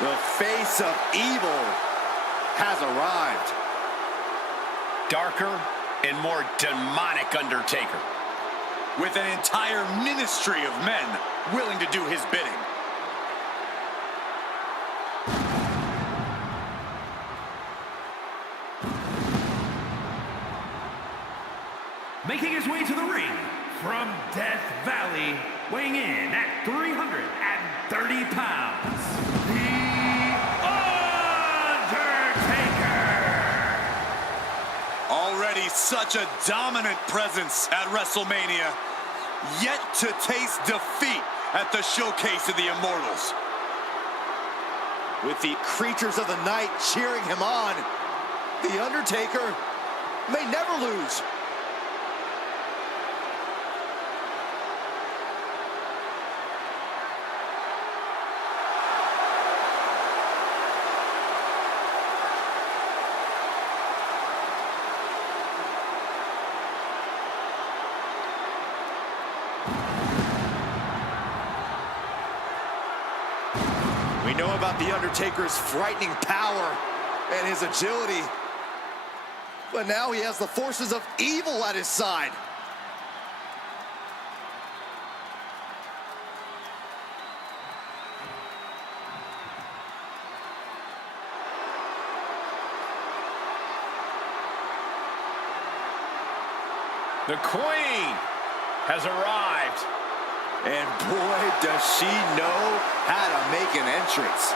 The face of evil has arrived. Darker and more demonic Undertaker. With an entire ministry of men willing to do his bidding. Making his way to the ring from Death Valley, weighing in at 330 pounds, The Undertaker! Already such a dominant presence at WrestleMania, yet to taste defeat at the Showcase of the Immortals. With the creatures of the night cheering him on, The Undertaker may never lose. We know about The Undertaker's frightening power and his agility, but now he has the forces of evil at his side. The Queen has arrived. And boy, does she know how to make an entrance.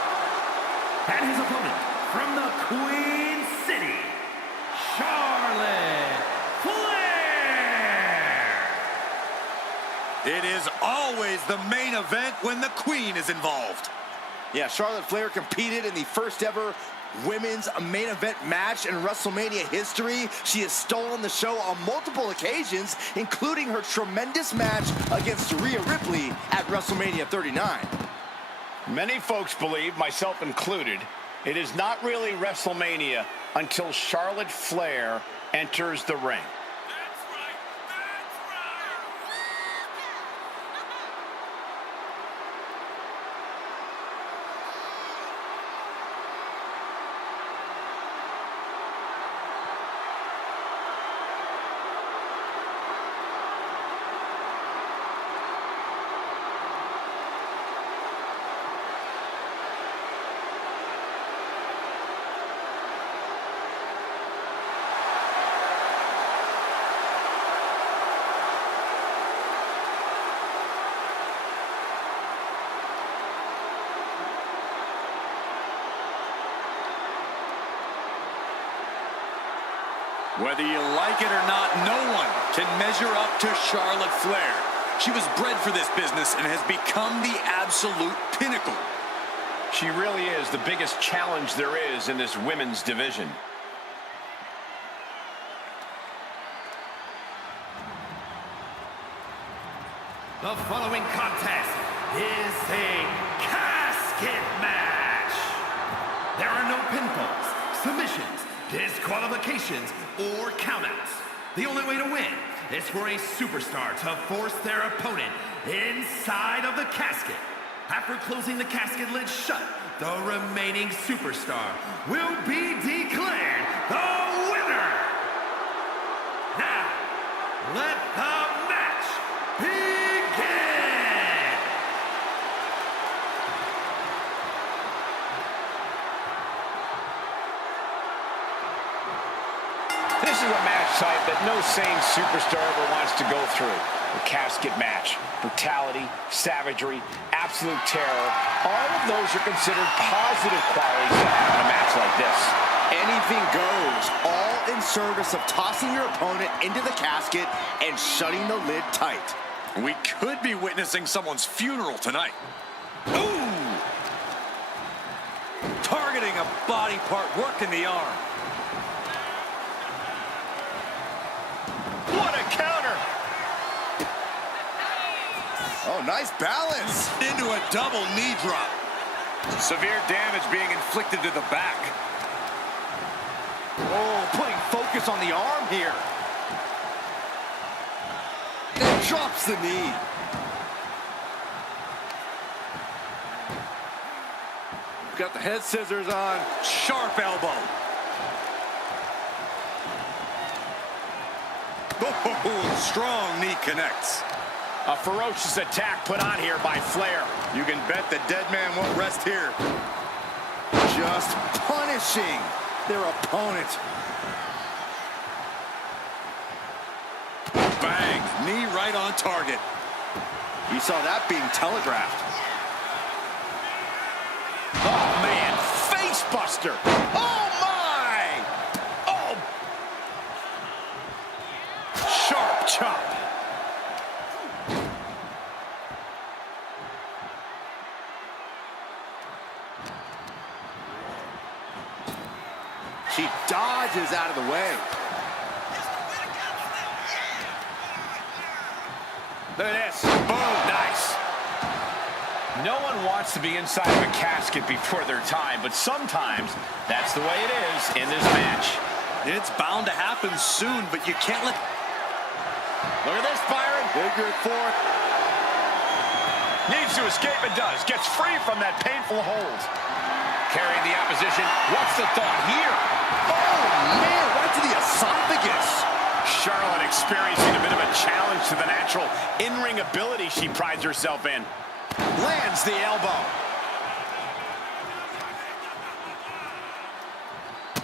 And his opponent from the Queen City, Charlotte Flair! It is always the main event when the Queen is involved. Yeah, Charlotte Flair competed in the first ever women's main event match in WrestleMania history. She has stolen the show on multiple occasions, including her tremendous match against Rhea Ripley at WrestleMania 39. Many folks believe, myself included, it is not really WrestleMania until Charlotte Flair enters the ring. Whether you like it or not, no one can measure up to Charlotte Flair. She was bred for this business and has become the absolute pinnacle. She really is the biggest challenge there is in this women's division. The following contest is a casket match. There are no pinfalls, submissions, disqualifications, or countouts. The only way to win is for a superstar to force their opponent inside of the casket. After closing the casket lid shut, the remaining superstar will be declared the winner. Now, let the match begin. This is a match type that no sane superstar ever wants to go through. The casket match. Brutality, savagery, absolute terror. All of those are considered positive qualities to have in a match like this. Anything goes, all in service of tossing your opponent into the casket and shutting the lid tight. We could be witnessing someone's funeral tonight. Ooh! Targeting a body part, working the arm. What a counter! Oh, nice balance. Into a double knee drop. Severe damage being inflicted to the back. Oh, putting focus on the arm here. And drops the knee. got the head scissors on. Sharp elbow. Oh, strong knee connects. A ferocious attack put on here by Flair. You can bet the dead man won't rest here. Just punishing their opponent. Bang, knee right on target. You saw that being telegraphed. Oh, man, face buster. Oh, my! Oh! Sharp chop. She dodges out of the way. Look at this. Boom. Nice. No one wants to be inside of a casket before their time, but sometimes that's the way it is in this match. It's bound to happen soon, but you can't let... Look at this, Byron. Figure 4. Needs to escape and does. Gets free from that painful hold. Carrying the opposition. What's the thought here? Oh, man, right to the esophagus. Charlotte experiencing a bit of a challenge to the natural in-ring ability she prides herself in. Lands the elbow.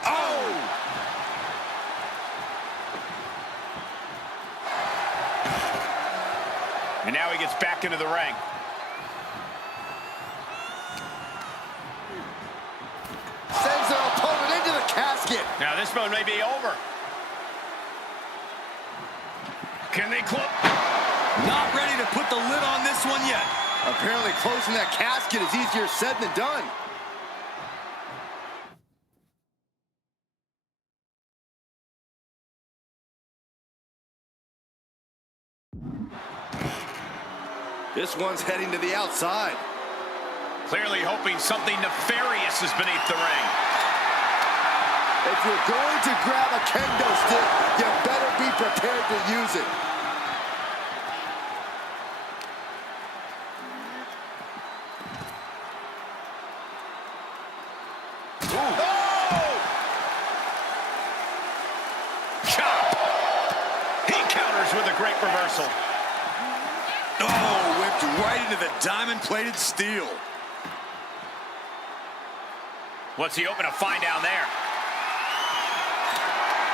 Oh! And now he gets back into the ring. Sends their opponent into the casket. Now this one may be over. Can they close? Not ready to put the lid on this one yet. Apparently closing that casket is easier said than done. This one's heading to the outside. Clearly hoping something nefarious is beneath the ring. If you're going to grab a kendo stick, you better be prepared to use it. Oh! Chop! He counters with a great reversal. Oh, whipped right into the diamond-plated steel. What's he hoping to find down there?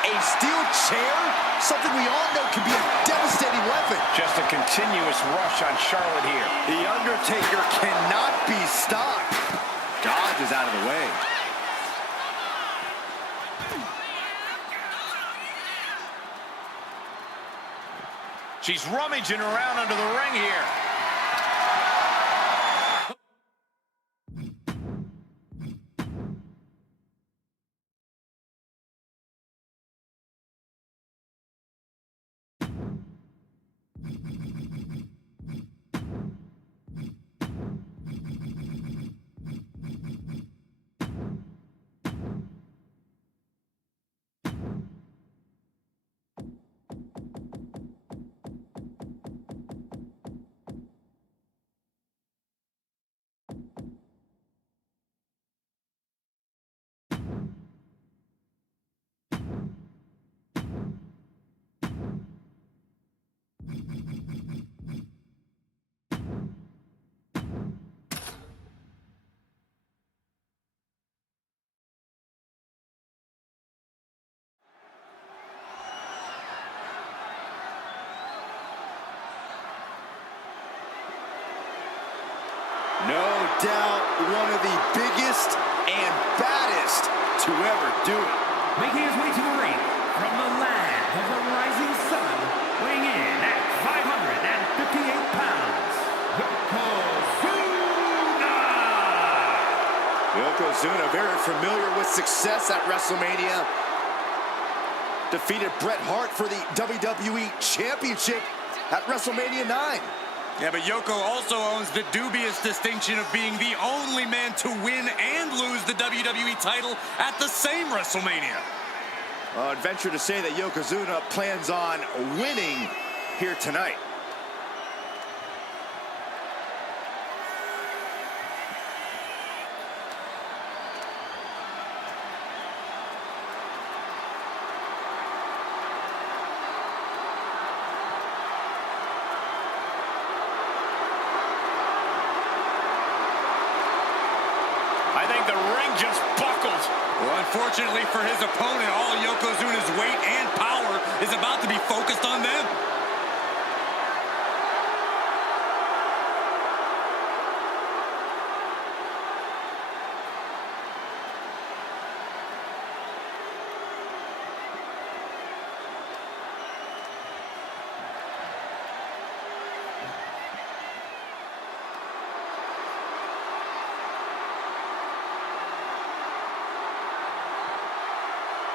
A steel chair? Something we all know can be a devastating weapon. Just a continuous rush on Charlotte here. The Undertaker cannot be stopped. Dodge is out of the way. She's rummaging around under the ring here. No doubt one of the biggest and baddest to ever do it. Making his way to the ring from the land of the rising sun, weighing in at 558 pounds, Yokozuna, very familiar with success at WrestleMania. Defeated Bret Hart for the WWE Championship at WrestleMania 9. Yeah, but Yoko also owns the dubious distinction of being the only man to win and lose the WWE title at the same WrestleMania. I'd venture to say that Yokozuna plans on winning here tonight. just buckled. Well, unfortunately for his opponent, all Yokozuna's weight and power is about to be focused on them.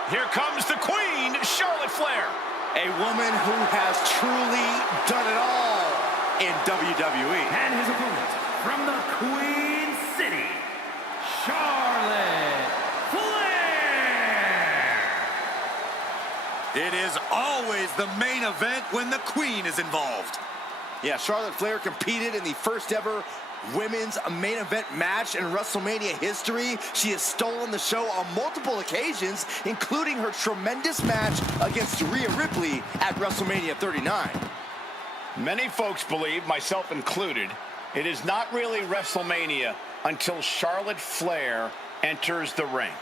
Here comes the Queen, Charlotte Flair. A woman who has truly done it all in WWE. And his opponent, from the Queen City, Charlotte Flair. It is always the main event when the Queen is involved. Yeah, Charlotte Flair competed in the first ever women's main event match in WrestleMania history. She has stolen the show on multiple occasions, including her tremendous match against Rhea Ripley at WrestleMania 39. Many folks believe, myself included, it is not really WrestleMania until Charlotte Flair enters the ring.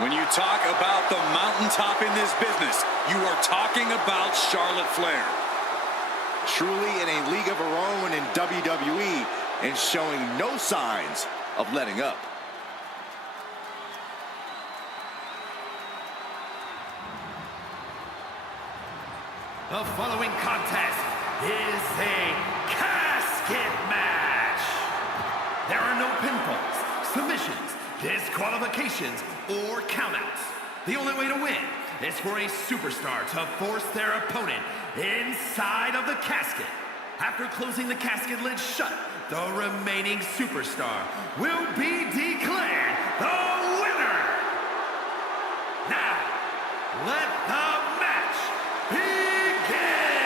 When you talk about the mountaintop in this business, you are talking about Charlotte Flair. Truly in a league of her own in WWE and showing no signs of letting up. The following contest is a casket match. There are no pinfalls, submissions, disqualifications, or countouts. The only way to win is for a superstar to force their opponent inside of the casket. After closing the casket lid shut, the remaining superstar will be declared the winner. Now, let the match begin!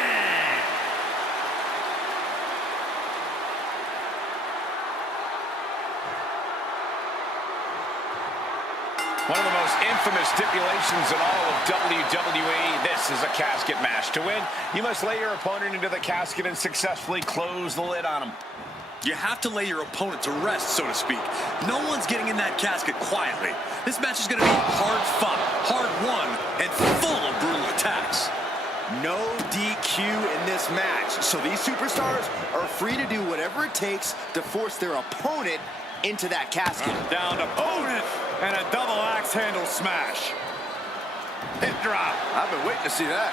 One of the most infamous stipulations in all of WWE, this is a casket match. To win, you must lay your opponent into the casket and successfully close the lid on him. You have to lay your opponent to rest, so to speak. No one's getting in that casket quietly. This match is going to be hard fought, hard won, and full of brutal attacks. No DQ in this match, so these superstars are free to do whatever it takes to force their opponent into that casket. Down opponent and a double axe handle smash. Hip drop. I've been waiting to see that.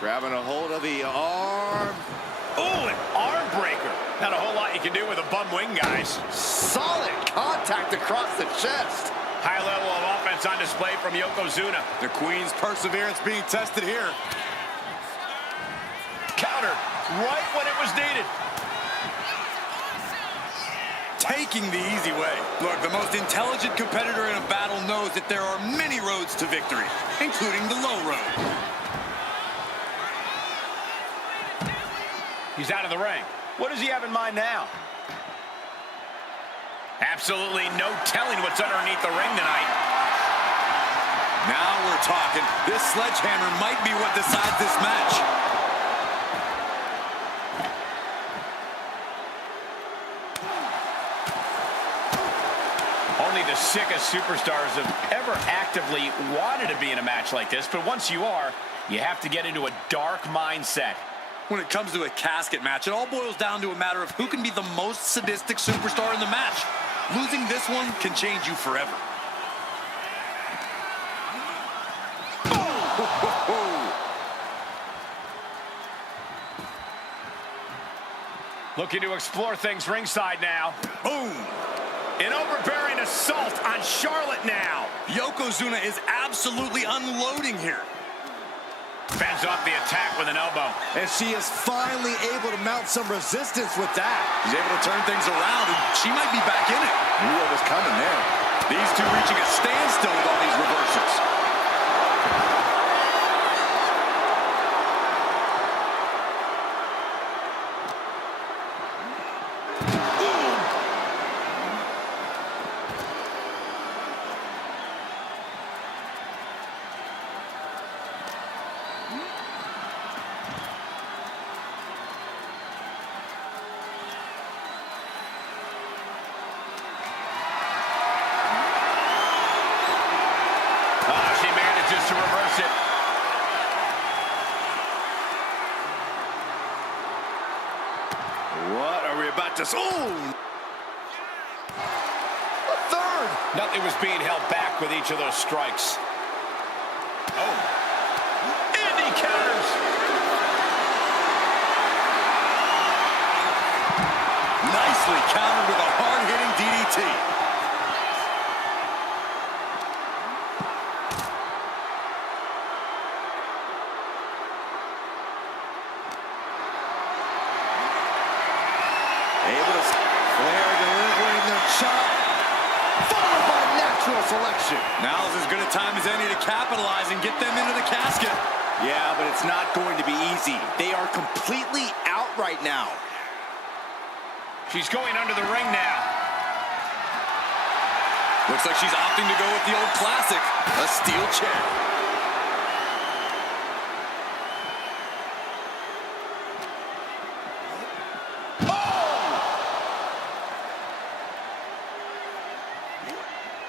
Grabbing a hold of the arm. Ooh, an arm breaker. Not a whole lot you can do with a bum wing, guys. Solid contact across the chest. High level of offense on display from Yokozuna. The Queen's perseverance being tested here. Countered right when it was needed. Taking the easy way. Look, the most intelligent competitor in a battle knows that there are many roads to victory, including the low road. He's out of the ring. What does he have in mind now? Absolutely no telling what's underneath the ring tonight. Now we're talking. This sledgehammer might be what decides this match. Only the sickest superstars have ever actively wanted to be in a match like this, but once you are, you have to get into a dark mindset. When it comes to a casket match, it all boils down to a matter of who can be the most sadistic superstar in the match. Losing this one can change you forever. Looking to explore things ringside now. Boom. An overbearing assault on Charlotte now. Yokozuna is absolutely unloading here. Fends off the attack with an elbow. And she is finally able to mount some resistance with that. She's able to turn things around, and she might be back in it. Knew what was coming there. These two reaching a standstill with all these reversals. To reverse it. What are we about to... Oh! A third. Nothing was being held back with each of those strikes. Oh. And he counters. Nicely countered with a hard-hitting DDT. Selection. Now is as good a time as any to capitalize and get them into the casket. Yeah, but it's not going to be easy. They are completely out right now. She's going under the ring now. Looks like she's opting to go with the old classic, a steel chair.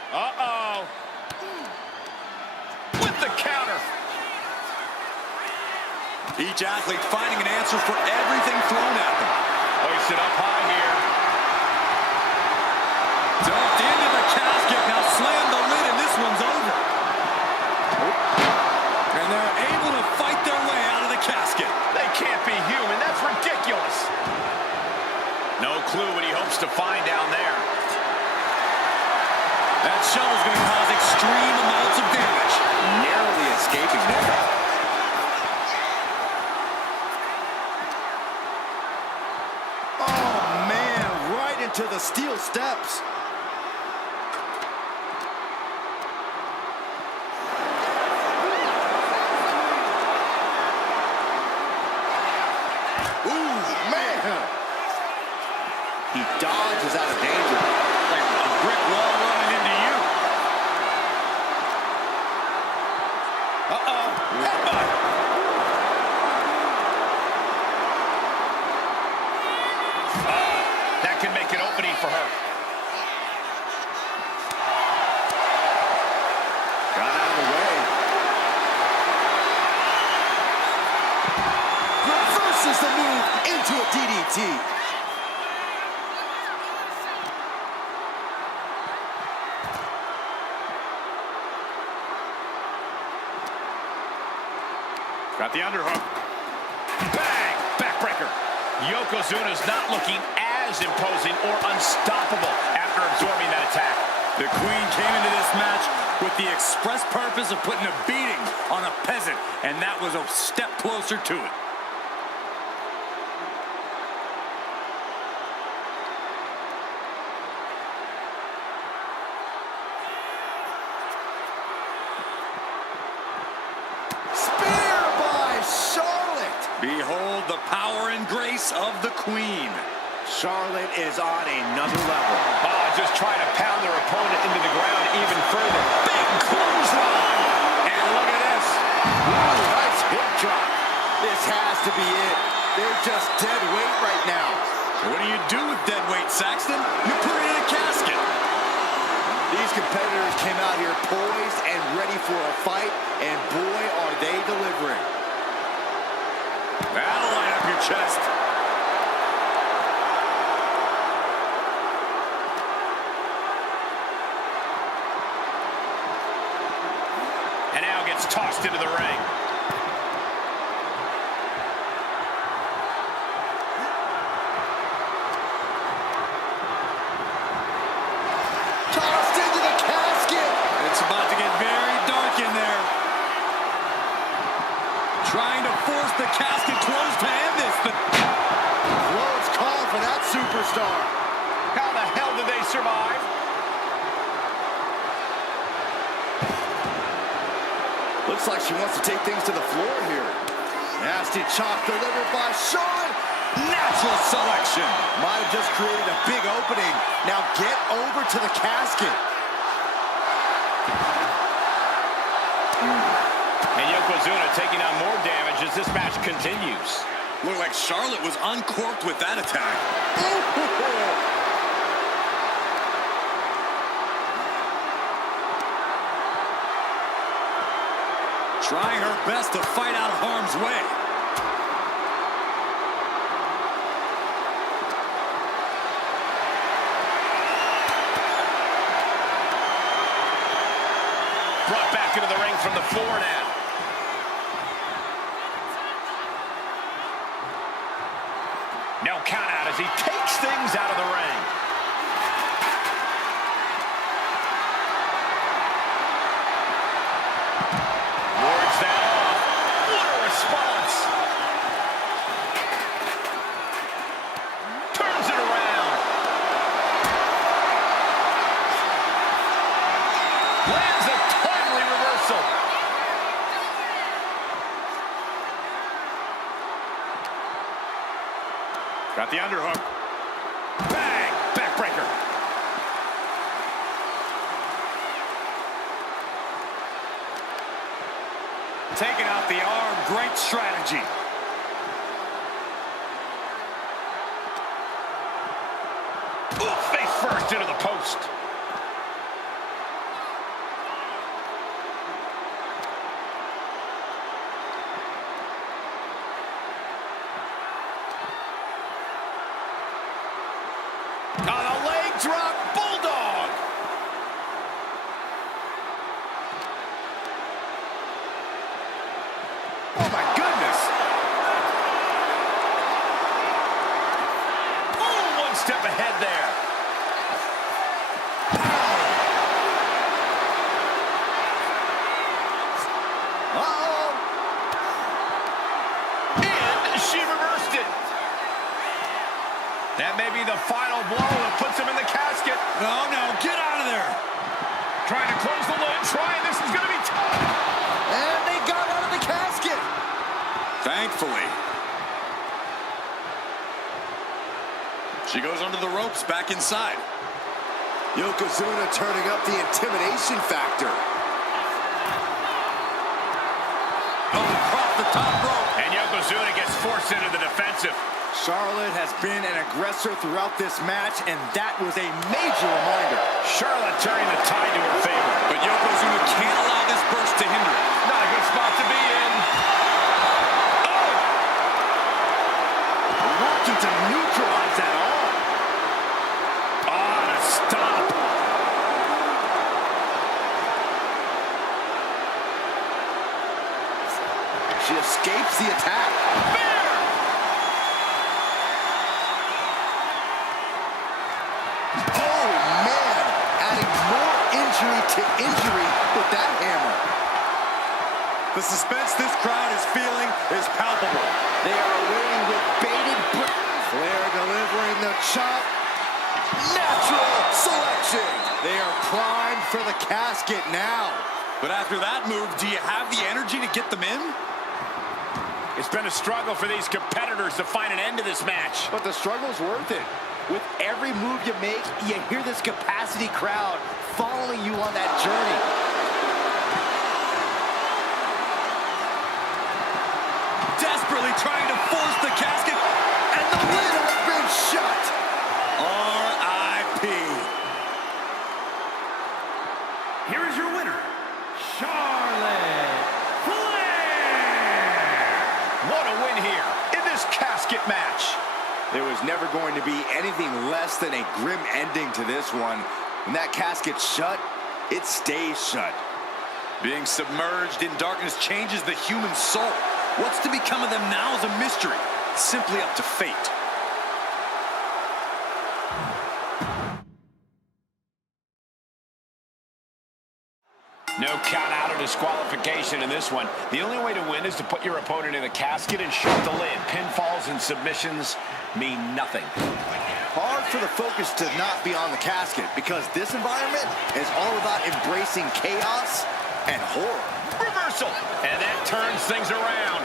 Uh-oh. With the counter. Each athlete finding an answer for everything thrown at them. Hoisted up high here. Dumped into the casket. Now slam the lid and this one's over. And they're able to fight their way out of the casket. They can't be human. That's ridiculous. No clue what he hopes to find down there. That shovel's going to cause extreme amounts of damage. Narrowly escaping there. Oh, man, right into the steel steps. Ooh, man. He dodges out of danger. Like a brick wall running into you. Uh-oh. Headbutt. That can make an opening for her. Got out of the way. Reverses the move into a DDT. Got the underhook. Bang! Backbreaker. Yokozuna's not looking as imposing or unstoppable after absorbing that attack. The Queen came into this match with the express purpose of putting a beating on a peasant, and that was a step closer to it. Behold the power and grace of the Queen. Charlotte is on another level. Just trying to pound their opponent into the ground even further. Big clothesline. And look at this. Ooh, nice hip drop. This has to be it. They're just dead weight right now. What do you do with dead weight, Saxton? You put it in a casket. These competitors came out here poised and ready for a fight, and boy, are they delivering. That'll line up your chest. And now gets tossed into the ring. force the casket closed to end this. Close call for that superstar. How the hell did they survive? Looks like she wants to take things to the floor here. Nasty chop delivered by Shawn. Natural selection. Might have just created a big opening. Now get over to the casket. And Yokozuna taking on more damage as this match continues. Looked like Charlotte was uncorked with that attack. Trying her best to fight out of harm's way. Brought back into the ring from the floor now. No count out as he takes things out of the ring. Wards that off. What a response. Turns it around. Lands a timely reversal. Got the underhook. Bang! Backbreaker. Taking out the arm, great strategy. Ooh, face first into the post. On a leg drop, bulldog. Oh my goodness. Oh, one step ahead there. Uh-oh. And she reversed it. That may be the final blow that puts him in the casket. No, get out of there. Trying to close the lid, this is going to be tough. And they got out of the casket. Thankfully. She goes under the ropes, back inside. Yokozuna turning up the intimidation factor. Oh, across the top rope. And Yokozuna gets forced into the defensive. Charlotte has been an aggressor throughout this match, and that was a major reminder. Charlotte turning the tide to her favor. But Yokozuna can't allow this burst to hinder it. Not a good spot to be in. Oh! Working to neutralize that arm. On a stop. She escapes the attack. Oh, man. Adding more injury to injury with that hammer. The suspense this crowd is feeling is palpable. They are waiting with bated breath. Flair delivering the chop. Natural selection. They are primed for the casket now. But after that move, do you have the energy to get them in? It's been a struggle for these competitors to find an end to this match. But the struggle's worth it. With every move you make, you hear this capacity crowd following you on that journey. Desperately trying to force the casket, And the lid has been shut. R.I.P. Here is your winner, Charlotte Flair. What a win here in this casket match. There was never going to be anything less than a grim ending to this one. When that casket's shut, it stays shut. Being submerged in darkness changes the human soul. What's to become of them now is a mystery. It's simply up to fate. No count out, it is disqualification in this one. The only way to win is to put your opponent in the casket and shut the lid. Pinfalls and submissions mean nothing. Hard for the focus to not be on the casket because this environment is all about embracing chaos and horror. Reversal, and that turns things around.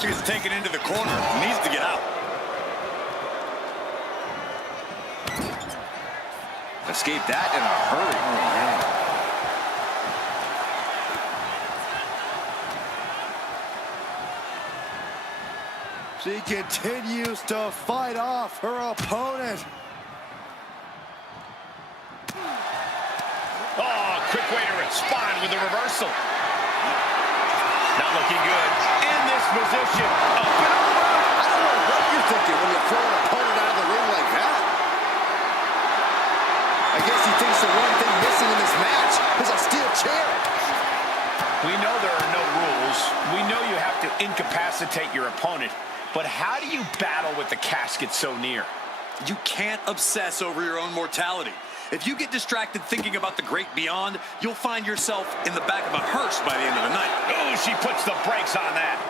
She gets taken into the corner, needs to get out. Escape that in a hurry. Oh, man. She continues to fight off her opponent. Oh, quick way to respond with a reversal. Not looking good. In this position, up and over. I don't know what you're thinking when you throw an opponent out of the ring like that. I guess he thinks the one thing missing in this match is a steel chair. We know there are no rules. We know you have to incapacitate your opponent. But how do you battle with the casket so near? You can't obsess over your own mortality. If you get distracted thinking about the great beyond, you'll find yourself in the back of a hearse by the end of the night. Oh, she puts the brakes on that.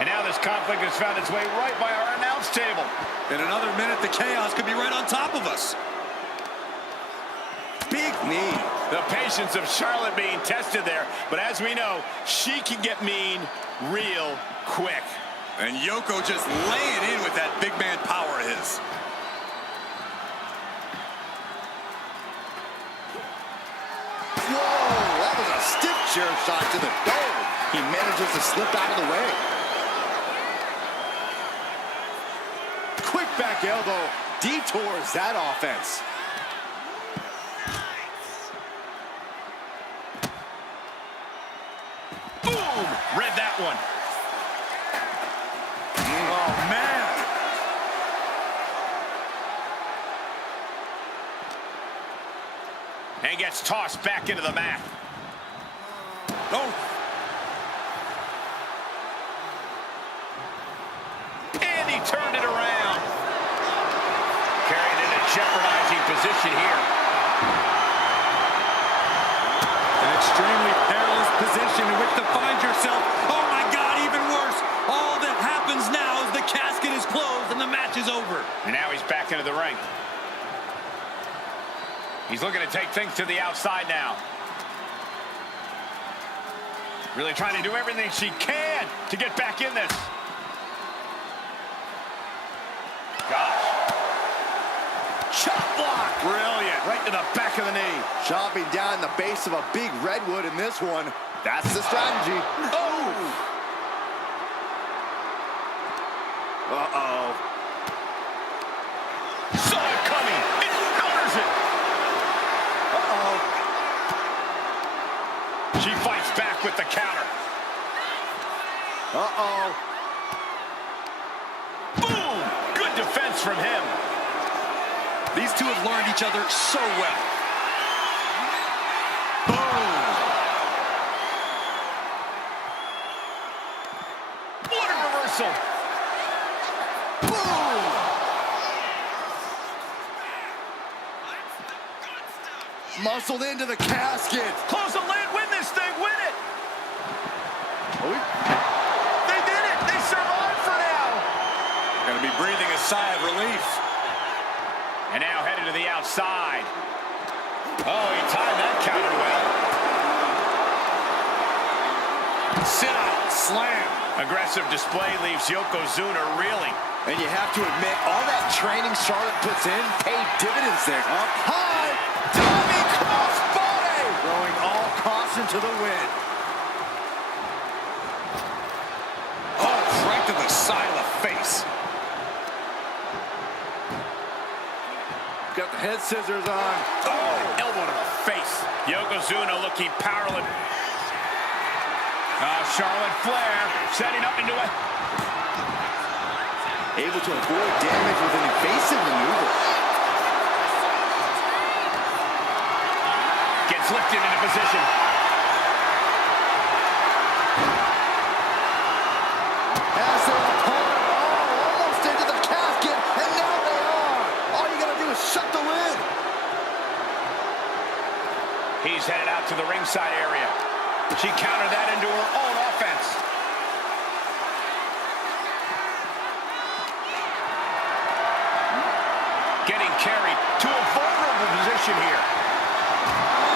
And now this conflict has found its way right by our announce table. In another minute, the chaos could be right on top of us. Big knee. The patience of Charlotte being tested there. But as we know, she can get mean real quick. And Yoko just laying in with that big man power of his. Whoa, that was a stiff chair shot to the dome. He manages to slip out of the way. Quick back elbow detours that offense. Boom! Read that one. Oh, man. And gets tossed back into the mat. Oh. And he turned it around. Carried in a jeopardizing position here. An extremely perilous position in which to find yourself. Oh, my God, even worse. All that happens now is the casket is closed and the match is over. And now he's back into the ring. He's looking to take things to the outside now. Really trying to do everything she can to get back in this. Gosh. Chop block. Brilliant. Right to the back of the knee. Chopping down the base of a big redwood in this one. That's the strategy. Oh! Uh-oh. Saw it coming. It counters it. Uh-oh. She fights back with the counter. Uh-oh. Boom! Good defense from him. These two have learned each other so well. Boom! What a reversal! Boom! Muscled into the casket. Close the lid, win this thing, win it! Oh, They did it! They survived for now! Gonna be breathing a sigh of relief. And now headed to the outside. Oh, he timed that counter well. Sit out, slam. Aggressive display leaves Yokozuna reeling. and you have to admit, all that training Charlotte puts in paid dividends there. Up high, diving crossbody, throwing all caution to the wind. Oh, right to the side of the face. Got the head scissors on. Oh, elbow to the face. Yokozuna looking powerless. Charlotte Flair setting up into it. Able to avoid damage with an evasive maneuver. Gets lifted into position. Has their opponent almost into the casket, and now they ringside area. She countered that into her own offense. Getting carried to a vulnerable position here.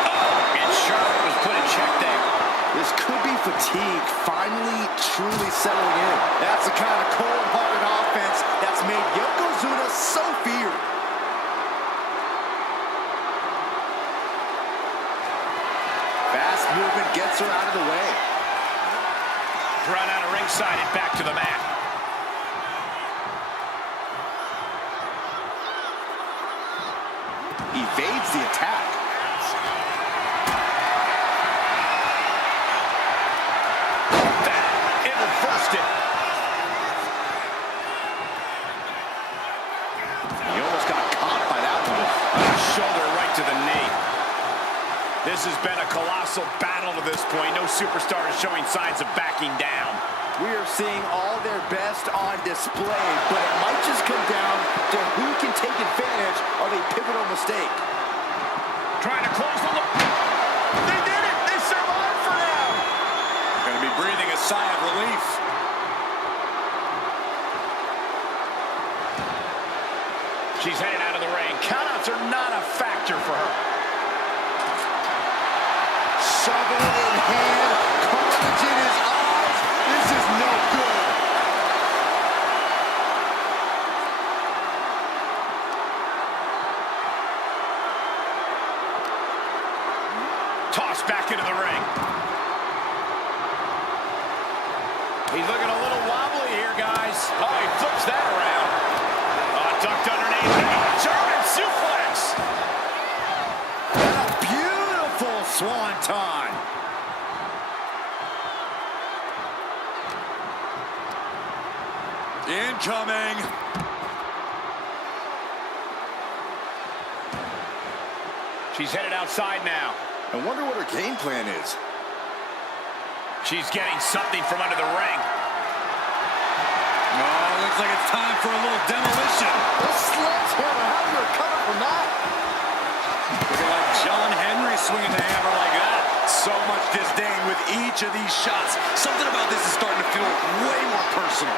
Oh, and Charlotte was put in check there. This could be fatigue finally truly settling in. That's the kind of cold-hearted offense that's made Yokozuna so feared. Fast movement gets her out of the way. Run out of ringside and back to the mat. Evades the attack. It reversed it. He almost got caught by that one. Shoulder right to the knee. This has been a colossal battle to this point. No superstar is showing signs of backing down. We are seeing all their best on display, but it might just come down to who can take advantage of a pivotal mistake. Trying to close the loop. They did it! They survived for now! Going to be breathing a sigh of relief. She's headed out of the ring. Countouts are not a factor for her. Shoving it in hand, carnage in his eyes. This is no good. Tossed back into the ring. He's looking a little wobbly here, guys. Oh, he flips that around. Ducked underneath. German suplex. And a beautiful swanton. Incoming. She's headed outside now. I wonder what her game plan is. She's getting something from under the ring. Oh, looks like it's time for a little demolition. The sledgehammer, how do you recover from that? Looking like John Henry swinging the hammer like that. So much disdain with each of these shots. Something about this is starting to feel way more personal.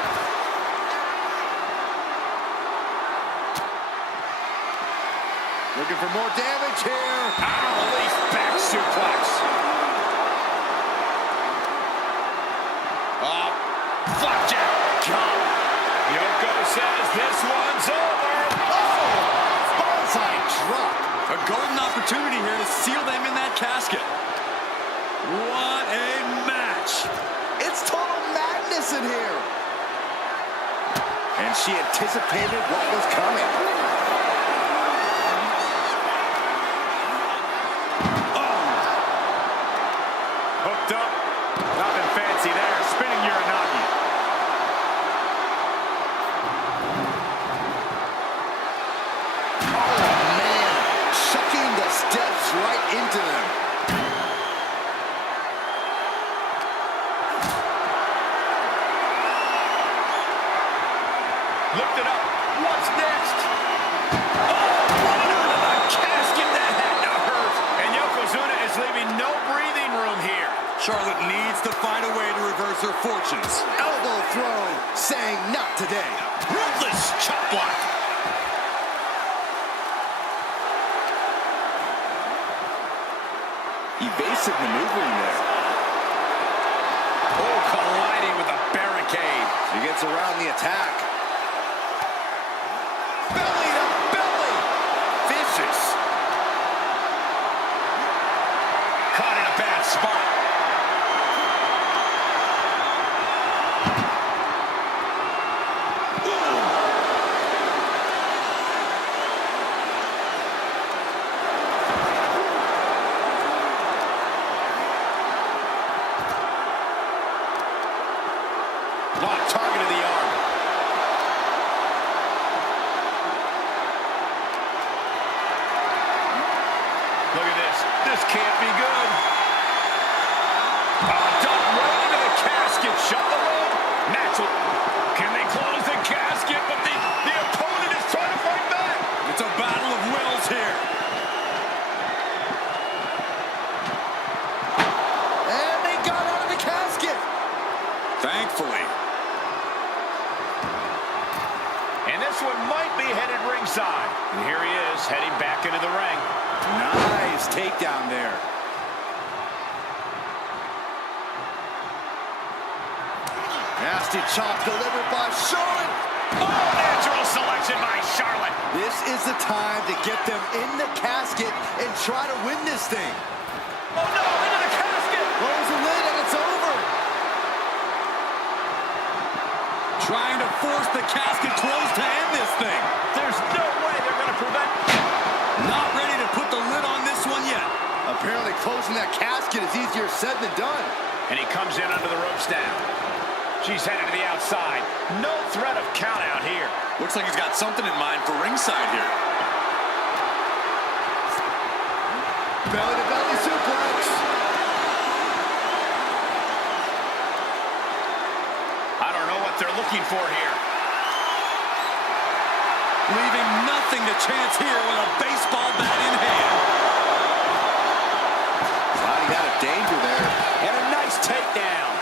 Looking for more damage here. Release back suplex. Flapjack. Yoko says this one's over. Oh, bonsai drop. A golden opportunity here to seal them in that casket. What a match. It's total madness in here. And she anticipated what was coming. Hooked up. Nothing fancy there. Spinning Uranagi. Oh, man. Chucking the steps right into them. Lift it up. What's next? Oh, run under the casket. That had to hurt. And Yokozuna is leaving no breathing room here. Charlotte needs to find a way to reverse her fortunes. Elbow throw, saying not today. Ruthless chop block. Evasive maneuvering there. Oh, colliding with a barricade. She gets around the attack. Belly to belly. Vicious. Caught in a bad spot. Target of the arm. Look at this. This can't be good. Duck right into the casket. Shut the lid. Natural. Can they close the casket? But the opponent is trying to fight back. It's a battle of wills here. outside. And here he is, heading back into the ring. Nice takedown there. Nasty chop delivered by Charlotte. Oh, natural selection by Charlotte. This is the time to get them in the casket and try to win this thing. Oh, no, into the casket. Close the lid and it's over. Trying to force the casket closed to end this thing. There's no way they're going to prevent. Not ready to put the lid on this one yet. Apparently closing that casket is easier said than done. And he comes in under the ropes now. She's headed to the outside. No threat of count out here. Looks like he's got something in mind for ringside here. Belly to belly suplex. I don't know what they're looking for here. Leaving nothing to chance here with a baseball bat in hand. Wow, he got a danger there. And a nice takedown.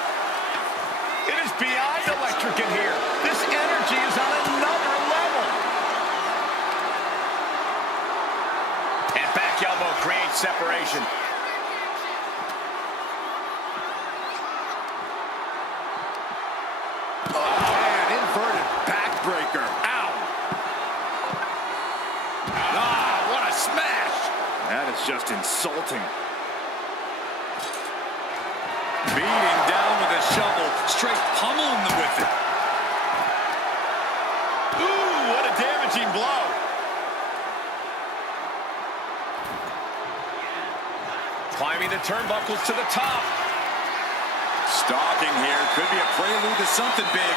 It is beyond electric in here. This energy is on another level. And back elbow creates separation. Oh, man, inverted backbreaker. Ow. Ah, what a smash. That is just insulting. Beating down with a shovel, straight pummeling them with it. Ooh, what a damaging blow. Climbing the turnbuckles to the top. Stalking here could be a prelude to something big.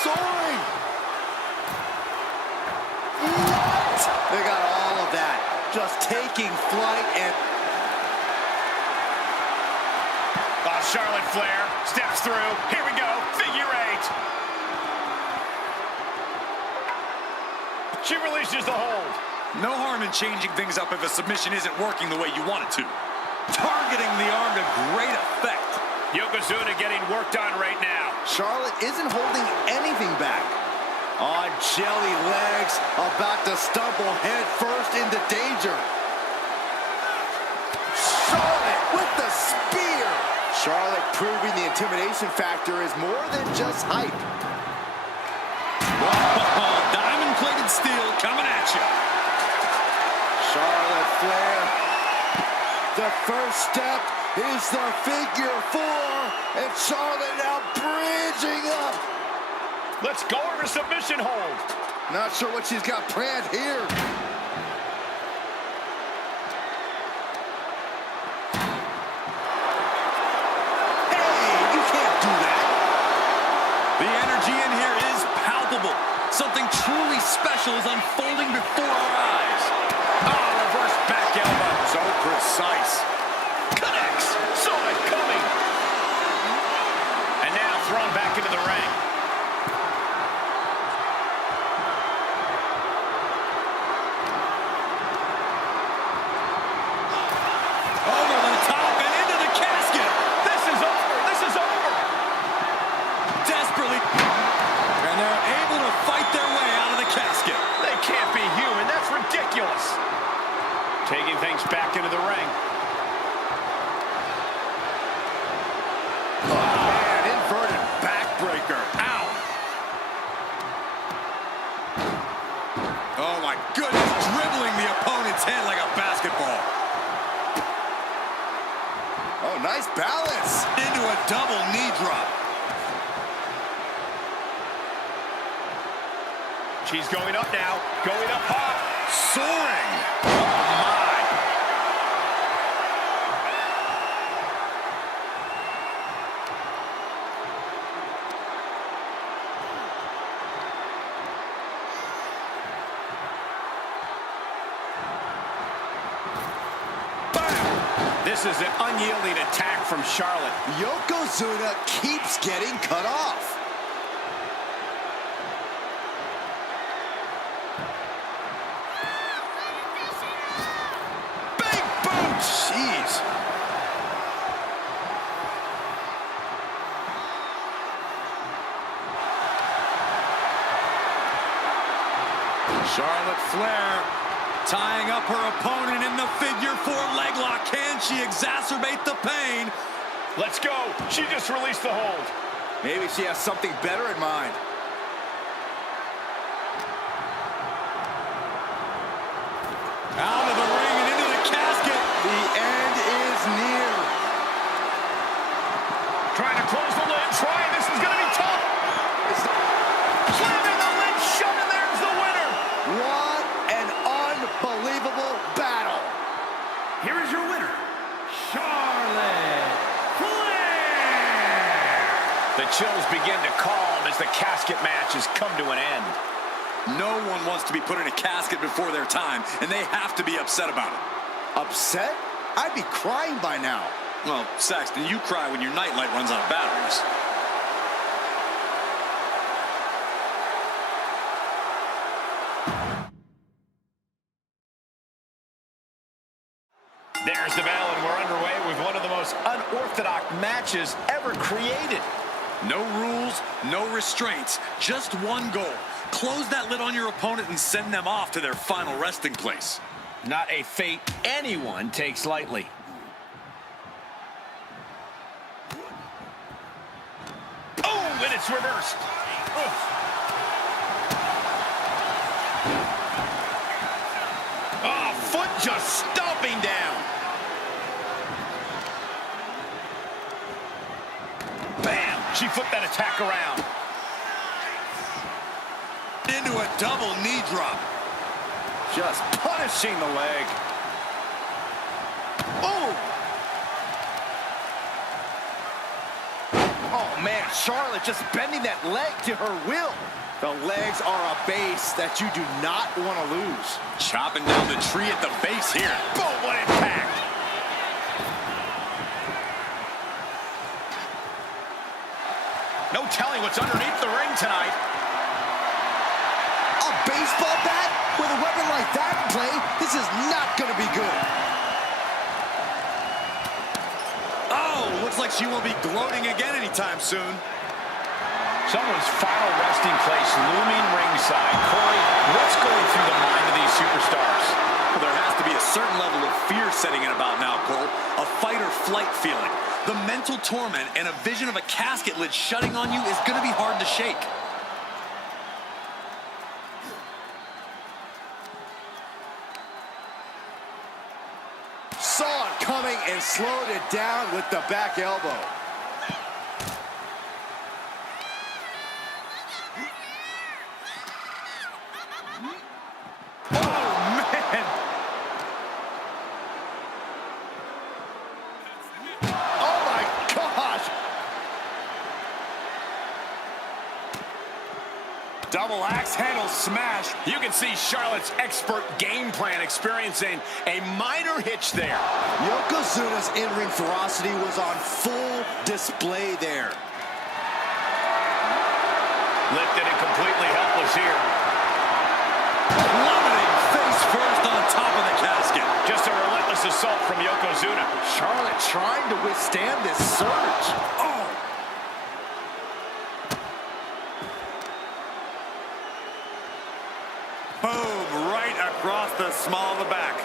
Soaring. What? They got all of that. Just taking flight and... Charlotte Flair steps through. Here we go. Figure eight. She releases the hold. No harm in changing things up if a submission isn't working the way you want it to. Targeting the arm to great effect. Yokozuna getting worked on right now. Charlotte isn't holding anything back. On jelly legs, about to stumble head first into danger. Charlotte with the spear. Charlotte proving the intimidation factor is more than just hype. Oh, diamond-plated steel coming at you. Charlotte Flair. The first step is the figure four, and Charlotte now bridging up. Let's go over submission hold. Not sure what she's got planned here. Something truly special is unfolding before our eyes. Oh, reverse back elbow. So precise. Connects. Saw it coming. And now thrown back into the ring. Over the top and into the casket. This is over. This is over. Desperately. And they're able to fight their way out of the casket. They can't be human. That's ridiculous. Taking things back into the ring. Oh, man, inverted backbreaker. Ow. Oh, my goodness. Dribbling the opponent's head like a basketball. Oh, nice balance. Into a double knee drop. She's going up now. Going up high. Soaring. Oh, my. Bam. This is an unyielding attack from Charlotte. Yokozuna keeps getting cut off. Jeez. Charlotte Flair tying up her opponent in the figure four leg lock. Can she exacerbate the pain? Let's go. She just released the hold. Maybe she has something better in mind. Out of the ring and into the casket. The end is near. Trying to close the lid. This is going to be tough. Slamming the lid shut, and there's the winner. What an unbelievable battle. Here is your winner, Charlotte Flair. The chills begin to calm as the casket match has come to an end. No one wants to be put in a casket before their time, and they have to be upset about it. Upset? I'd be crying by now. Well, Saxton, you cry when your nightlight runs out of batteries. There's the bell, and we're underway with one of the most unorthodox matches ever created. No rules, no restraints, just one goal. Close that lid on your opponent and send them off to their final resting place. Not a fate anyone takes lightly. Oh, and it's reversed. Oh, foot just stomping down. Bam! She flipped that attack around. Into a double knee drop. Just punishing the leg. Oh! Oh, man, Charlotte just bending that leg to her will. The legs are a base that you do not want to lose. Chopping down the tree at the base here. Boom, what impact! No telling what's underneath the ring tonight. A baseball bat? With a weapon like that in play, this is not going to be good. Oh, looks like she won't be gloating again anytime soon. Someone's final resting place looming ringside. Corey, what's going through the mind of these superstars? Well, there has to be a certain level of fear setting in about now, Cole. A fight or flight feeling. The mental torment and a vision of a casket lid shutting on you is going to be hard to shake. Saw it coming and slowed it down with the back elbow. Double axe handle smash. You can see Charlotte's expert game plan experiencing a minor hitch there. Yokozuna's in-ring ferocity was on full display there. Lifted and completely helpless here. Plummeting face first on top of the casket. Just a relentless assault from Yokozuna. Charlotte trying to withstand this surge. Oh! Boom, right across the small of the back.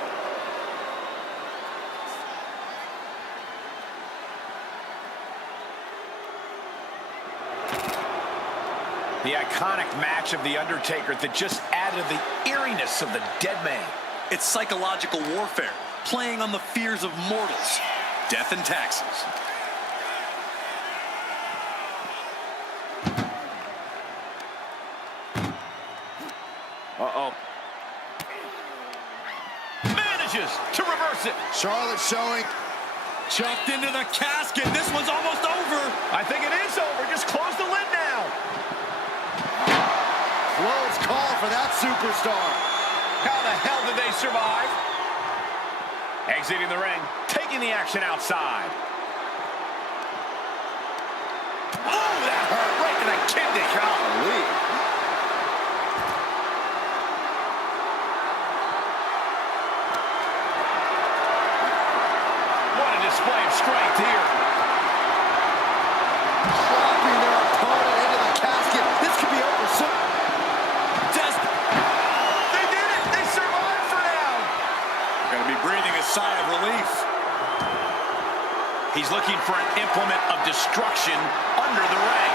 The iconic match of The Undertaker that just added the eeriness of the dead man. It's psychological warfare, playing on the fears of mortals. Death and taxes. Uh-oh. Manages to reverse it. Charlotte showing. Chucked into the casket. This one's almost over. I think it is over. Just close the lid now. Close call for that superstar. How the hell did they survive? Exiting the ring, taking the action outside. Oh, that hurt right to the kidney. Golly. What a display of strength here. Dropping their opponent into the casket. This could be over soon. They He's looking for an implement of destruction under the ring.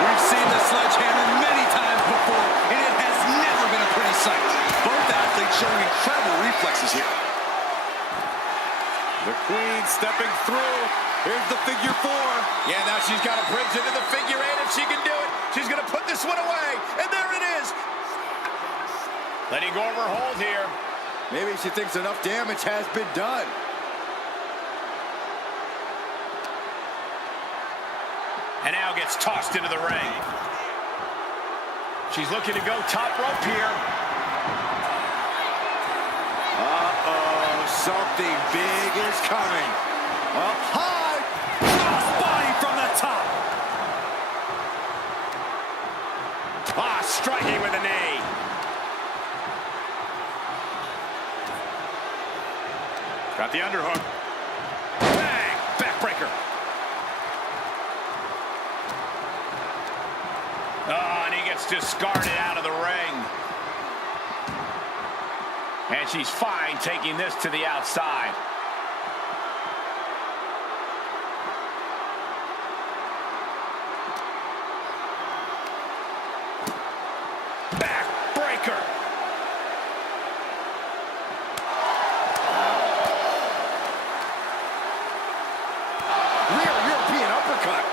We've seen the sledgehammer many times before, and it has never been a pretty sight. Both athletes showing incredible reflexes here. The Queen stepping through. Here's the figure 4. Yeah, now she's got a bridge into the figure 8. If she can do it, she's going to put this one away. And there it is. Letting go of her hold here. Maybe she thinks enough damage has been done. And now gets tossed into the ring. She's looking to go top rope here. Uh-oh, something big is coming. Up high. Cross body from the top. Striking with a knee. Got the underhook. Bang! Backbreaker. Oh, and he gets discarded out of the ring. And she's fine taking this to the outside. Backbreaker. Rear European uppercut.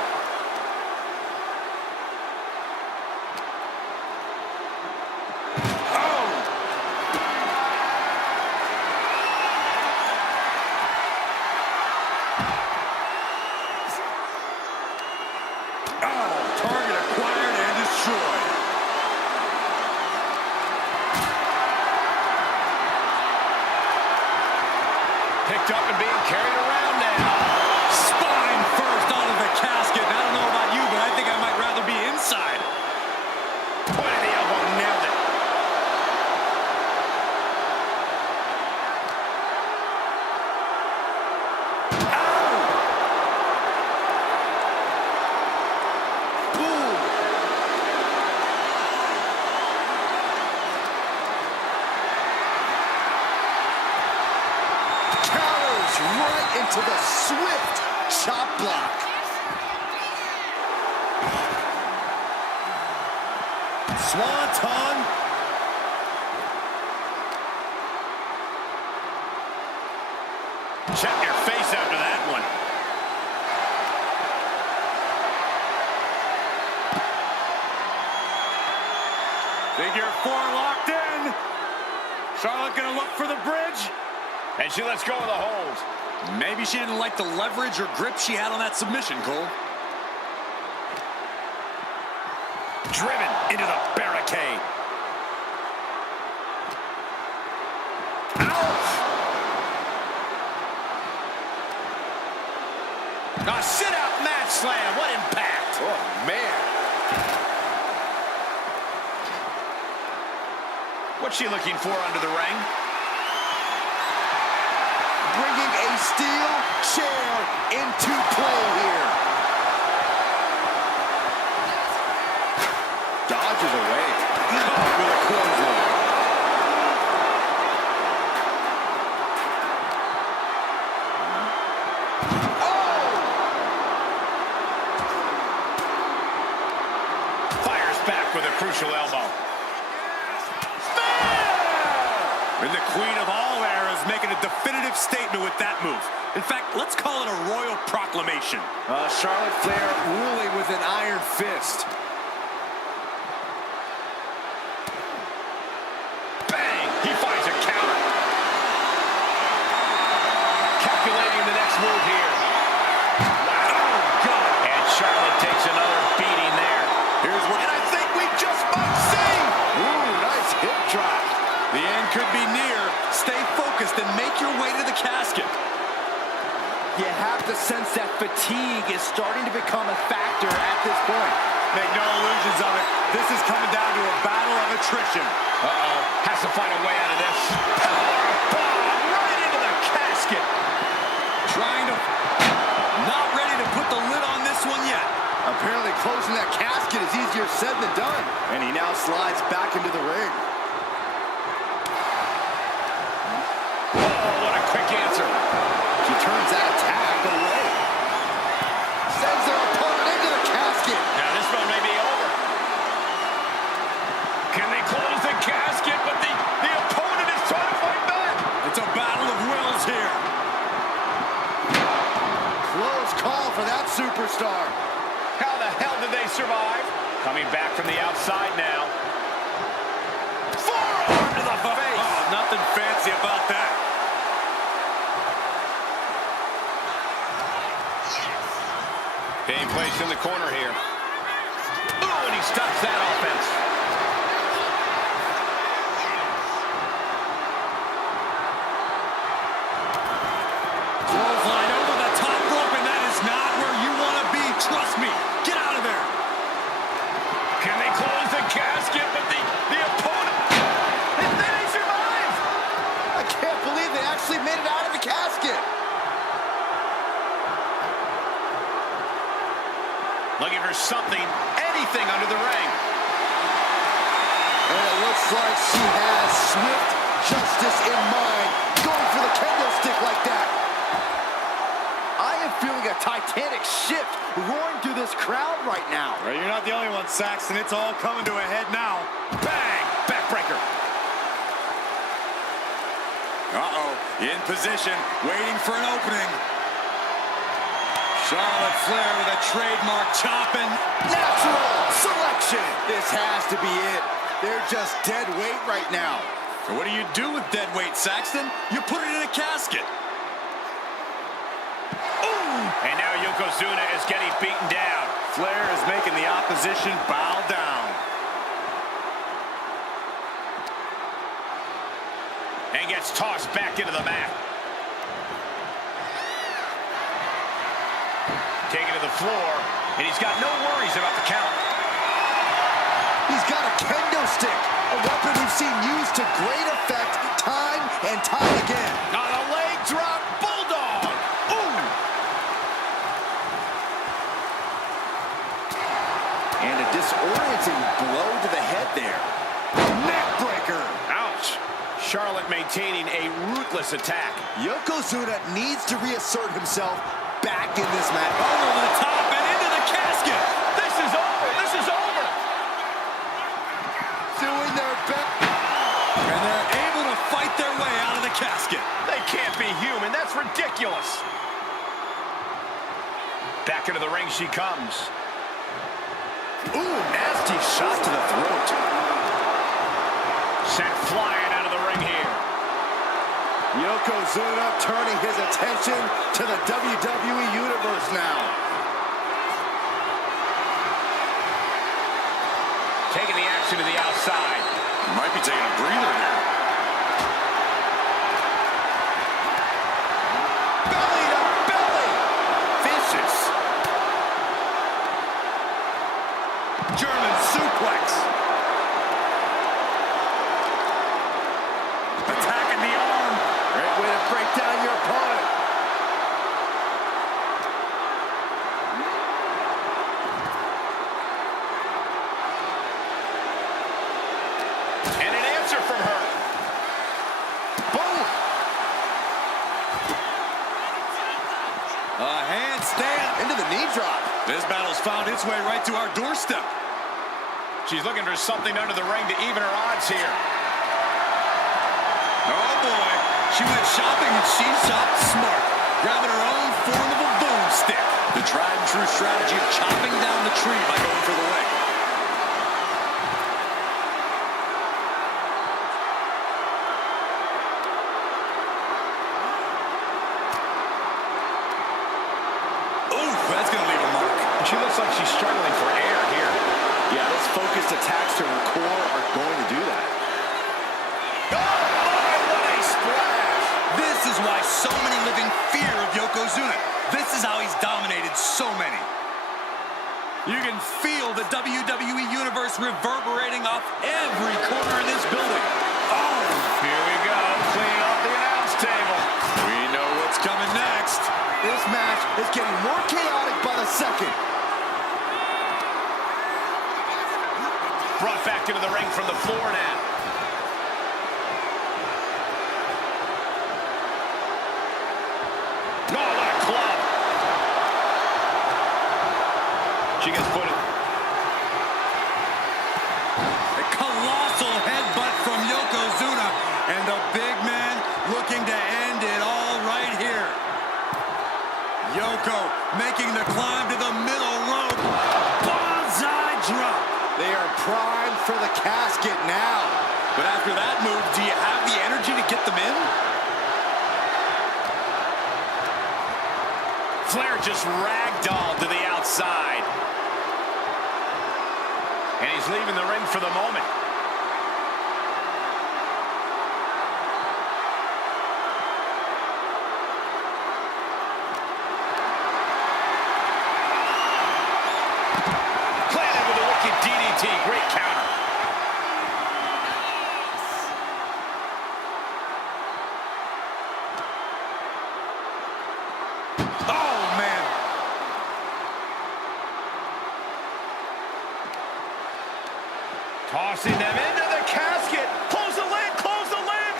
Target acquired and destroyed. Picked up and being carried around now. Spine first out of the casket. I don't know about you, but I think I might rather be inside. Point of the elbow, nailed it. Right into the swift chop block. Swanton. Check your face after that one. Figure 4 locked in. Charlotte gonna look for the bridge. And she lets go of the hold. Maybe she didn't like the leverage or grip she had on that submission, Cole. Driven into the barricade. Ouch! A sit-out match slam. What impact? Oh, man. What's she looking for under the ring? Bringing a steel chair into play here. Dodges away. Caught with a clothesline. Fires back with a crucial elbow. And the Queen of all eras making a definitive statement with that move. In fact, let's call it a royal proclamation. Charlotte Flair ruling with an iron fist. Bang! He finds a counter. Calculating the next move here. Wow. Oh, God. And Charlotte takes another beating there. Here's what, and I think we just might see. Ooh, nice hip drop. The end could be near. Stay focused and make your way to the casket. You have to sense that fatigue is starting to become a factor at this point. Make no illusions of it. This is coming down to a battle of attrition. Uh-oh. Has to find a way out of this. Powerbomb right into the casket. Trying to... Not ready to put the lid on this one yet. Apparently closing that casket is easier said than done. And he now slides back into the ring. Oh, what a quick answer. She turns for that superstar. How the hell did they survive? Coming back from the outside now. Forearm to the face. Oh, nothing fancy about that. Being placed in the corner here. Oh, and he stops that offense. Clothesline over the top rope, and that is not where you want to be. Trust me. Get out of there. Can they close the casket? But the opponent, and then he survives. I can't believe they actually made it out of the casket. Looking for something, anything under the ring. And it looks like she has swift justice in mind, going for the kendo stick like that. I am feeling a titanic shift roaring through this crowd right now. Well, you're not the only one, Saxton. It's all coming to a head now. Bang! Backbreaker. Uh-oh. In position, waiting for an opening. Charlotte Flair with a trademark chopping. Natural selection. This has to be it. They're just dead weight right now. So what do you do with dead weight, Saxton? You put it in a casket. And now Yokozuna is getting beaten down. Flair is making the opposition bow down. And gets tossed back into the mat. Taken to the floor, and he's got no worries about the count. He's got a kendo stick, a weapon we've seen used to great effect time and time again. On a leg drop, bulldog. Ooh! And a disorienting blow to the head there. Neck breaker. Ouch. Charlotte maintaining a ruthless attack. Yokozuna needs to reassert himself back in this match. Over the top and into the casket. This is over. This is over. Doing their best. And they're able to fight their way out of the casket. They can't be human. That's ridiculous. Back into the ring she comes. Ooh, nasty shot to the throat. Sent flying out of the ring here. Yokozuna turning his attention to the WWE Universe now. Taking the action to the outside. Might be taking a breather here. Belly to belly. Vicious. German suplex. Attacking the arm. Great way to break down your opponent. And an answer from her. Boom. A handstand. Into the knee drop. This battle's found its way right to our doorstep. She's looking for something under the ring to even her odds here. Oh, boy. She went shopping and she shopped smart, grabbing her own form of a boomstick. The tried and true strategy of chopping down the tree by going for the leg. Ooh, that's going to leave a mark. She looks like she's struggling for air here. Yeah, those focused attacks to her core are going to do that. Oh, my, what a splash! This is why so many live in fear of Yokozuna. This is how he's dominated so many. You can feel the WWE Universe reverberating off every corner in this building. Oh! Here we go, cleaning up the announce table. We know what's coming next. This match is getting more chaotic by the second. Brought back into the ring from the floor now. Oh, what a club. She gets put in. A colossal headbutt from Yokozuna. And the big man looking to end it all right here. Yoko making the climb to the middle rope. Bonsai drop. They are primed for the casket now. But after that move, do you have the energy to get them in? Flair just ragdolled to the outside. And he's leaving the ring for the moment. Planted with a wicked DDT. Great counter. Oh, man. Tossing them into the casket. Close the lid, close the lid.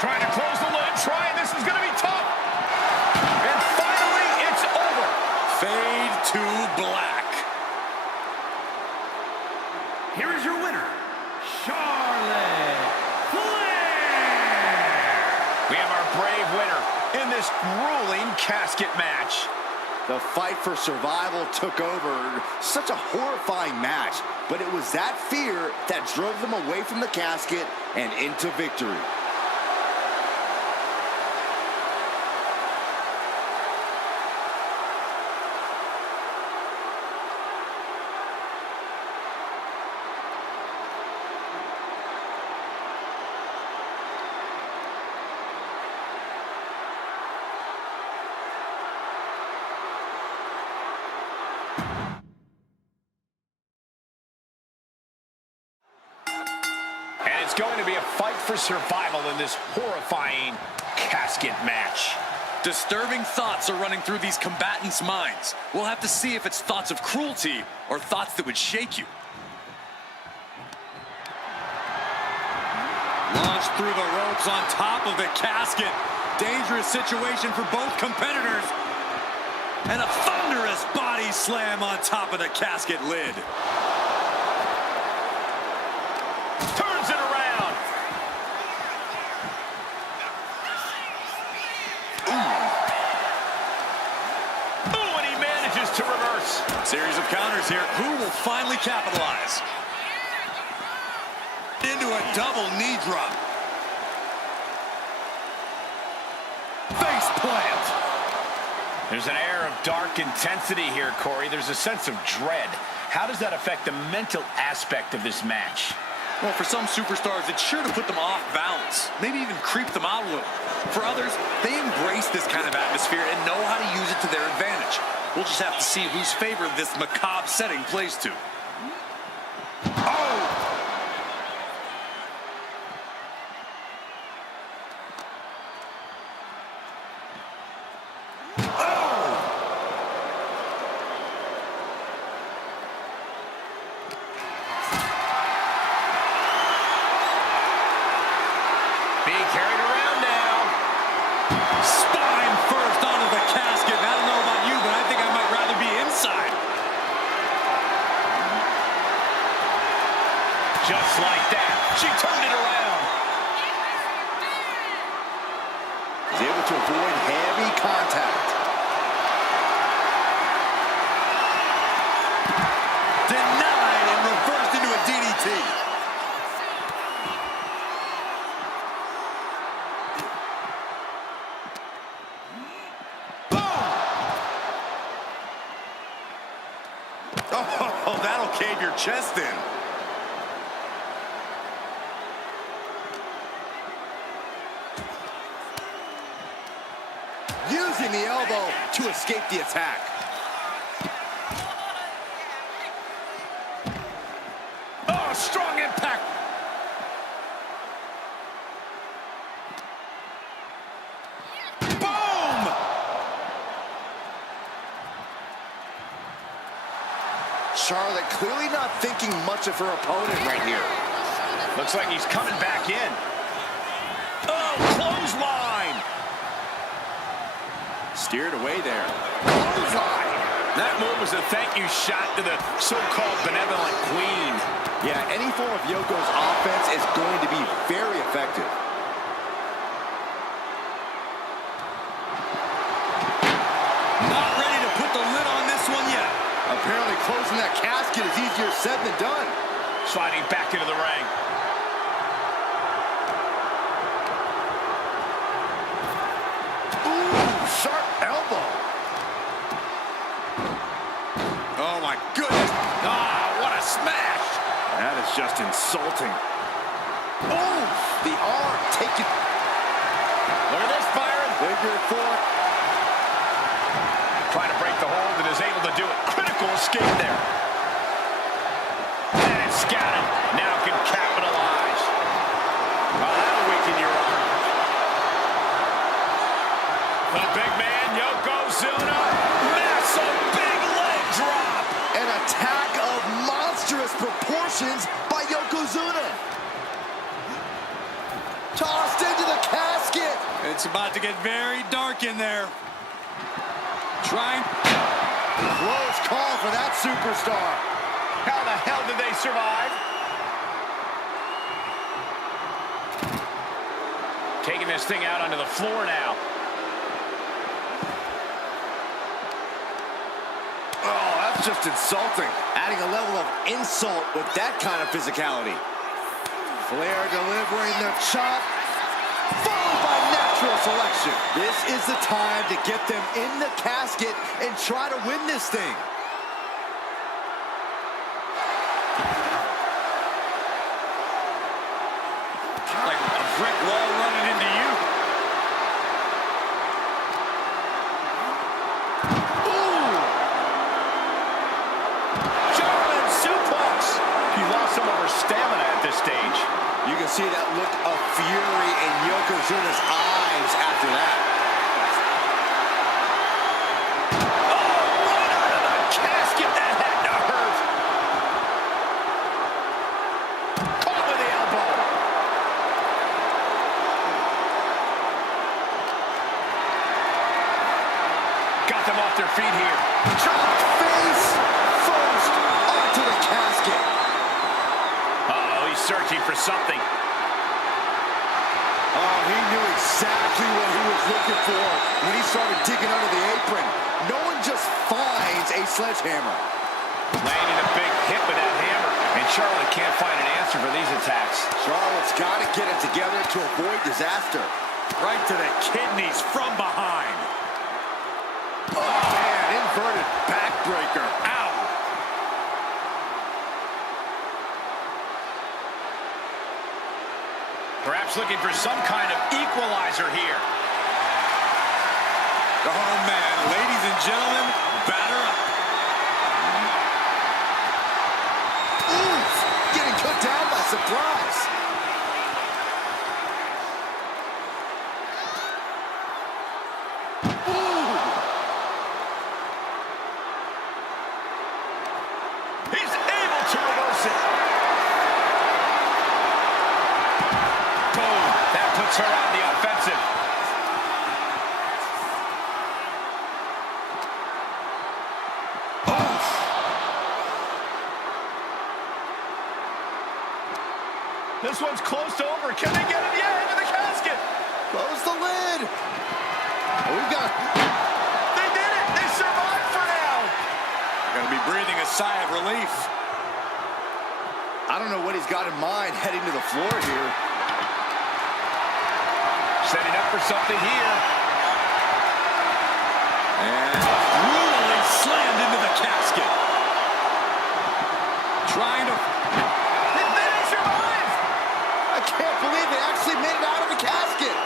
Trying to close the lid, this is gonna be tough. And finally, it's over. Fade to black. Here is your winner, Charlotte Flair. We have our brave winner in this grueling casket match. The fight for survival took over. Such a horrifying match, but it was that fear that drove them away from the casket and into victory. It's going to be a fight for survival in this horrifying casket match. Disturbing thoughts are running through these combatants' minds. We'll have to see if it's thoughts of cruelty or thoughts that would shake you. Launched through the ropes on top of the casket. Dangerous situation for both competitors. And a thunderous body slam on top of the casket lid. Turns it around. Ooh, and he manages to reverse. Series of counters here. Who will finally capitalize? Into a double knee drop. Face plant. There's an air of dark intensity here, Corey. There's a sense of dread. How does that affect the mental aspect of this match? Well, for some superstars, it's sure to put them off balance, maybe even creep them out a little. For others, they embrace this kind of atmosphere and know how to use it to their advantage. We'll just have to see whose favor this macabre setting plays to. Oh! Being carried around now. Spine first onto the casket. I don't know about you, but I think I might rather be inside. Just like that. She turned it around. He's able to avoid heavy contact. Denied and reversed into a DDT. Oh, that'll cave your chest in. Using the elbow to escape the attack. Oh, strong impact. Boom! Charlotte clearly not thinking much of her opponent right here. Looks like he's coming back in. Oh, clothesline. Steered away there. Clothesline. That move was a thank you shot to the so-called benevolent queen. Yeah, any form of Yoko's offense is going to be very effective. closing that casket is easier said than done. Sliding back into the ring. Ooh, sharp elbow. Oh, my goodness. Ah, what a smash. That is just insulting. Oh, the arm taken. Look at this, Byron. Figure 4. Trying to break the hold and is able to do it. Critical escape there. And it's scattered. Now can capitalize. Oh, that'll weaken your arm. The big man, Yokozuna. Massive big leg drop. An attack of monstrous proportions by Yokozuna. Tossed into the casket. It's about to get very dark in there. Trying. Close call for that superstar. How the hell did they survive? Taking this thing out onto the floor now. Oh, that's just insulting. Adding a level of insult with that kind of physicality. Flair delivering the chop, followed by natural selection. This is the time to get them in the casket and try to win this thing. Like a brick wall running into you. Ooh! German suplex. He lost some of her stamina at this stage. You can see that look of fury in Yokozuna's eyes after that. Right out of the casket. That had to hurt. Caught with the elbow. Got them off their feet here. Dropped face first onto the casket. Uh-oh, he's searching for something. Oh, he knew exactly what he was looking for when he started digging under the apron. No one just finds a sledgehammer. Landing a big hit with that hammer. And Charlotte can't find an answer for these attacks. Charlotte's got to get it together to avoid disaster. Right to the kidneys from behind. Oh, man, inverted backbreaker. Ow. Perhaps looking for some kind of equalizer here. Oh, man. Ladies and gentlemen, batter up. Oof, getting cut down by surprise. Ooh. He's able to reverse it. Boom. That puts her on the offensive. This one's close to over. Can they get it? Yeah, into the casket. Close the lid. Oh, we've got... They did it. They survived for now. Going to be breathing a sigh of relief. I don't know what he's got in mind heading to the floor here. Setting up for something here. And brutally slammed into the casket. Trying to... They didn't survive. I can't believe they actually made it out of the casket.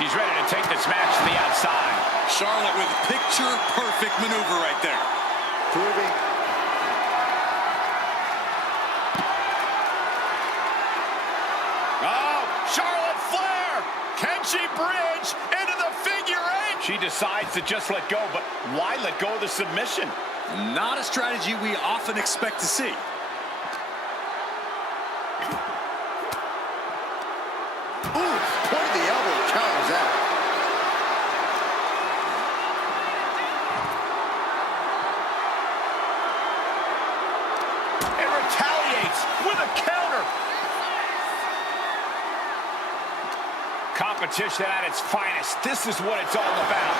She's ready to take this match to the outside. Charlotte with picture-perfect maneuver right there. Proving... Oh, Charlotte Flair! Can she bridge into the figure 8? She decides to just let go, but why let go of the submission? Not a strategy we often expect to see. Ooh, point of the elbow counters that. And retaliates with a counter. competition at its finest. This is what it's all about.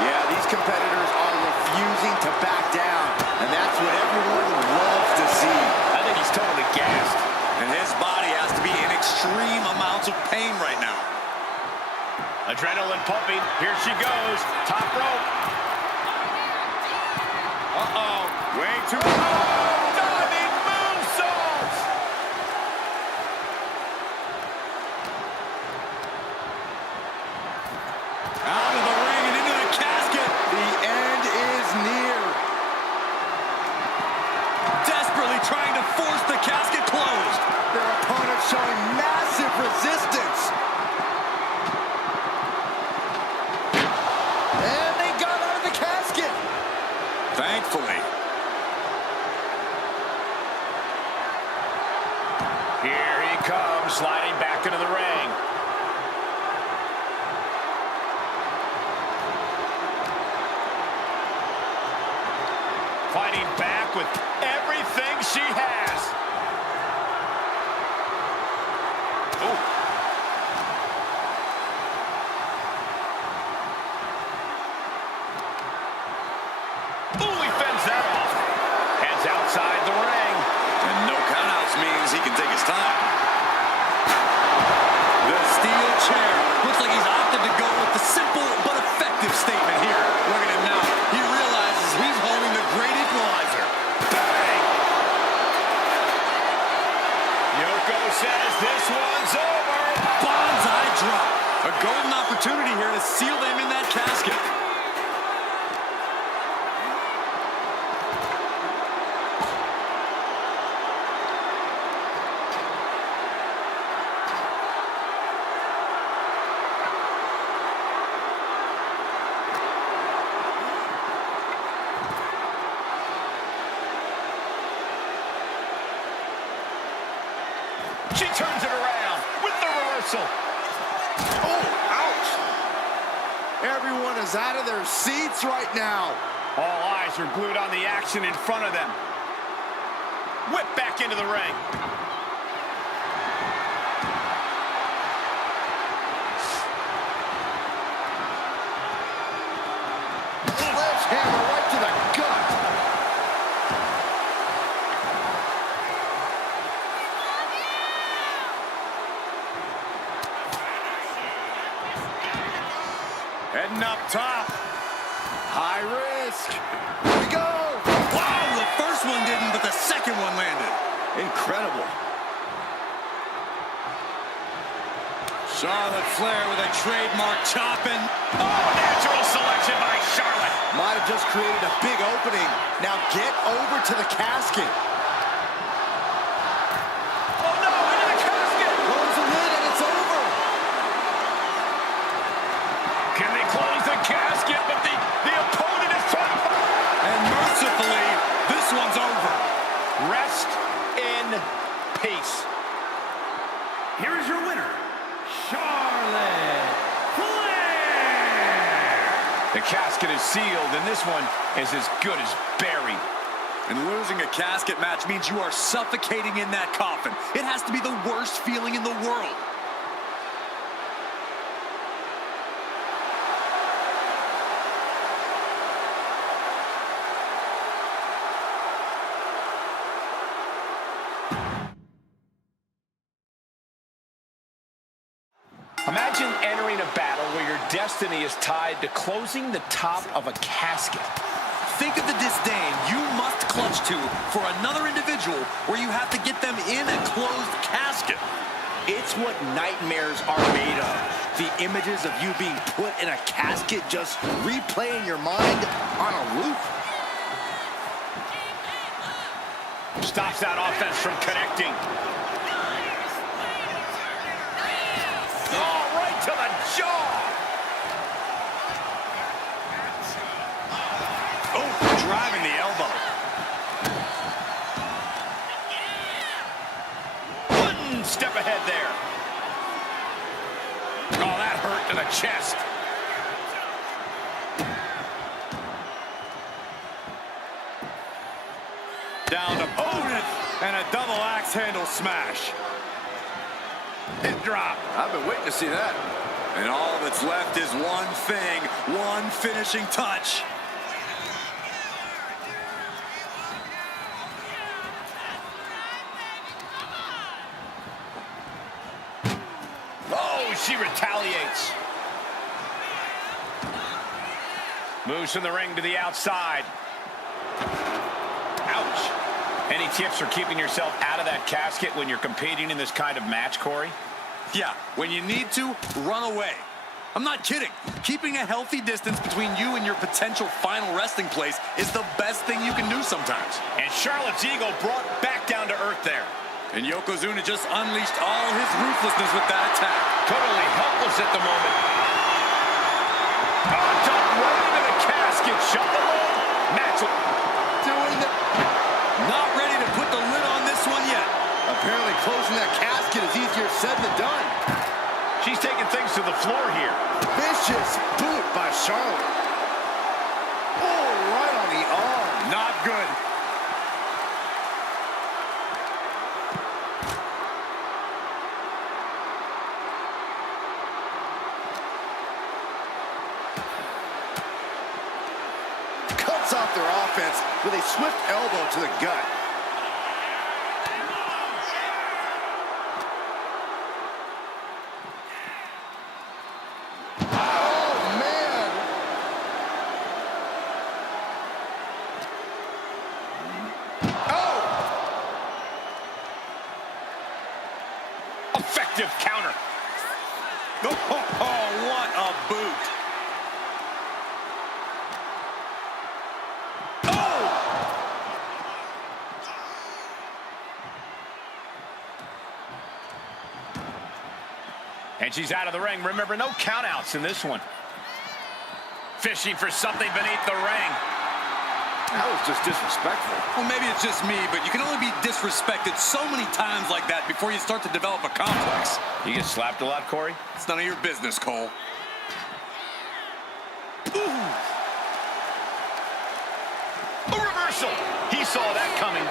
Yeah, these competitors are refusing to back down, and that's what everyone loves to see. I think he's totally gassed. And his body has to be in extreme amounts of pain right now. Adrenaline pumping. Here she goes. Top rope. Uh-oh. Way too Diving moonsaults. out of the ring and into the casket. The end is near. Desperately trying to force the casket closed. Their opponent showing massive resistance. And they got out of the casket. Thankfully. Here he comes, sliding back into the ring. Fighting back with everything she has. Ooh. Ooh, he fends that off. Heads outside the ring. And no countouts means he can take his time. The steel chair. Looks like he's opted to go with the simple but effective statement here. Look at him now. He realizes he's holding the great equalizer. Bang! Yoko says this one's over. Bonsai drop. A golden opportunity here to seal them in that casket. She turns it around with the reversal. Oh, ouch. Everyone is out of their seats right now. All eyes are glued on the action in front of them. Whip back into the ring. Sledgehammer right to the gut. Heading up top. High risk. Here we go. Wow, the first one didn't, but the second one landed. Incredible. Charlotte Flair with a trademark chopping. Oh, natural selection by Charlotte. Might have just created a big opening. Now get over to the casket. Oh no, into the casket. Close the lid and it's over. Can they close the casket? But the opponent is trying to... And mercifully, this one's over. Rest in peace. Here is your winner, Charlotte Flair. The casket is sealed, and this one is as good as buried. And losing a casket match means you are suffocating in that coffin. It has to be the worst feeling in the world. Imagine entering a battle where your destiny is tied to closing the top of a casket. Think of the disdain you must clutch to for another individual where you have to get them in a closed casket. It's what nightmares are made of. The images of you being put in a casket just replay in your mind on a loop. Stops that offense from connecting. Oh, right to the jaw. Oh, driving the elbow. One step ahead there. Oh, that hurt to the chest. Down to opponent and a double axe handle smash. Hip drop. I've been waiting to see that. And all that's left is one thing, one finishing touch. Oh, she retaliates. Moves from the ring to the outside. Ouch. Any tips for keeping yourself out of that casket when you're competing in this kind of match, Corey? Yeah, when you need to, run away. I'm not kidding. Keeping a healthy distance between you and your potential final resting place is the best thing you can do sometimes. And Charlotte's ego brought back down to earth there. And Yokozuna just unleashed all his ruthlessness with that attack. Totally helpless at the moment. Dumped right into the casket. Shut the lid. Match Doing the... Not ready to put the lid on this one yet. Apparently closing that casket is easier said than done. She's taking things to the floor here. Vicious boot by Charlotte. Oh, right on the arm. Not good. Cuts off their offense with a swift elbow to the gut. Effective counter. Oh, what a boot. Oh! And she's out of the ring. Remember, no countouts in this one. Fishing for something beneath the ring. That was just disrespectful. Well, maybe it's just me, but you can only be disrespected so many times like that before you start to develop a complex. You get slapped a lot, Corey? It's none of your business, Cole. Ooh. A reversal. He saw that coming.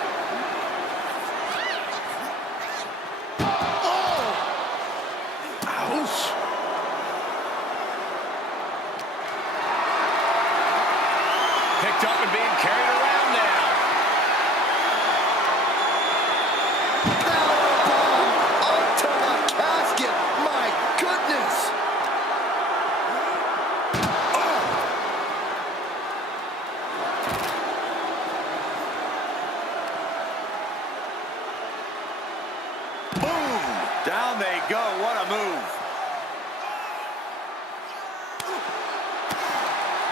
Picked up and being carried around now. Powerbomb onto the casket. My goodness. Oh. Boom! Down they go. What a move.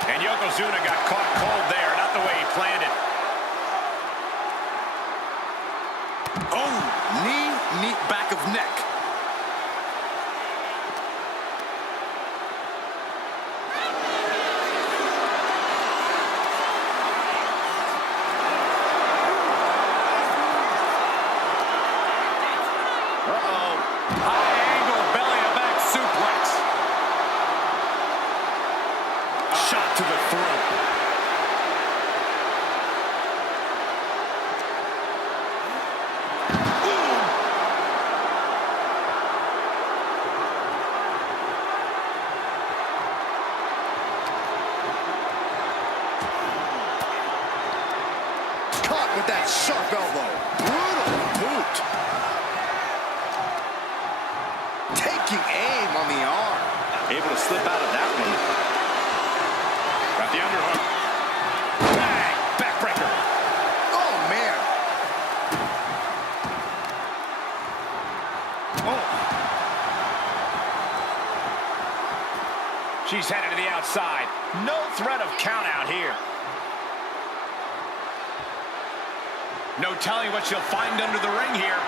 And Yokozuna got caught cold there, not the way he planned it. Oh, knee, back of neck. Uh-oh. High angle belly to back suplex. Shot to the throat. Caught with that sharp elbow. Brutal boot. Taking aim on the arm. Able to slip out of that one. Got the underhook. Bang! Backbreaker. Oh, man. Oh. She's headed to the outside. No threat of count out here. No telling what she'll find under the ring here.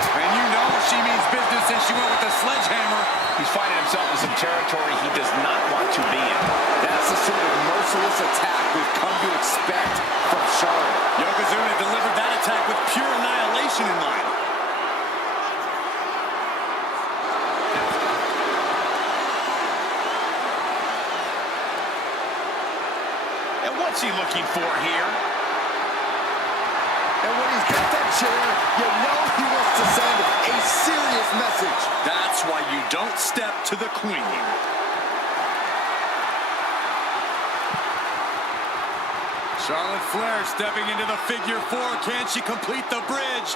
And you know she means business since she went with the sledgehammer. He's finding himself in some territory he does not want to be in. That's the sort of merciless attack we've come to expect from Charlotte. Yokozuna delivered that attack with pure annihilation in mind. And what's he looking for here? And when he's got that chair, you know he wants to send a serious message. That's why you don't step to the queen. Charlotte Flair stepping into the figure four. Can she complete the bridge?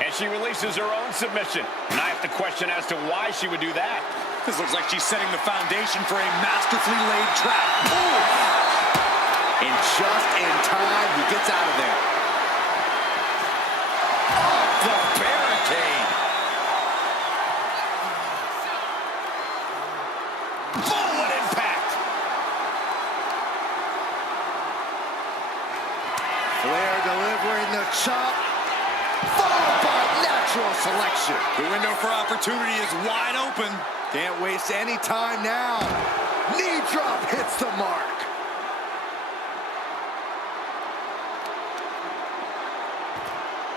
And she releases her own submission. And I have to question as to why she would do that. This looks like she's setting the foundation for a masterfully laid trap. Ooh. And just in time, he gets out of there. Off the barricade. Boom, what impact! Flair delivering the chop, followed by natural selection. The window for opportunity is wide open. Can't waste any time now. Knee drop hits the mark.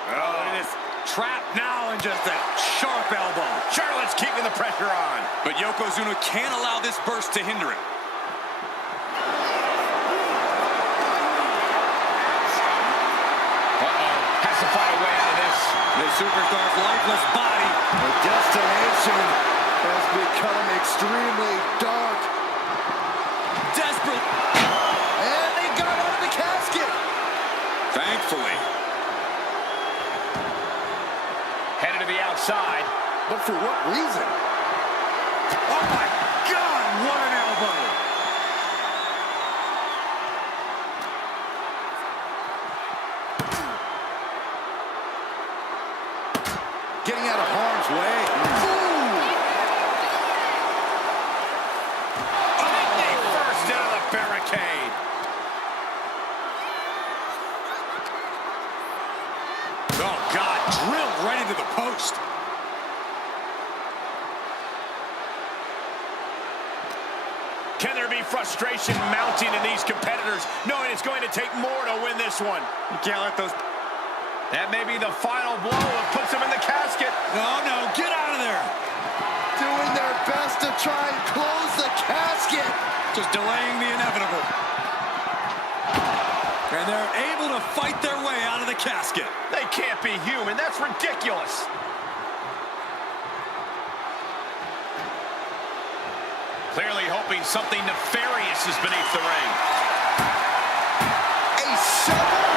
Oh, it is trapped now and just a sharp elbow. Charlotte's keeping the pressure on. But Yokozuna can't allow this burst to hinder him. Has to find a way out of this. The superstar's lifeless body. The destination has become extremely dark. Desperate. And they got out of the casket. Thankfully. Headed to the outside. But for what reason? Oh my God, what an elbow. Getting out of harm's way. Ooh. First down the barricade. Oh God, drilled right into the post. Can there be frustration mounting in these competitors, knowing it's going to take more to win this one? You can't let those... That may be the final blow that puts them in the casket. No, get out of there. Doing their best to try and close the casket. Just delaying the inevitable. And they're able to fight their way out of the casket. They can't be human. That's ridiculous. Clearly hoping something nefarious is beneath the ring. A shovel?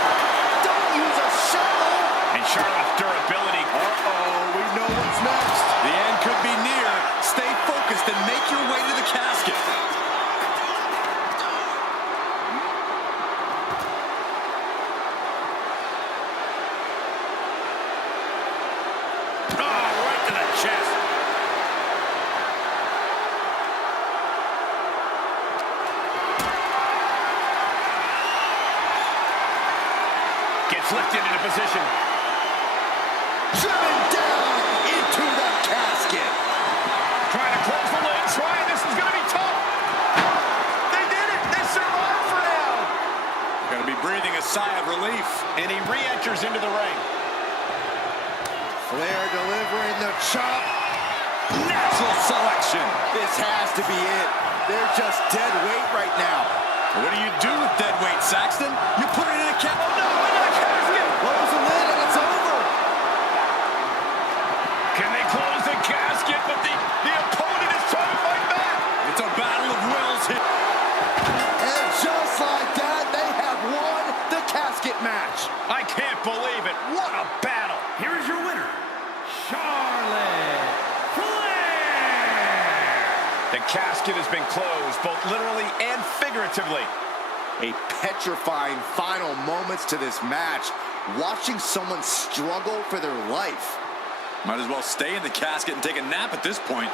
Don't use a shovel. And Charlotte's durability. Uh-oh, we know what's next. The end could be near. Stay focused and make your way to the casket. Oh, right to the chest. Gets lifted into position. Driven down into the casket. Trying to close the lid. This is going to be tough. They did it. They survived for now. Gonna be breathing a sigh of relief. And he re-enters into the ring. Flair delivering the chop. Natural selection. This has to be it. They're just dead weight right now. What do you do with dead weight, Saxton? You put it in a casket. Oh, no, into the casket. Close the lid and it's over. Can they close the casket? But the opponent is trying to fight back. It's a battle of wills here. And just like that, they have won the casket match. I can't believe it. What a battle. Here is your winner, Charlotte Flair. The casket has been closed, both literally and figuratively. A petrifying final moments to this match. Watching someone struggle for their life. Might as well stay in the casket and take a nap at this point.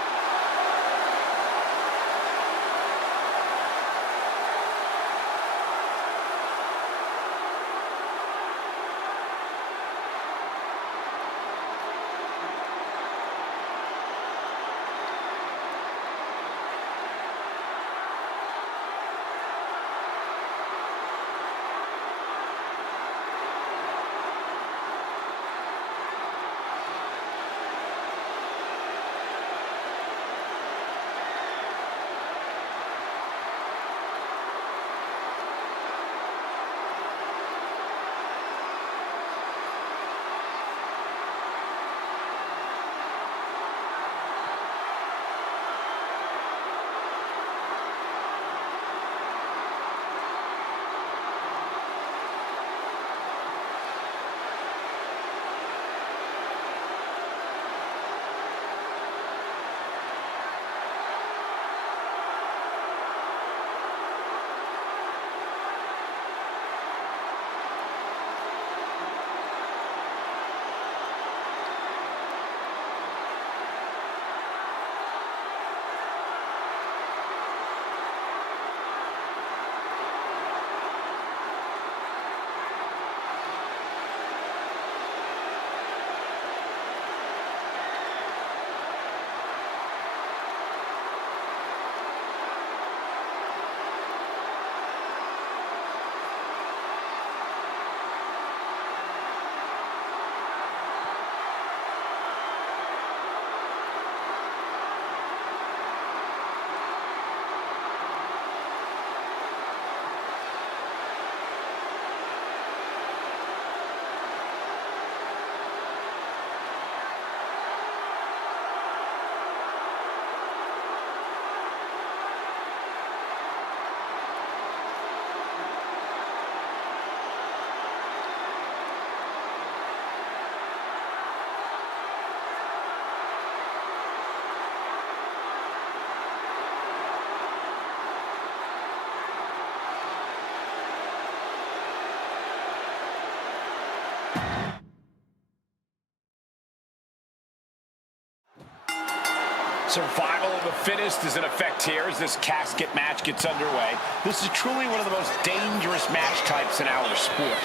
Survival of the fittest is in effect here as this casket match gets underway. This is truly one of the most dangerous match types in our sport.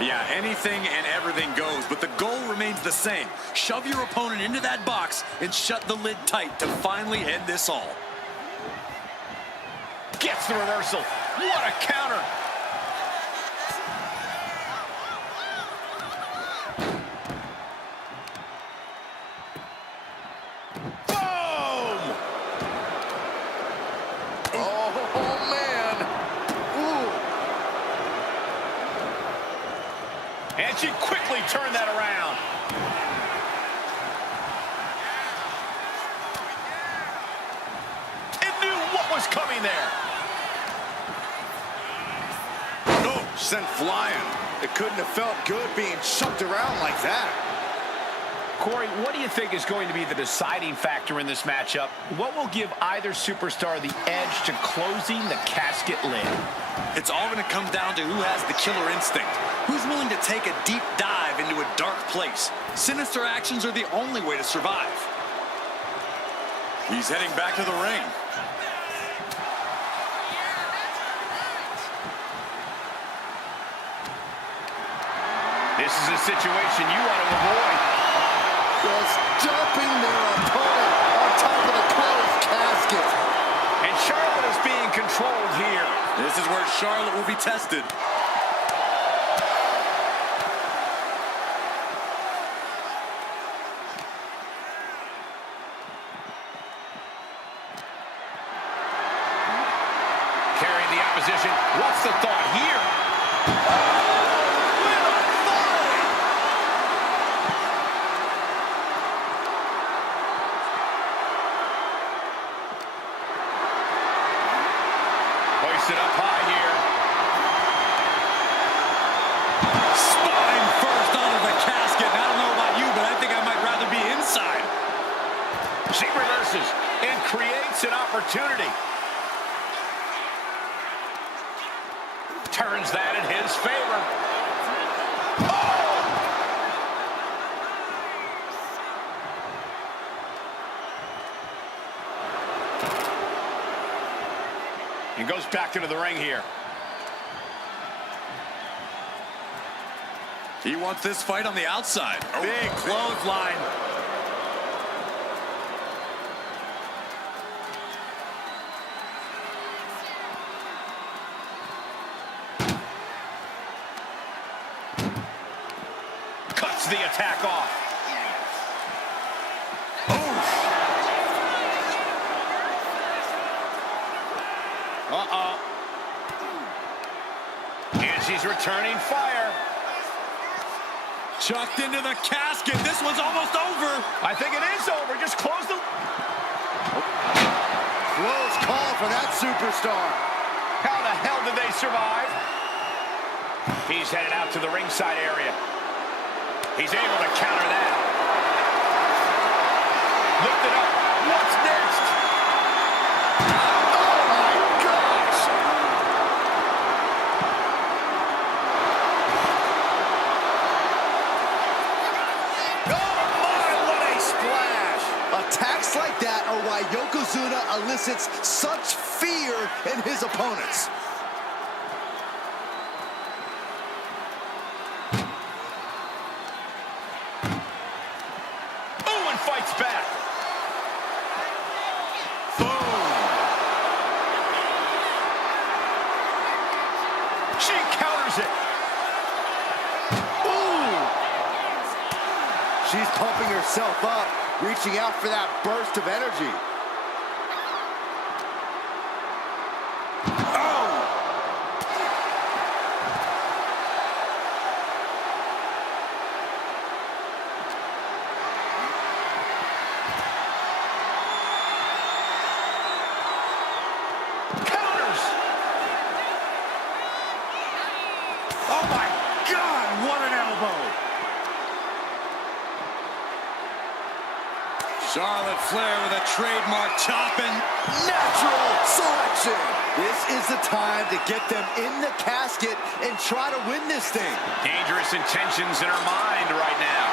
Yeah, anything and everything goes, but the goal remains the same. Shove your opponent into that box and shut the lid tight to finally end this all. Gets the reversal. What a counter. And she quickly turned that around. It knew what was coming there. Oh, sent flying. It couldn't have felt good being chucked around like that. Corey, what do you think is going to be the deciding factor in this matchup? What will give either superstar the edge to closing the casket lid? It's all going to come down to who has the killer instinct. Who's willing to take a deep dive into a dark place? Sinister actions are the only way to survive. He's heading back to the ring. This is a situation you want to avoid. Just dumping their opponent on top of the closed casket. And Charlotte is being controlled here. This is where Charlotte will be tested. Carrying the opposition. What's the thought here? Hoisted up high here. Spine first onto the casket. I don't know about you, but I think I might rather be inside. She reverses and creates an opportunity. Turns that in his favor. Oh! And goes back into the ring here. He wants this fight on the outside. Big clothesline. Cuts the attack off. And she's returning fire. Chucked into the casket. This one's almost over. I think it is over. Just close the... Close call for that superstar. How the hell did they survive? He's headed out to the ringside area. He's able to counter that. Lift it up. What's next? Oh my gosh! Oh my, what a splash! Attacks like that are why Yokozuna elicits such fear in his opponents. Fights back. Boom. She counters it. Ooh! She's pumping herself up, reaching out for that burst of energy. Oh my God, what an elbow! Charlotte Flair with a trademark chopping. Natural selection. This is the time to get them in the casket and try to win this thing. Dangerous intentions in her mind right now.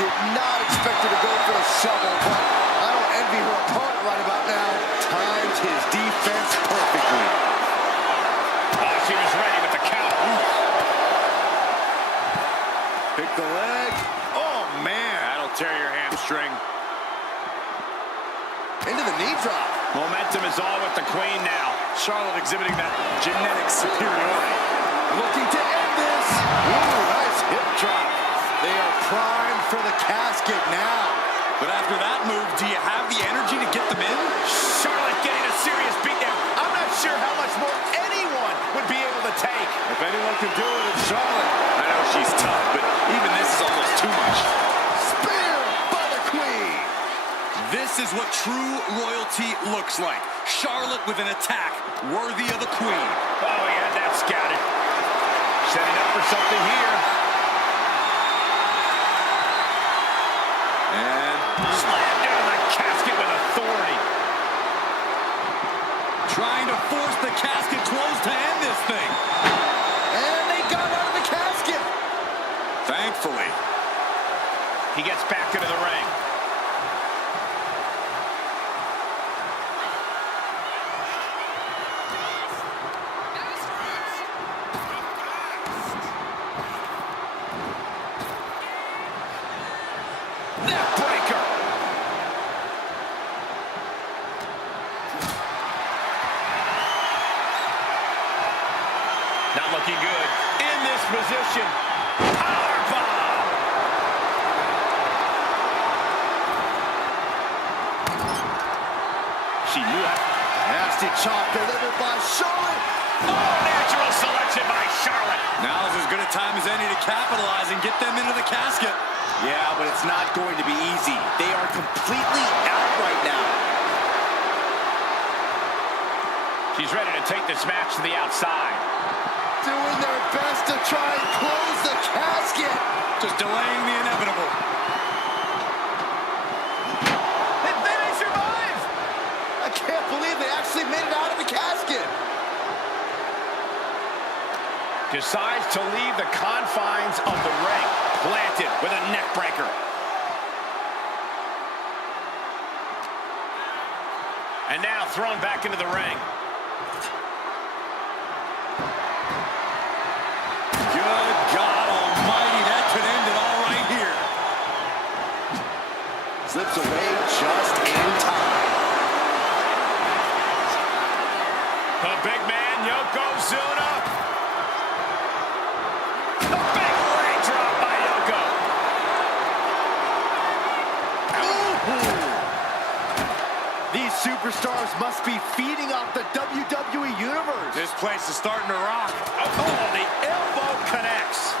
Did not expect her to go for a shovel, but I don't envy her opponent right about now. Timed his defense perfectly. Oh, she was ready with the counter. Pick the leg. Oh, man. That'll tear your hamstring. Into the knee drop. Momentum is all with the Queen now. Charlotte exhibiting that genetic superiority. Looking to end this. Ooh, nice hip drop. They are primed for the casket now. But after that move, do you have the energy to get them in? Charlotte getting a serious beatdown. I'm not sure how much more anyone would be able to take. If anyone can do it, it's Charlotte. I know she's tough, but even this is almost too much. Spear by the Queen. This is what true royalty looks like. Charlotte with an attack worthy of a queen. Oh, he had that scouted. Setting up for something here. And Slam down the casket with authority. trying to force the casket closed to end this thing. And they got out of the casket. Thankfully. He gets back into the ring. Neckbreaker. Not looking good. In this position. Powerbomb. She knew it. Nasty chop delivered by Charlotte. Oh, natural selection by Charlotte. Now is as good a time as any to capitalize and get them into the casket. Yeah, but it's not going to be easy. They are completely out right now. She's ready to take this match to the outside. Doing their best to try and close the casket. Just delaying the inevitable. And then they survive. I can't believe they actually made it out of the casket. Decides to leave the confines of the ring. Planted with a neck breaker. And now thrown back into the ring. Good God almighty, that could end it all right here. Slips away just in time. The big man, Yokozuna. The big leg drop by Yoko. These superstars must be feeding off the WWE Universe. This place is starting to rock. Oh, the elbow connects.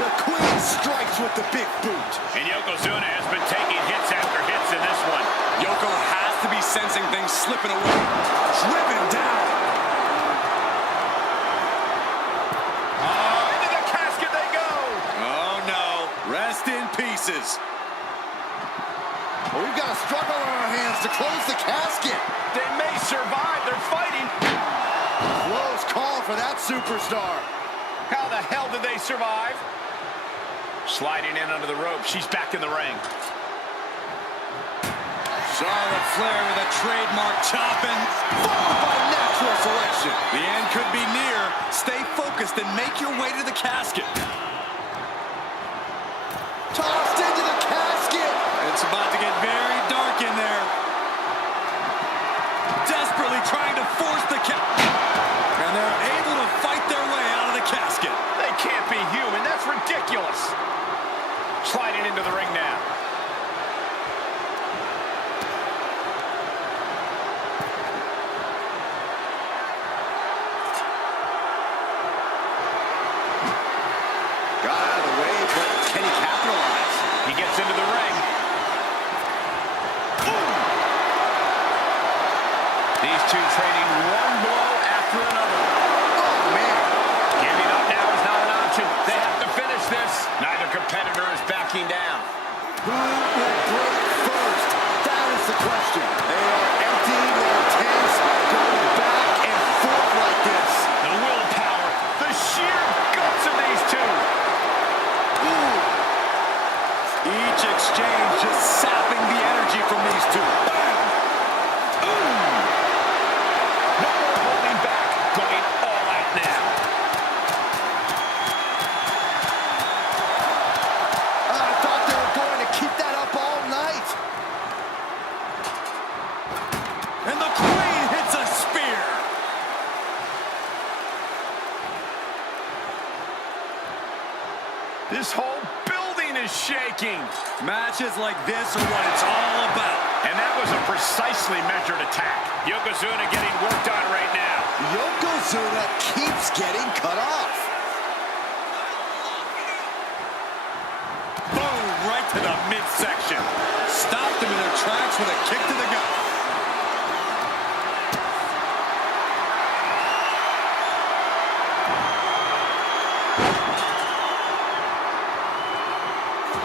The Queen strikes with the big boot. And Yokozuna has been taking hits after hits in this one. Yoko has to be sensing things slipping away. Driven down. Into the casket they go. Oh no, rest in pieces. Well, we've got a struggle on our hands to close the casket. They may survive. They're fighting. Close call for that superstar. How the hell did they survive? Sliding in under the rope. She's back in the ring. Charlotte Flair with a trademark chopping. Followed by natural selection. The end could be near. Stay focused and make your way to the casket. Tossed into the casket. It's about to get very dark in there. Desperately trying to force the and they're able to fight their way out of the casket. They can't be human. That's ridiculous. Sliding into the ring now. Got out of the way, but can he capitalize? He gets into the ring. These two trading one blow after another. Oh, man. Giving up now is not an option. They have to finish this. Neither competitor is backing down. Who will break first? That is the question. They are emptying their tanks, going back and forth like this. The willpower, the sheer Each exchange just sapping the energy from these two. Bam! Ooh! No more holding back, going all out now. I thought they were going to keep that up all night. And the Queen hits a spear. This whole building is shaking. Matches like this are what it's all about. And that was a precisely measured attack. Yokozuna getting worked on right now. Yokozuna keeps getting cut off. Boom, right to the midsection. Stopped them in their tracks with a kick to the gut.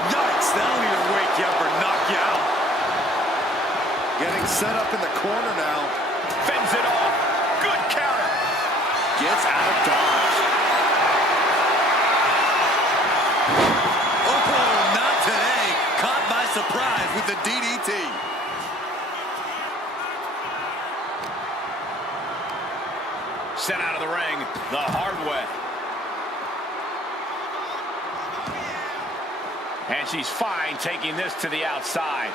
Yikes, that'll either wake you up or knock you out. Getting set up in the corner now. Fends it off. Good counter. Gets out of dodge. Oh, not today. Caught by surprise with the DDT. Sent out of the ring the hard way. And she's fine taking this to the outside.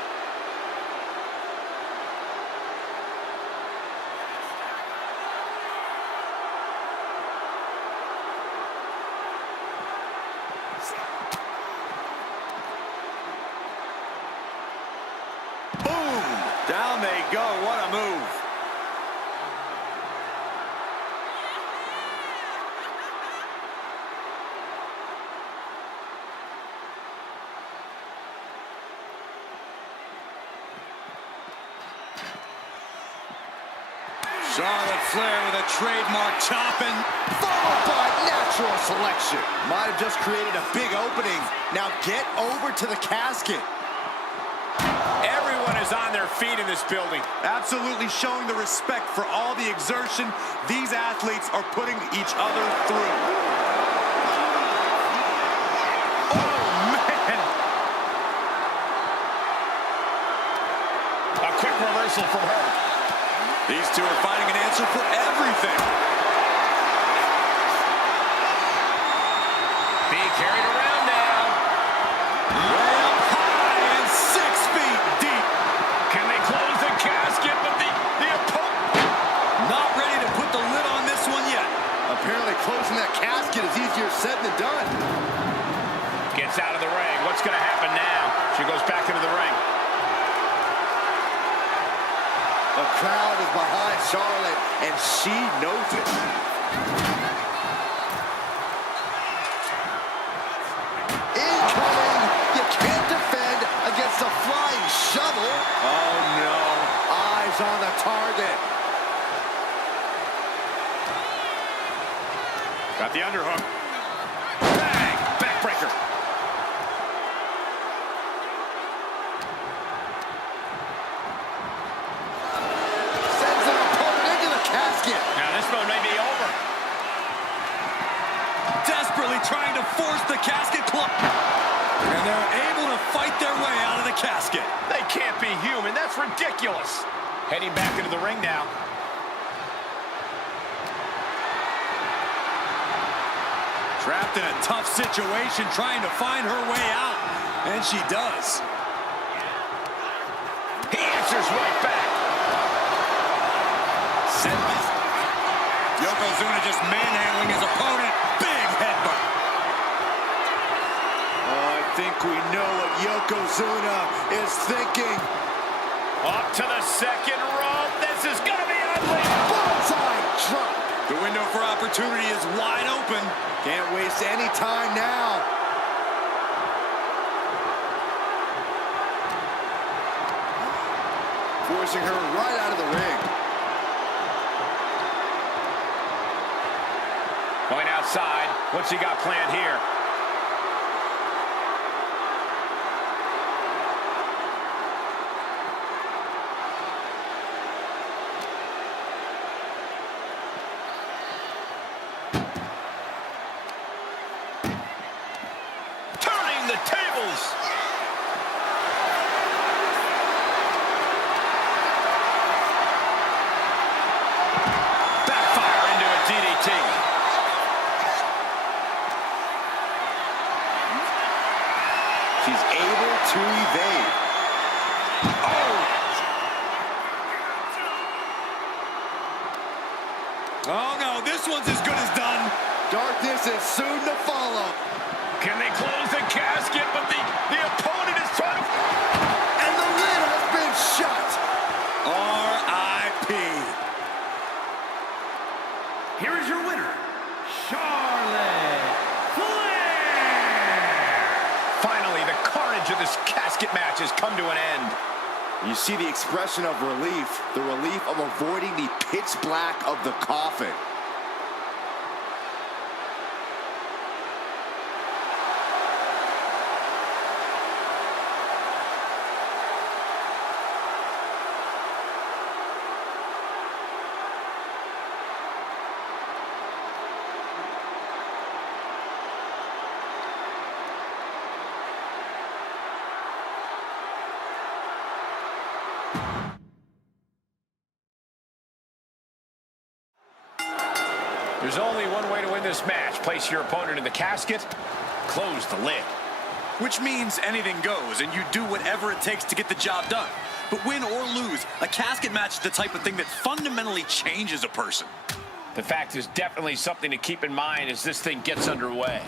Boom! Down they go. What a move. Charlotte Flair with a trademark chopping. Followed by natural selection. Might have just created a big opening. Now get over to the casket. Everyone is on their feet in this building. Absolutely showing the respect for all the exertion these athletes are putting each other through. Oh, man! A quick reversal from her. These two are finding an answer for everything. Being carried around now. Way up high and 6 feet deep. Can they close the casket? But the opponent... Not ready to put the lid on this one yet. Apparently closing that casket is easier said than done. Gets out of the ring. What's going to happen now? She goes back into the ring. The crowd is behind Charlotte, and she knows it. Incoming! You can't defend against a flying shovel. Oh, no. Eyes on the target. Got the underhook. Bang! Backbreaker. Sends an opponent into the casket. Now this one may be over. Desperately trying to force the casket closed. And they're able to fight their way out of the casket. They can't be human. That's ridiculous. Heading back into the ring now. Trapped in a tough situation, trying to find her way out. And she does. He answers right back. Send. Yokozuna just manhandling his opponent. Big headbutt. Oh, I think we know what Yokozuna is thinking. Up to the second rope. This is going to be ugly. Bullseye drop. The window for opportunity is wide open. Can't waste any time now. Forcing her right out of the ring. Going outside. What's he got planned here? Turning the tables. to evade. Oh no, this one's as good as done. Darkness is soon to follow. Can they close the casket? But the opponent is trying to... And the lid has been shut. R.I.P. Here is your winner, Charlotte Flair. Finally, the carnage of this casket match has come to an end. You see the expression of relief, the relief of avoiding the pitch black of the coffin. There's only one way to win this match. Place your opponent in the casket, close the lid. Which means anything goes, and you do whatever it takes to get the job done. But win or lose, a casket match is the type of thing that fundamentally changes a person. The fact is definitely something to keep in mind as this thing gets underway.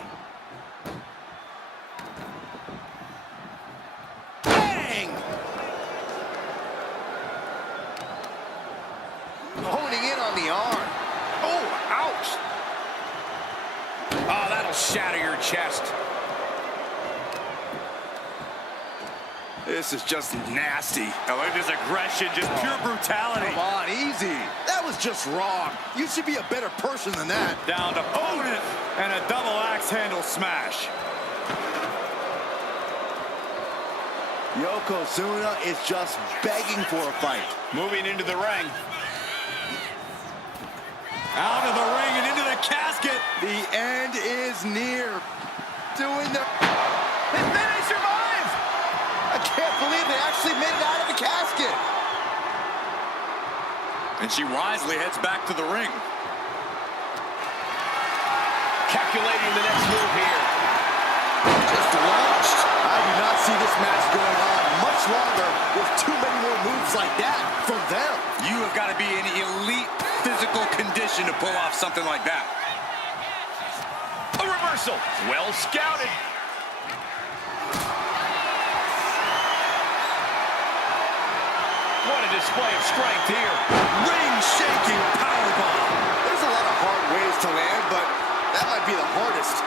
Bang! Honing in on the arm. Oh, ouch! Oh, that'll shatter your chest. This is just nasty. Now look at this aggression, just pure brutality. Come on, easy. That was just wrong. You should be a better person than that. Down to opponent and a double axe handle smash. Yokozuna is just begging for a fight. Moving into the ring. Out of the ring and into the casket. The end is near. Doing the... And then he survives! I can't believe they actually made it out of the casket. And she wisely heads back to the ring. Calculating the next move here. Just launched. I do not see this match going on much longer with too many more moves like that from them. You have got to be in elite physical condition to pull off something like that. A reversal. Well scouted. What a display of strength here. Ring-shaking powerbomb. There's a lot of hard ways to land, but that might be the hardest.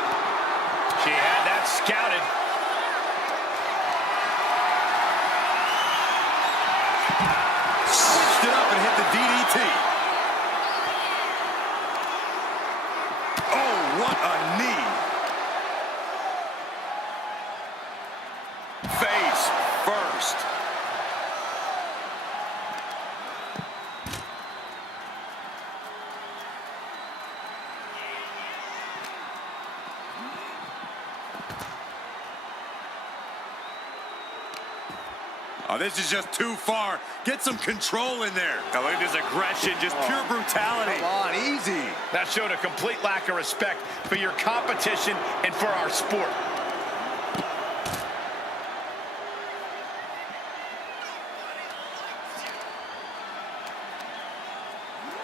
She had that scouted. Switched it up and hit the DDT. Oh, what a knee. Face first. Oh, this is just too far. Get some control in there. Now look at this aggression, just pure brutality. Come on, easy. That showed a complete lack of respect for your competition and for our sport.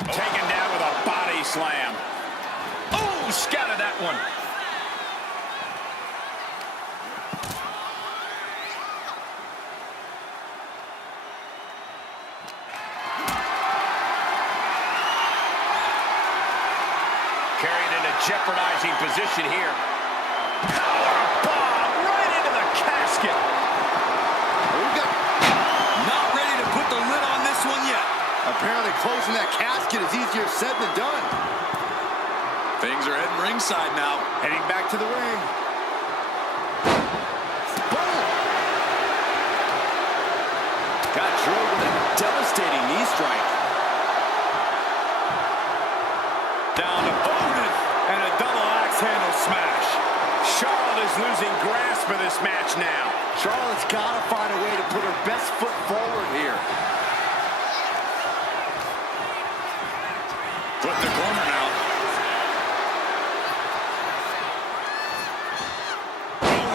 Taken down with a body slam. Oh, scouted that one. Carried in a jeopardizing position here. Power bomb right into the casket. Not ready to put the lid on this one yet. Apparently closing that casket is easier said than done. Things are heading ringside now. Heading back to the ring. Boom! Got drilled with a devastating knee strike. Down to opponent and a double axe handle smash. Charlotte is losing grasp of this match now. Charlotte's got to find a way to put her best foot forward here. Put the corner now.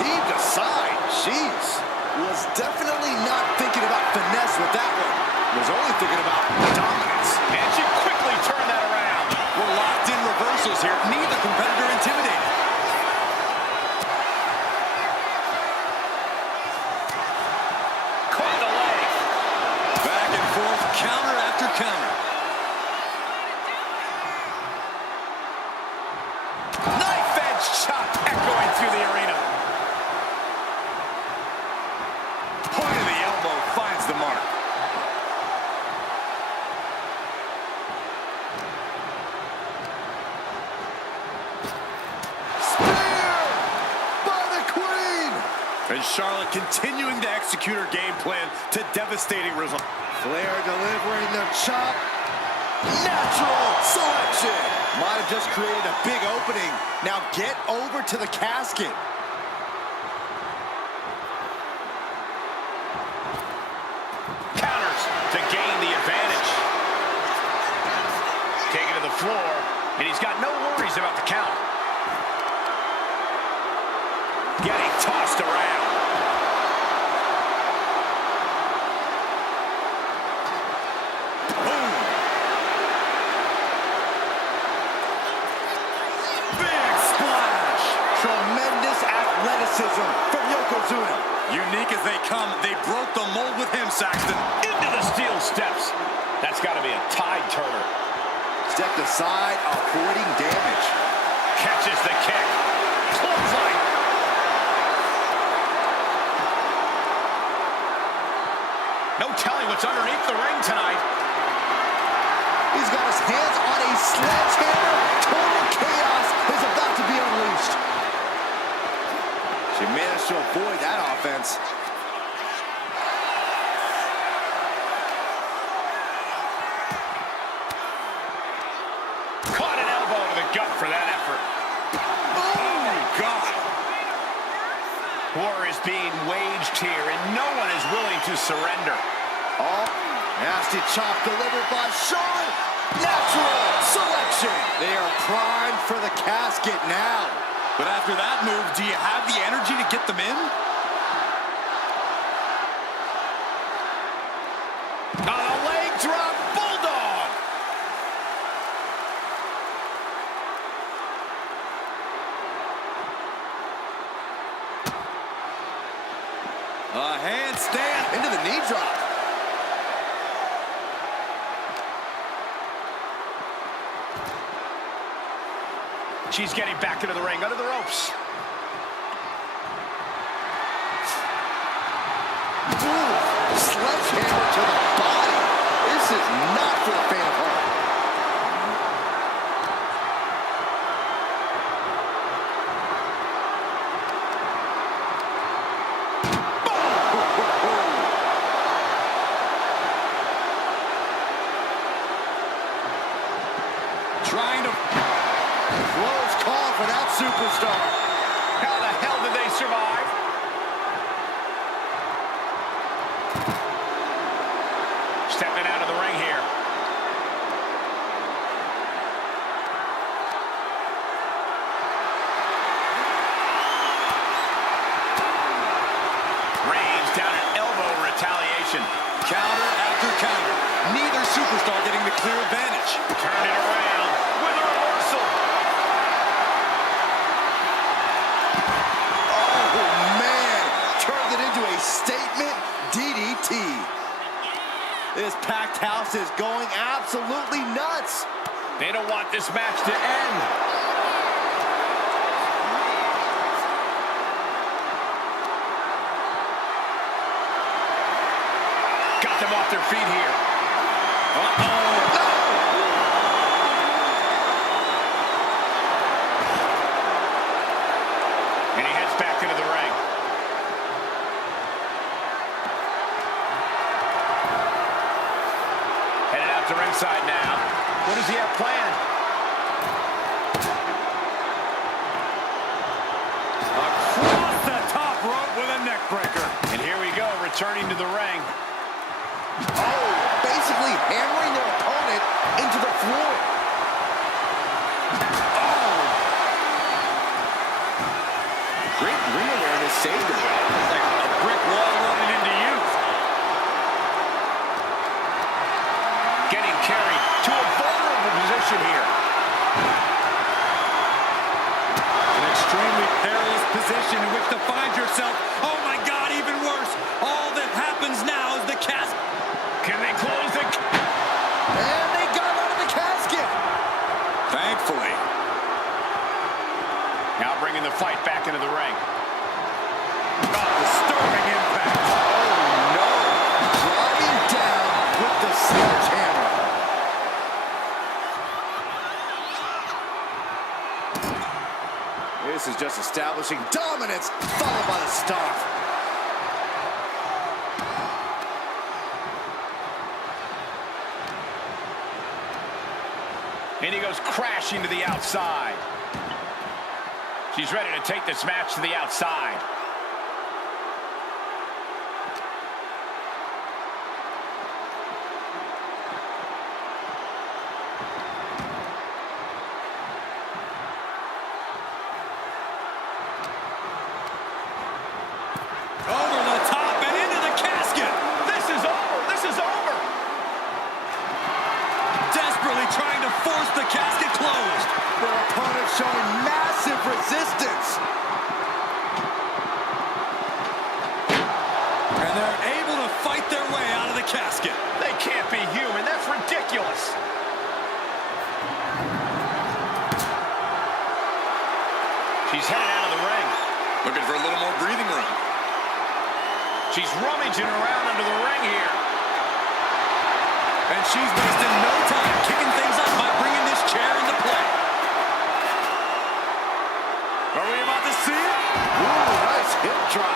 Heaved aside. Jeez. Was definitely not thinking about finesse with that one. Was only thinking about dominance. And she quickly turned that around. We're locked in reversals here. Neither competitor intimidated. Caught the leg. Back and forth, counter after counter. Knife edge chop echoing through the arena. Point of the elbow finds the mark. And Charlotte continuing to execute her game plan to devastating results. Flair delivering the chop. Natural selection. Might have just created a big opening. Now get over to the casket. Counters to gain the advantage. Taken to the floor, and he's got no worries about the count. Getting tossed around. Boom. Big splash. Tremendous athleticism from Yokozuna. Unique as they come, they broke the mold with him, Saxton. Into the steel steps. That's got to be a tide turner. Stepped aside, avoiding damage. Catches the kick. Clothesline. No telling what's underneath the ring tonight. He's got his hands on a sledgehammer. Total chaos is about to be unleashed. She managed to avoid that offense. Caught an elbow to the gut for that effort. Oh, God. War is being waged here, and no one is willing to surrender. Oh, nasty chop delivered by Charlotte. Natural selection. They are primed for the casket now. But after that move, do you have the energy to get them in? On a leg drop, bulldog. A handstand Into the knee drop. She's getting back into the ring, under the ropes. Ooh, sledgehammer to the body. This is not for the faint of heart. trying to... Close call for that superstar. How the hell did they survive? Stepping out of the ring here. Reigns down an elbow retaliation. Counter after counter. Neither superstar getting the clear advantage. Turn it around with a reversal. Oh, man. Turned it into a statement DDT. This packed house is going absolutely nuts. They don't want this match to end. Got them off their feet here. And he heads back into the ring. Headed out to ringside now. What does he have planned? Across the top rope with a neck breaker. And here we go, returning to the ring. Oh, basically hammering their opponent into the floor. Oh. Great ring awareness saved him. Like a brick wall run position in which to find yourself. Oh my God, even worse. All that happens now is the casket. Can they close the... And they got out of the casket. Thankfully. Now bringing the fight back into the ring. Disturbing impact. Oh no. Driving down with the sledgehammer. This is just establishing dominance, followed by the stomp. And he goes crashing to the outside. She's ready to take this match to the outside. Over the top and into the casket. This is over. This is over. Desperately trying to force the casket closed. Their opponent showing massive resistance. And they're able to fight their way out of the casket. They can't be human. That's ridiculous. She's headed out of the ring. Looking for a little more breathing room. She's rummaging around under the ring here. And she's wasting no time kicking things up by bringing this chair into play. Are we about to see it? Ooh, nice hip drop.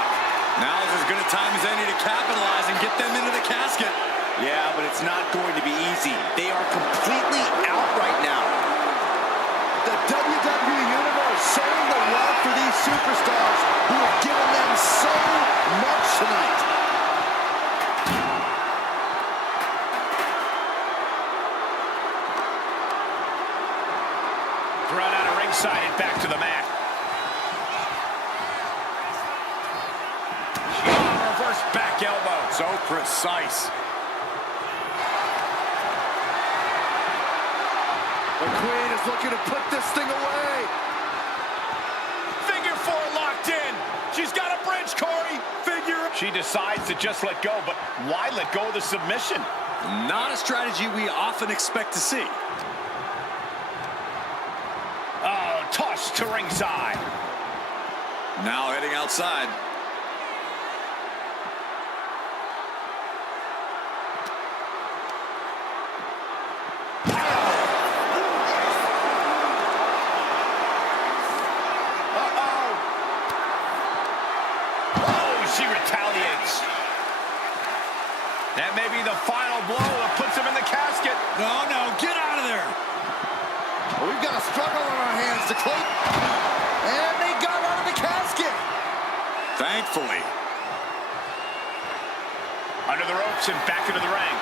Now is as good a time as any to capitalize and get them into the casket. Yeah, but it's not going to be easy. They are completely out right now. The WWE Universe showing the love for these superstars who have given them so much tonight. Thrown out of ringside and back to the mat. Reverse back elbow. So precise. The Queen is looking to put this thing away. Figure four locked in. She's got a bridge, Corey. She decides to just let go, but why let go of the submission? Not a strategy we often expect to see. Oh, tossed to ringside. Now heading outside. She retaliates. That may be the final blow that puts him in the casket. No, get out of there. Well, we've got a struggle on our hands to close. And they got out of the casket. Thankfully. Under the ropes and back into the ring.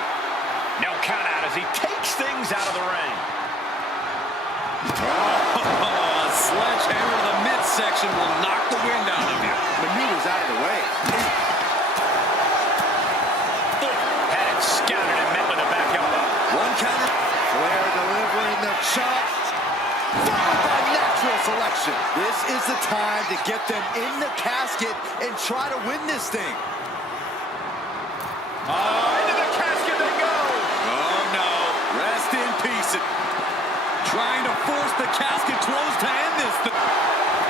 No count out as he takes things out of the ring. A sledgehammer to the midsection will knock the wind out of you. Maneuvers out of the way. Had it scouted and met with a back elbow. One counter. Flair delivering the chop. Followed by natural selection. This is the time to get them in the casket and try to win this thing. Into the casket they go. Oh no, rest in peace. Trying to force the casket closed to end this.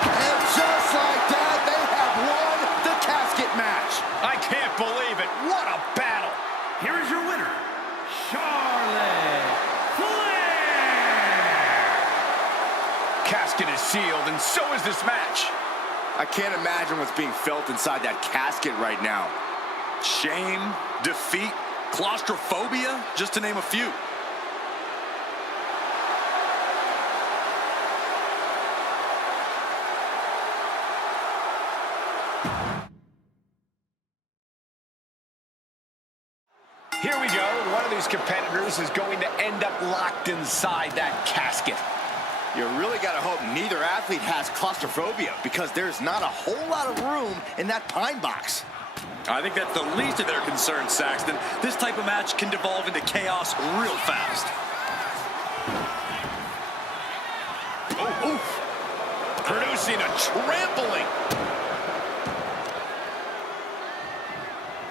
And just like that, they have won the casket match. I can't believe it. What a battle. Here is your winner, Charlotte Flair. Casket is sealed, and so is this match. I can't imagine what's being felt inside that casket right now. Shame, defeat, claustrophobia, just to name a few. Here we go. One of these competitors is going to end up locked inside that casket. You really got to hope neither athlete has claustrophobia, because there's not a whole lot of room in that pine box. I think that's the least of their concerns, Saxton. This type of match can devolve into chaos real fast. Producing a trampling.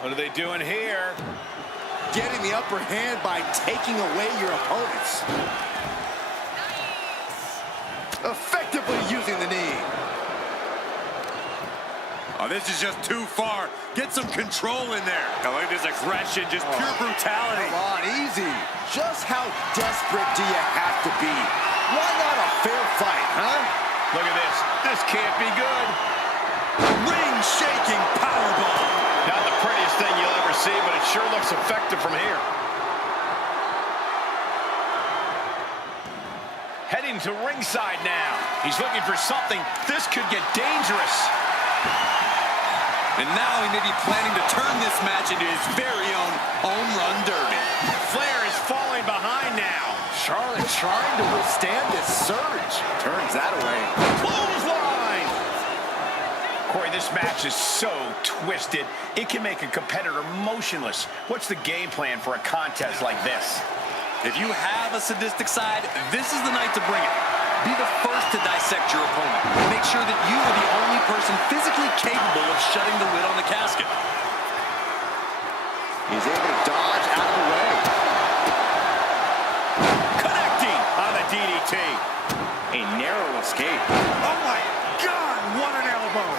What are they doing here? Getting the upper hand by taking away your opponents. Effectively using the knee. Oh, this is just too far. Get some control in there. Oh, look at this aggression, just pure brutality. Come on, easy. Just how desperate do you have to be? Why not a fair fight, huh? Look at this. This can't be good. Ring-shaking powerbomb. Not the prettiest thing you'll ever see, but it sure looks effective from here. Heading to ringside now. He's looking for something. This could get dangerous. And now he may be planning to turn this match into his very own home run derby. Flair is falling behind now. Charlotte trying to withstand this surge. Turns that away. Clothesline! Corey, this match is so twisted, it can make a competitor motionless. What's the game plan for a contest like this? If you have a sadistic side, this is the night to bring it. Be the first to dissect your opponent. Make sure that you are the only person physically capable of shutting the lid on the casket. He's able to dodge out of the way. Connecting on the DDT. A narrow escape. Oh my God, what an elbow.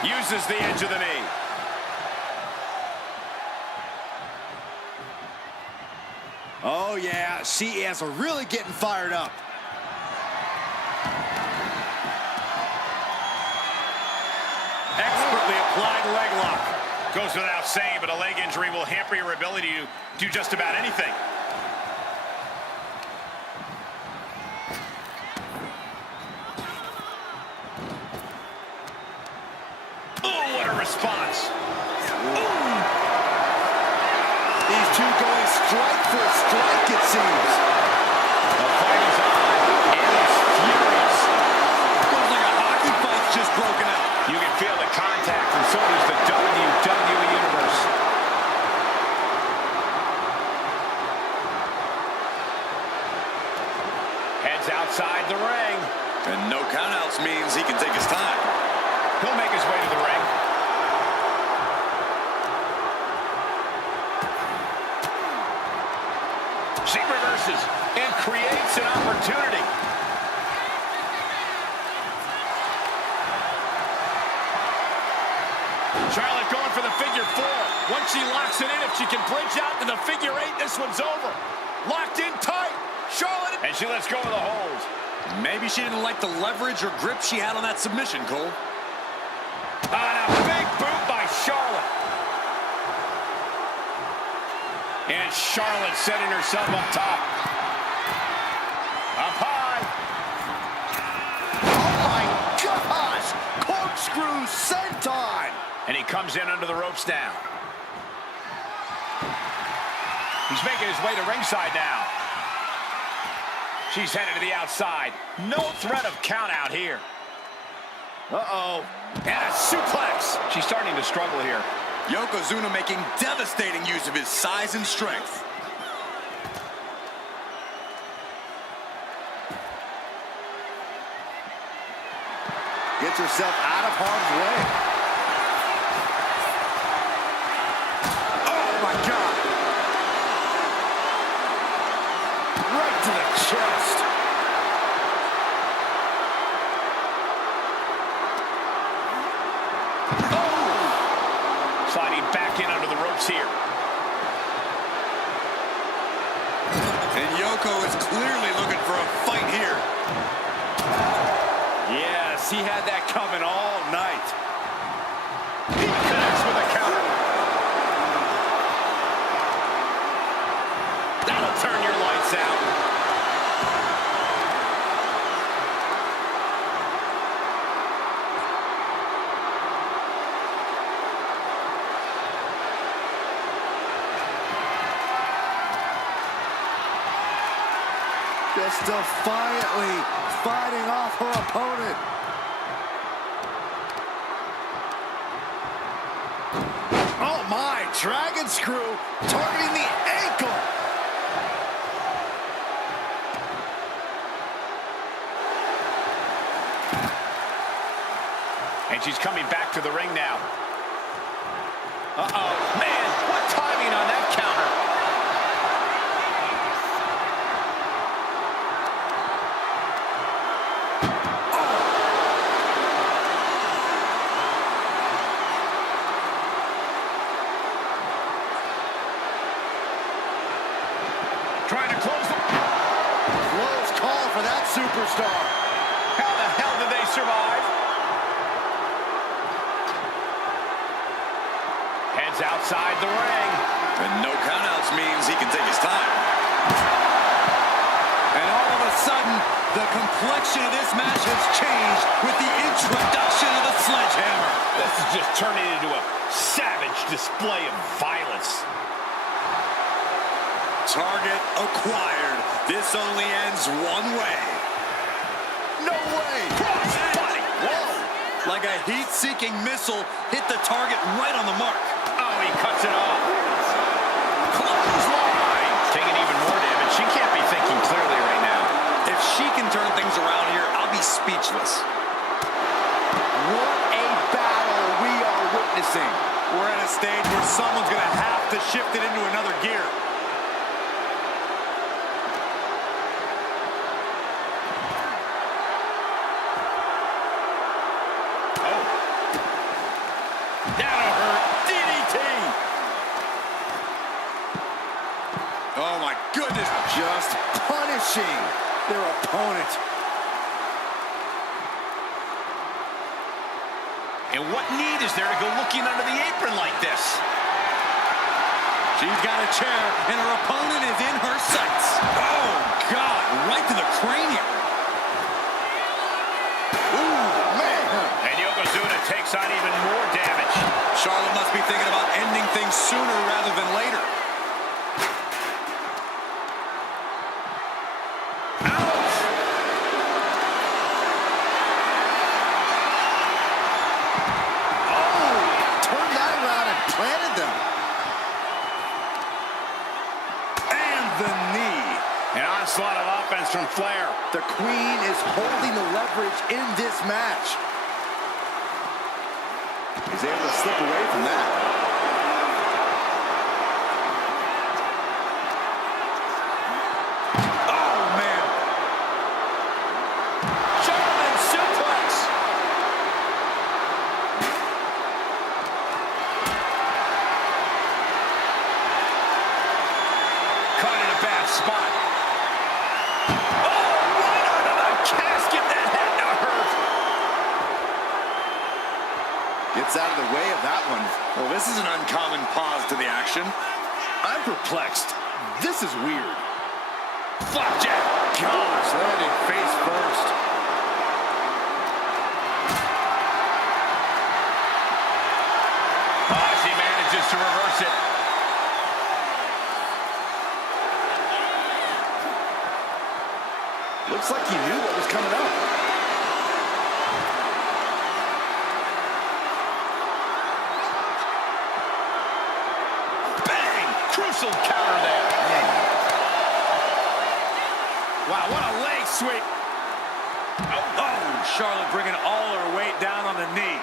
Uses the edge of the knee. Oh, yeah, she is really getting fired up. Expertly applied leg lock. Goes without saying, but a leg injury will hamper your ability to do just about anything. Oh, what a response. These two going strike for strike, it seems. The fight is on, and it's furious. Looks like a hockey fight's just broken out. You can feel the contact, and so does the WWE Universe. Heads outside the ring. And no countouts means he can take his time. He'll make his way to the ring. She reverses and creates an opportunity. Charlotte going for the figure four. Once she locks it in, if she can bridge out to the figure eight, this one's over. Locked in tight. Charlotte. And she lets go of the hold. Maybe she didn't like the leverage or grip she had on that submission, Cole. On a big boot by Charlotte. And Charlotte setting herself up top. Up high. Oh, my gosh! Corkscrew senton! And he comes in under the ropes now. He's making his way to ringside now. She's headed to the outside. No threat of count out here. Uh-oh. And a suplex. She's starting to struggle here. Yokozuna making devastating use of his size and strength. Gets herself out of harm's way. Oh, my God. Right to the chest. Sliding back in under the ropes here. And Yoko is clearly looking for a fight here. Yes, he had that coming all night. He connects with a counter. That'll turn your lights out. Just defiantly fighting off her opponent. Oh my, dragon screw targeting the ankle. And She's coming back to the ring now. Uh-oh. Man, what timing on that counter. Trying to close the... Close call for that superstar. How the hell did they survive? Heads outside the ring. And no countouts means he can take his time. And all of a sudden, the complexion of this match has changed with the introduction of the sledgehammer. This is just turning into a savage display of violence. Target acquired. This only ends one way. No way. Crossbody. Whoa. Like a heat-seeking missile hit the target right on the mark. Oh, he cuts it off. Clothesline. Taking even more damage. She can't be thinking clearly right now. If she can turn things around here, I'll be speechless. What a battle we are witnessing. We're at a stage where someone's going to have to shift it into another gear. Oh, my goodness. Just punishing their opponent. And what need is there to go looking under the apron like this? She's got a chair, and her opponent is in her sights. Oh, God, right to the cranium. Ooh, man. And Yokozuna takes on even more damage. Charlotte must be thinking about ending things sooner rather than later. Planted them. And the knee. An onslaught of offense from Flair. The Queen is holding the leverage in this match. He's able to slip away from that. Oh, man. German suplex. Spot. Oh, right under the casket. That had to hurt. Gets out of the way of that one. Well, this is an uncommon pause to the action. I'm perplexed. This is weird. Flapjack. Gosh, landing face first. Oh, she manages to reverse it. Looks like he knew what was coming up. Bang! Crucial counter there. Man. Wow, what a leg sweep. Oh, Charlotte bringing all her weight down on the knee.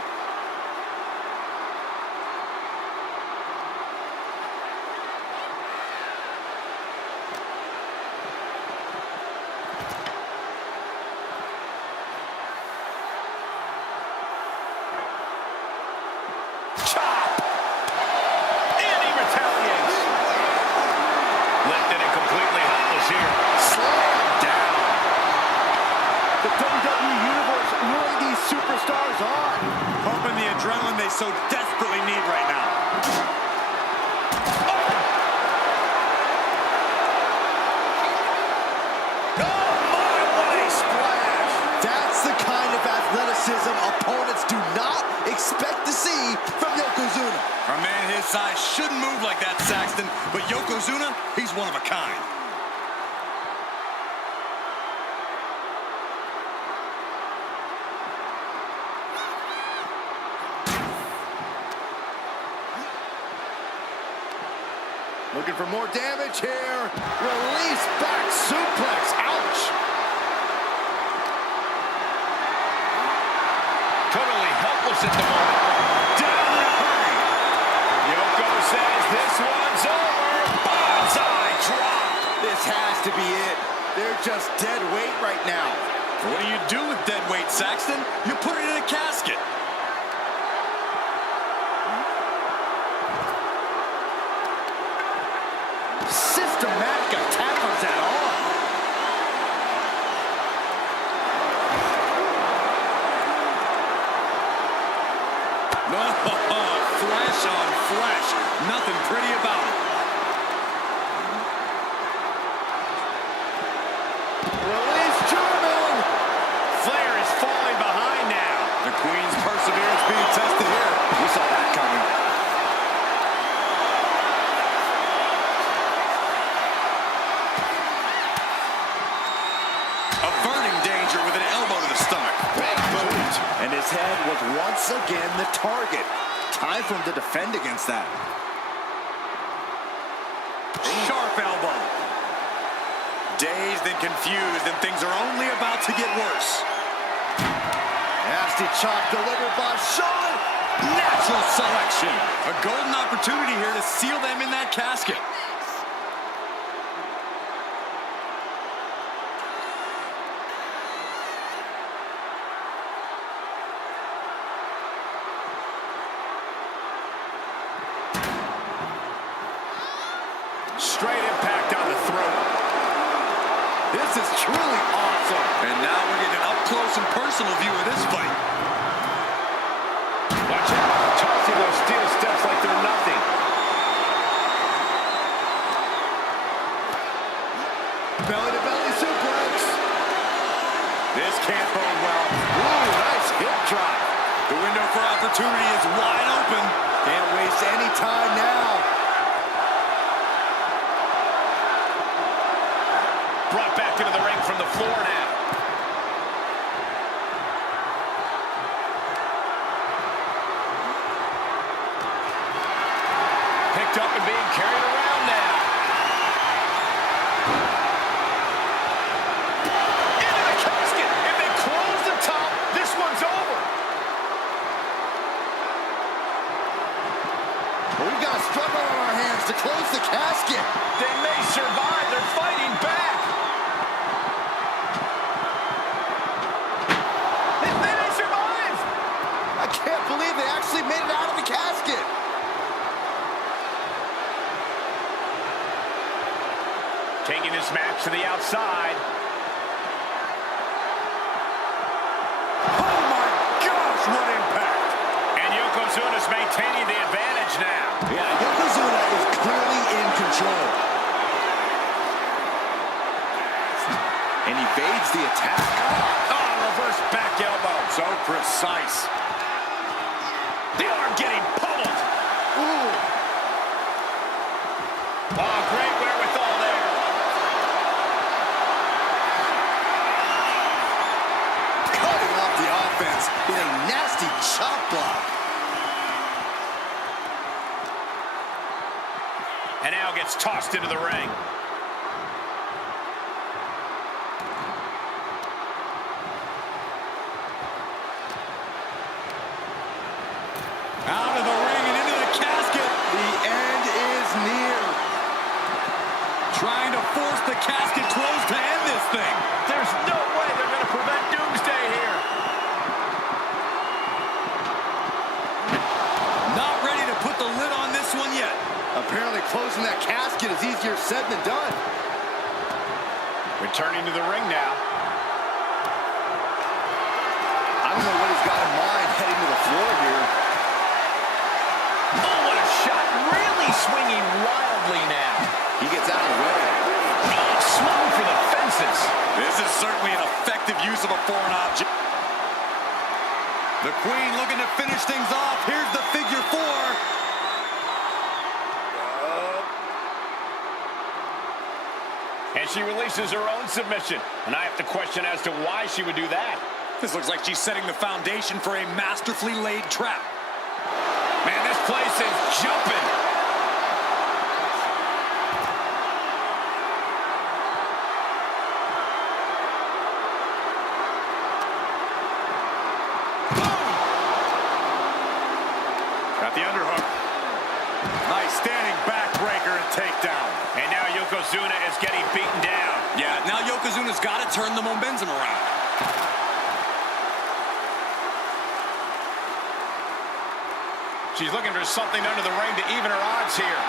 Adrenaline they so desperately need right now. Oh my, what a splash! That's the kind of athleticism opponents do not expect to see from Yokozuna. A man his size shouldn't move like that, Saxton, but Yokozuna, he's one of a kind. Looking for more damage here. Release back suplex. Ouch. Totally helpless nervous at the moment. Down in a hurry. Yoko says this one's over. Bonsai drop. This has to be it. They're just dead weight right now. What do you do with dead weight, Saxton? You put it in a casket. Systematic attack on that arm. Oh, flesh on flesh. Nothing pretty about it. Release German. Flair is falling behind now. The Queen's perseverance being tested here. We saw that coming. Averting danger with an elbow to the stomach. Big boot. And his head was once again the target. Time for him to defend against that. Sharp elbow. Dazed and confused, and things are only about to get worse. Nasty chop delivered by Shawn. Natural selection. A golden opportunity here to seal them in that casket. Straight impact on the throat. This is truly awesome. And now we're getting an up-close and personal view of this fight. Watch out. Tossing those steel steps like they're nothing. Belly-to-belly suplex. This can't bode well. Ooh, nice hip drop. The window for opportunity is wide open. Can't waste any time now. Brought back into the ring from the floor now. Picked up and being carried around now. Into the casket. If they close the top, this one's over. We've got a struggle on our hands to close the casket. They may survive. They're fighting back. They actually made it out of the casket. Taking this match to the outside. Oh my gosh, what impact! And Yokozuna's maintaining the advantage now. Yeah, Yokozuna is clearly in control. And evades the attack. Oh, reverse back elbow. So precise. The arm getting pummeled. Ooh. Oh, great wherewithal there. Cutting off the offense with a nasty chop block. And now gets tossed into the ring. Out of the ring and into the casket. The end is near. Trying to force the casket closed to end this thing. There's no way they're going to prevent doomsday here. Not ready to put the lid on this one yet. Apparently closing that casket is easier said than done. Returning to the ring now. I don't know what he's got in mind heading to the floor here. Oh, what a shot. Really swinging wildly now. He gets out of the way. Oh, swung for the fences. This is certainly an effective use of a foreign object. The Queen looking to finish things off. Here's the figure four. And she releases her own submission. And I have to question as to why she would do that. This looks like she's setting the foundation for a masterfully laid trap. Man, this place is jumping. Got the underhook. Nice standing backbreaker and takedown. And now Yokozuna is getting beaten down. Yeah, now Yokozuna's got to turn the momentum around. She's looking for something under the ring to even her odds here.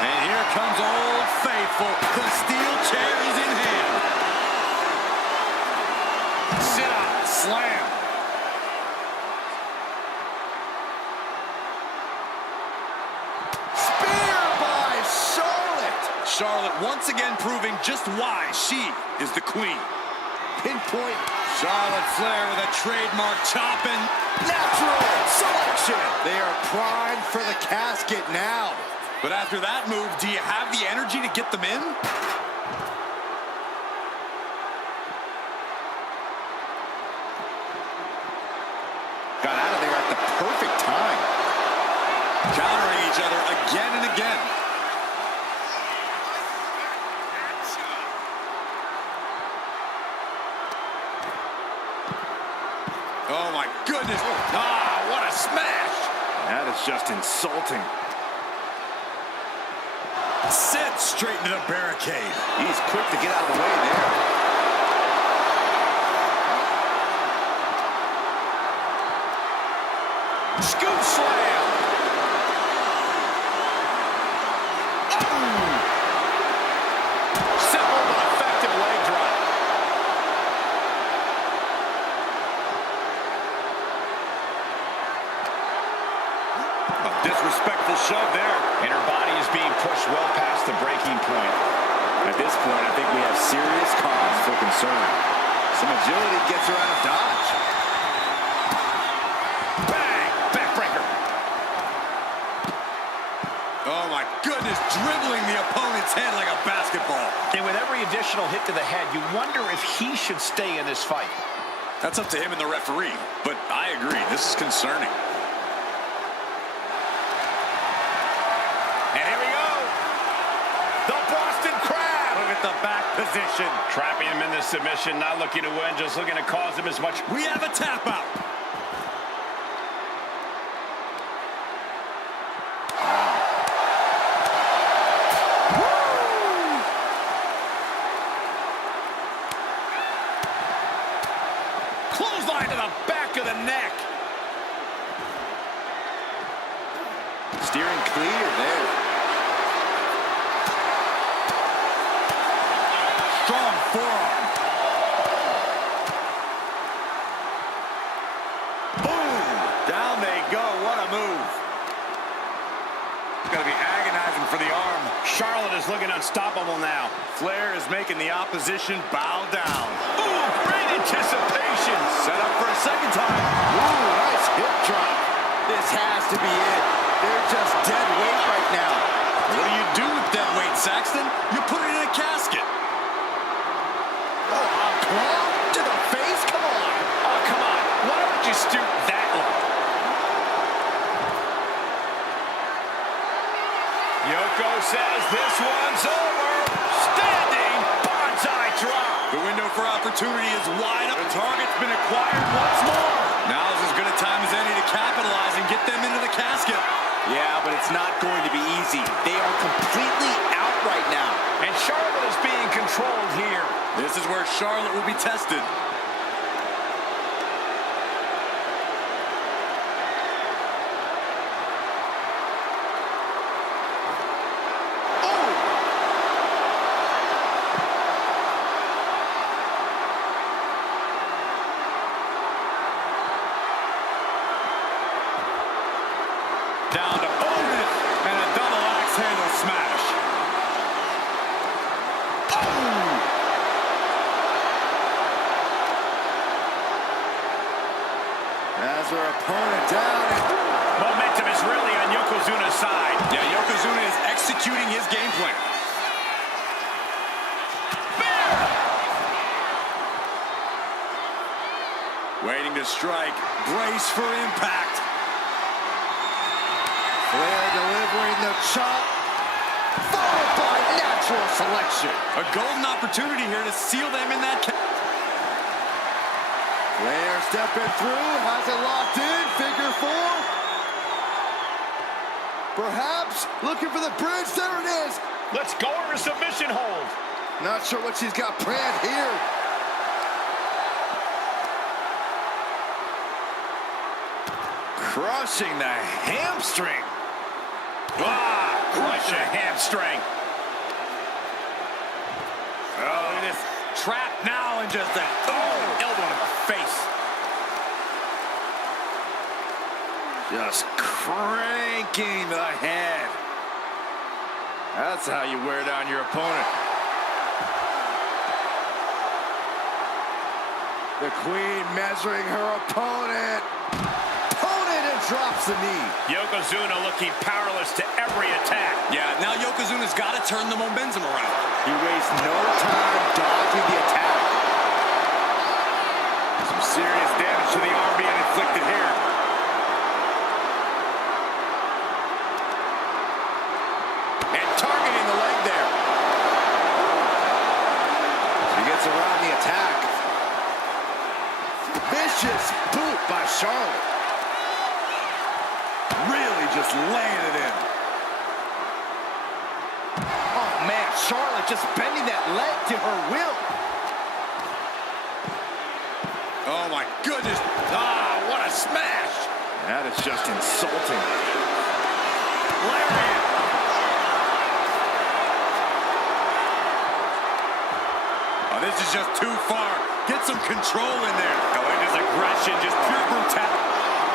And here comes Old Faithful. The steel chair is in hand. Sit up, slam. Spear by Charlotte. Charlotte once again proving just why she is the queen. Pinpoint. Charlotte Flair with a trademark chopping. Natural selection. They are primed for the casket now. But after that move, do you have the energy to get them in? Got out of there at the perfect time. Countering each other again and again. Oh my goodness. Ah, what a smash. That is just insulting. Set straight into the barricade. He's quick to get out of the way there. Scoop slam. Simple but effective leg drop. A disrespectful shove there. And her body is being pushed well past the breaking point. At this point, I think we have serious cause for concern. Some agility gets her out of dodge. Bang! Backbreaker. Oh my goodness, dribbling the opponent's head like a basketball. And with every additional hit to the head, you wonder if he should stay in this fight. That's up to him and the referee, but I agree, this is concerning. And here we go. The Boston Crab. Look at the back position. Trapping him in this submission, not looking to win, just looking to cause him as much. We have a tap out. Clothesline to the back of the neck. Steering clear there. Strong forearm. Boom! Down they go. What a move. It's going to be agonizing for the arm. Charlotte is looking unstoppable now. Flair is making the opposition bow down. Ooh, great anticipation. Set up for a second time. Ooh, nice hip drop. This has to be it. They're just dead weight right now. What do you do with dead weight, Saxton? You put it in a casket. Oh, a claw to the face? Come on. Oh, come on. Why would you stoop that low? Yoko says this one's over. Standing bonsai drop. The window for opportunity is wide open. The target's been acquired once more. Now's as good a time as any to capitalize and get them into the casket. Yeah, but it's not going to be easy. They are completely out right now. And Charlotte is being controlled here. This is where Charlotte will be tested. Down to Otis and a double axe handle smash. As her opponent down. Momentum is really on Yokozuna's side. Yeah, Yokozuna is executing his game plan. Waiting to strike. Brace for impact. Flair delivering the chop. Followed by natural selection. A golden opportunity here to seal them in that. Flair stepping through. Has it locked in. Figure four. Perhaps looking for the bridge. There it is. Let's go over submission hold. Not sure what she's got planned here. Crushing the hamstring. Crush a hamstring. Oh, look at this. Trapped now and just that. Oh, elbow to the face. Just cranking the head. That's how you wear down your opponent. The Queen measuring her opponent. Opponent, and drops the knee. Yokozuna looking powerless to every attack. Yeah, now Yokozuna's got to turn the momentum around. He wastes no time dodging the attack. Some serious damage to the arm being inflicted here. And targeting the leg there. She gets around the attack. Vicious boot by Charlotte. Really just laying it in. Oh man, Charlotte just bending that leg to her will. Oh my goodness. Ah, what a smash. That is just insulting. Lariat. Oh, this is just too far. Get some control in there. Galinda's aggression, just pure brutality.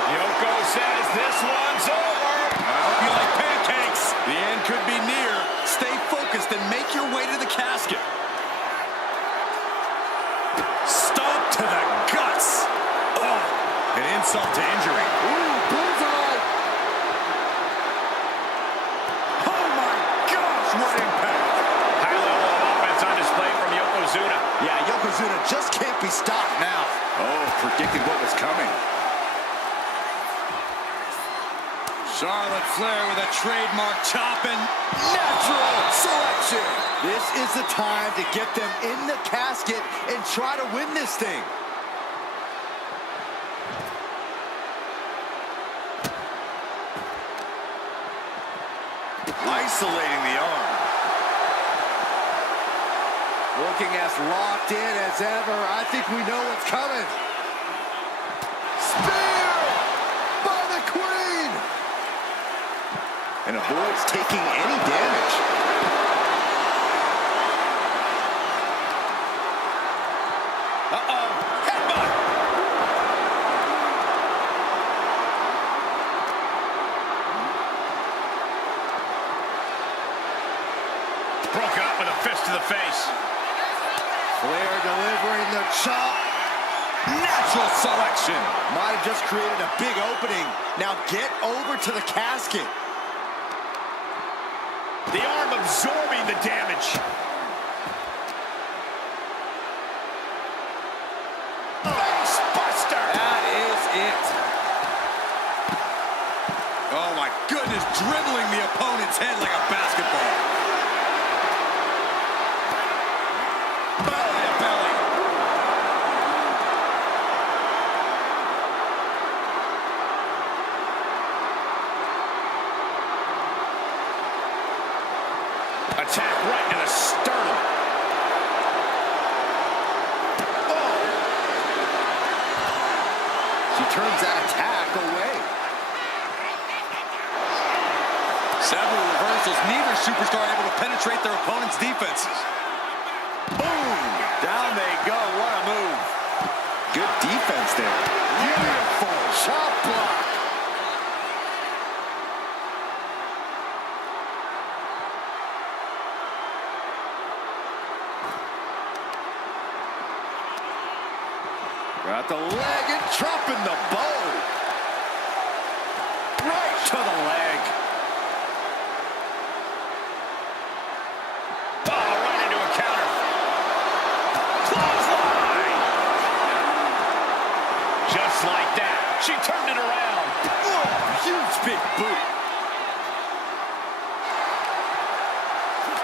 Yoko says this one's over. I hope you like pancakes. The end could be near. Stay focused and make your way to the casket. Stomp to the guts. Oh, an insult to injury. Ooh, bullseye. Oh my gosh, what impact. High level of offense on display from Yokozuna. Yeah, Yokozuna just can't be stopped now. Oh, predicted what was coming. Charlotte Flair with a trademark chop and Natural selection. This is the time to get them in the casket and try to win this thing. Isolating the arm. Looking as locked in as ever. I think we know what's coming. Spear by the Queen. And avoids taking any damage. uh-oh, headbutt. Broke up with a fist to the face. Flair delivering the chop. Natural selection. Might have just created a big opening. Now get over to the casket. The arm absorbing the damage. Face buster. That is it. Oh my goodness, dribbling the opponent's head like a basketball. Belly to belly. Attack right in the sternum. Oh! She turns that attack away. Several reversals. Neither superstar able to penetrate their opponent's defenses. Boom! Down they go. What a move. Good defense there. Beautiful chop block. Got the leg and dropping the bow. Right to the leg. Oh, right into a counter. Clothesline. Just like that. She turned it around. Oh, huge big boot.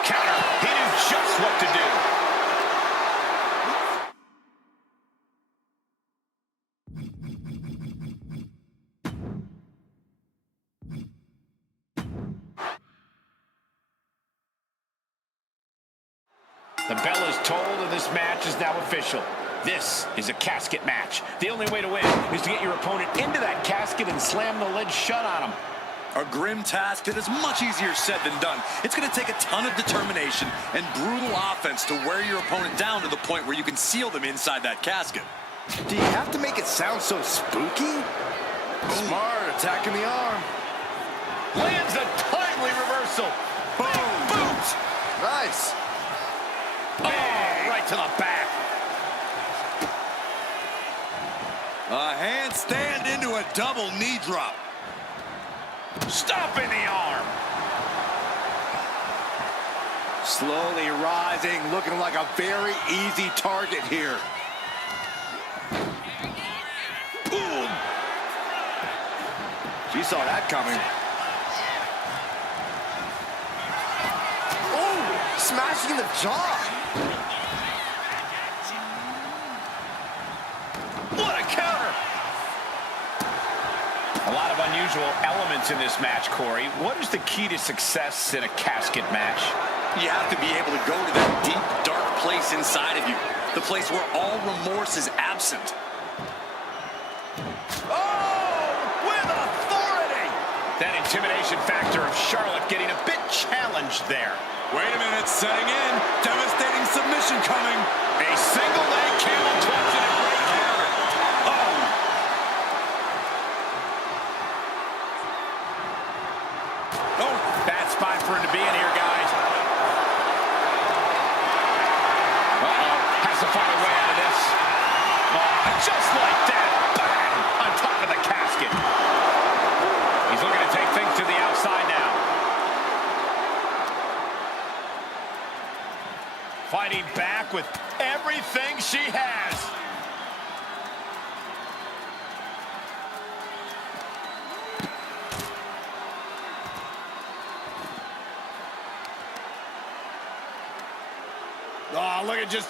Counter. He knew just what to do. The bell is tolled, and this match is now official. This is a casket match. The only way to win is to get your opponent into that casket and slam the lid shut on him. A grim task that is much easier said than done. It's going to take a ton of determination and brutal offense to wear your opponent down to the point where you can seal them inside that casket. Do you have to make it sound so spooky? Smart, attacking the arm. Lands a timely reversal. Boom! Booms! Nice. Oh, right to the back. A handstand into a double knee drop. Stomping the arm. Slowly rising, looking like a very easy target here. Boom. She saw that coming. Oh, smashing the jaw. What a counter. A lot of unusual elements in this match, Corey. What is the key to success in a casket match? You have to be able to go to that deep, dark place inside of you. The place where all remorse is absent. Oh, with authority! That intimidation factor of Charlotte getting a bit challenged there. Wait a minute, setting in. Devastating submission coming. A single leg camel clutch and a great counter. Oh! Oh, bad spot for him to be in here, guys. Uh-oh, has to find a way out of this. Oh, just like that, bang, on top of the casket. He's looking to take things to the outside now. Fighting back with everything she has. Oh, look at just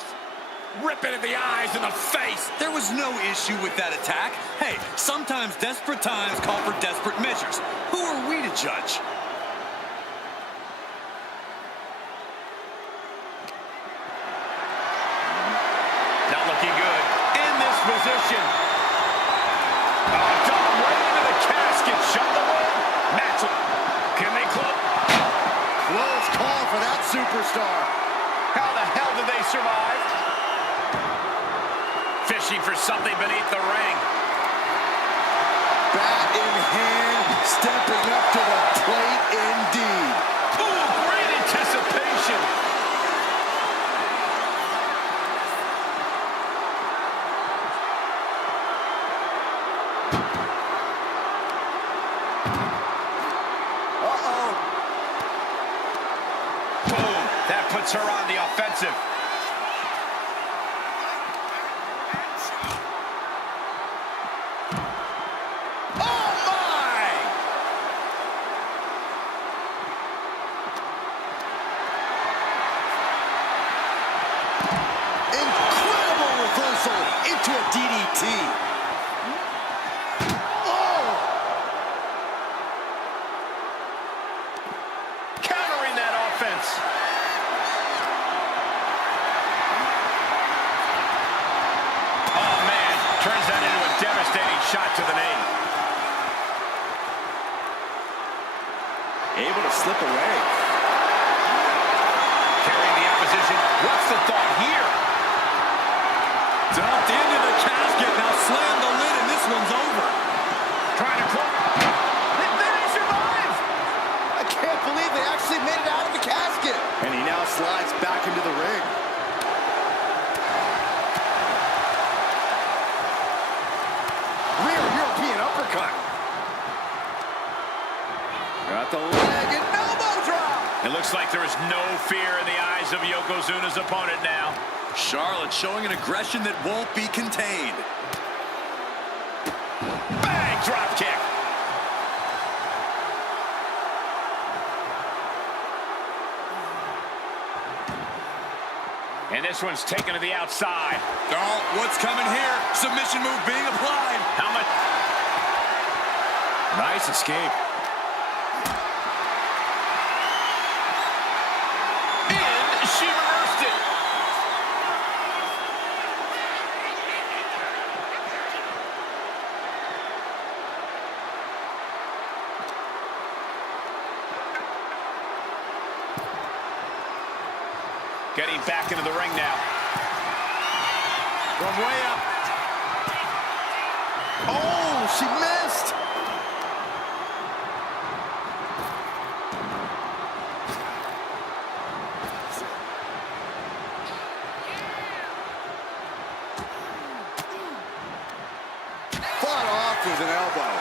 ripping at the eyes and the face. There was no issue with that attack. Hey, sometimes desperate times call for desperate measures. Who are we to judge? Not looking good in this position. Oh, dump right into the casket. Shut the lid. Match. Can they close? Close call for that superstar. How the hell did they survive? Fishing for something beneath the ring. Bat in hand, stepping up to the plate indeed. Ooh, great anticipation. Uh-oh. Boom. That puts her on the offensive. Oh, my! Incredible reversal into a DDT. Oh! Countering that offense. Oh, man. Turns that into a devastating shot to the knee. Able to slip away. Carrying the opposition. What's the thought here? Dumped into the casket. Now slam the lid and this one's over. Trying to close. Then he survives. I can't believe they actually made it out of the casket. And he now slides back into the ring. Rear European uppercut. Got the leg and elbow drop. It looks like there is no fear in the eyes of Yokozuna's opponent now. Charlotte showing an aggression that won't be contained. Bang! Drop kick. And this one's taken to the outside. Oh, what's coming here? Submission move being applied. How much? Nice escape. And she reversed it. Getting back into the ring now. From way up. Oh, she missed. Fought off with an elbow.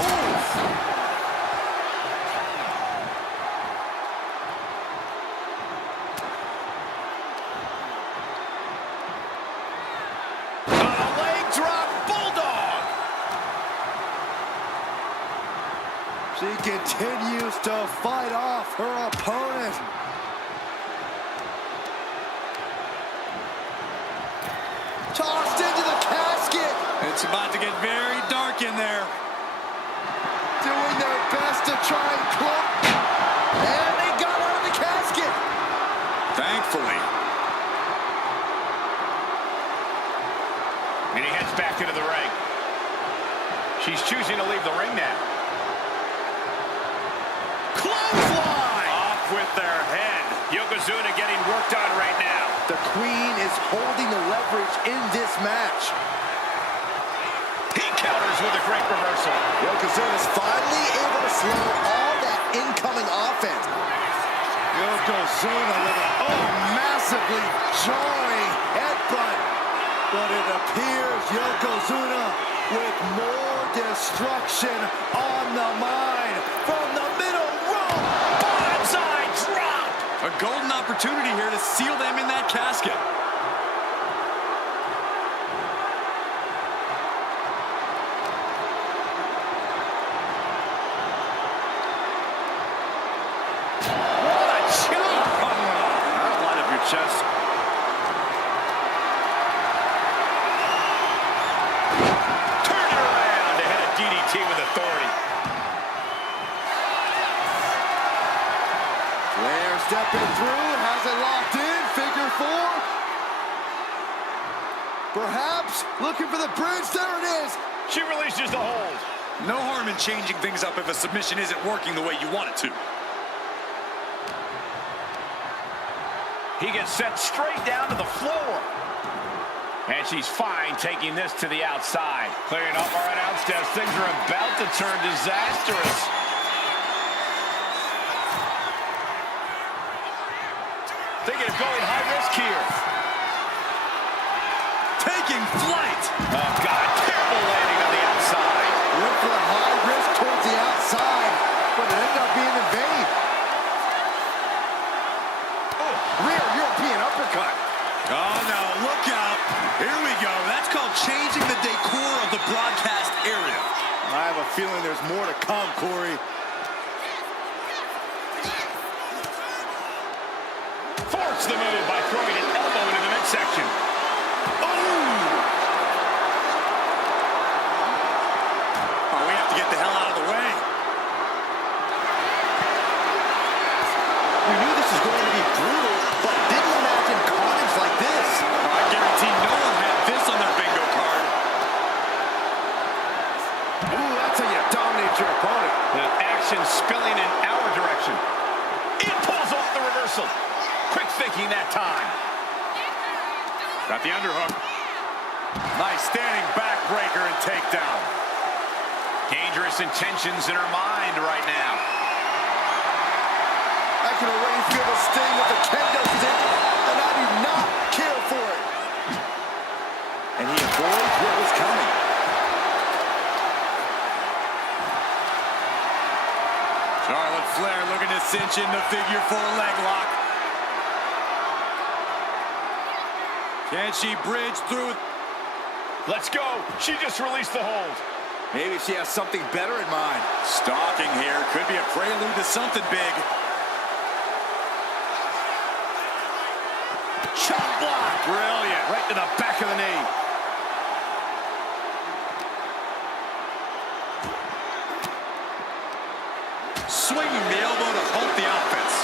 Oof. She continues to fight off her opponent. Tossed into the casket. It's about to get very dark in there. Doing their best to try and close. And they got out of the casket. Thankfully. And he heads back into the ring. She's choosing to leave the ring now. Clothesline! Off with their head. Yokozuna getting worked on right now. The Queen is holding the leverage in this match. He counters with a great reversal. Yokozuna's finally able to slow all that incoming offense. Yokozuna with a massively jarring headbutt. But it appears Yokozuna with more destruction on the mind from the middle rope. Bonsai drop. A golden opportunity here to seal them in that casket. What a chop. That'll light up your chest. Turn it around to hit a DDT with authority. Flair stepping through, has it locked in, figure four. Perhaps looking for the bridge, there it is. She releases the hold. No harm in changing things up if a submission isn't working the way you want it to. He gets sent straight down to the floor. And she's fine taking this to the outside. Clearing up our announce desk. Things are about to turn disastrous. Thinking of going high risk here. Taking flight. Oh, God. Terrible landing on the outside. Went for a high risk towards the outside, but it ended up being in vain. Oh, rear European uppercut. Oh, no. Look out. Here we go. That's called changing the decor of the broadcast area. I have a feeling there's more to come, Corey. Force the move by throwing an elbow into the midsection. Oh, we have to get the hell out of the way. We knew this was going to be brutal, but didn't imagine carnage like this. I guarantee no one had this on their bingo card. Ooh, that's how you dominate your opponent. The action spilling in our direction. It pulls off the reversal. Quick thinking that time. Got the underhook. Nice standing backbreaker and takedown. Dangerous intentions in her mind right now. I can already feel the sting of the kendo stick, and I do not care for it. And he avoids what was coming. Charlotte Flair looking to cinch in the figure four leg lock. Can she bridge through? Let's go. She just released the hold. Maybe she has something better in mind. Stalking here. Could be a prelude to something big. Chop block. Brilliant. Right to the back of the knee. Swinging the elbow to halt the offense.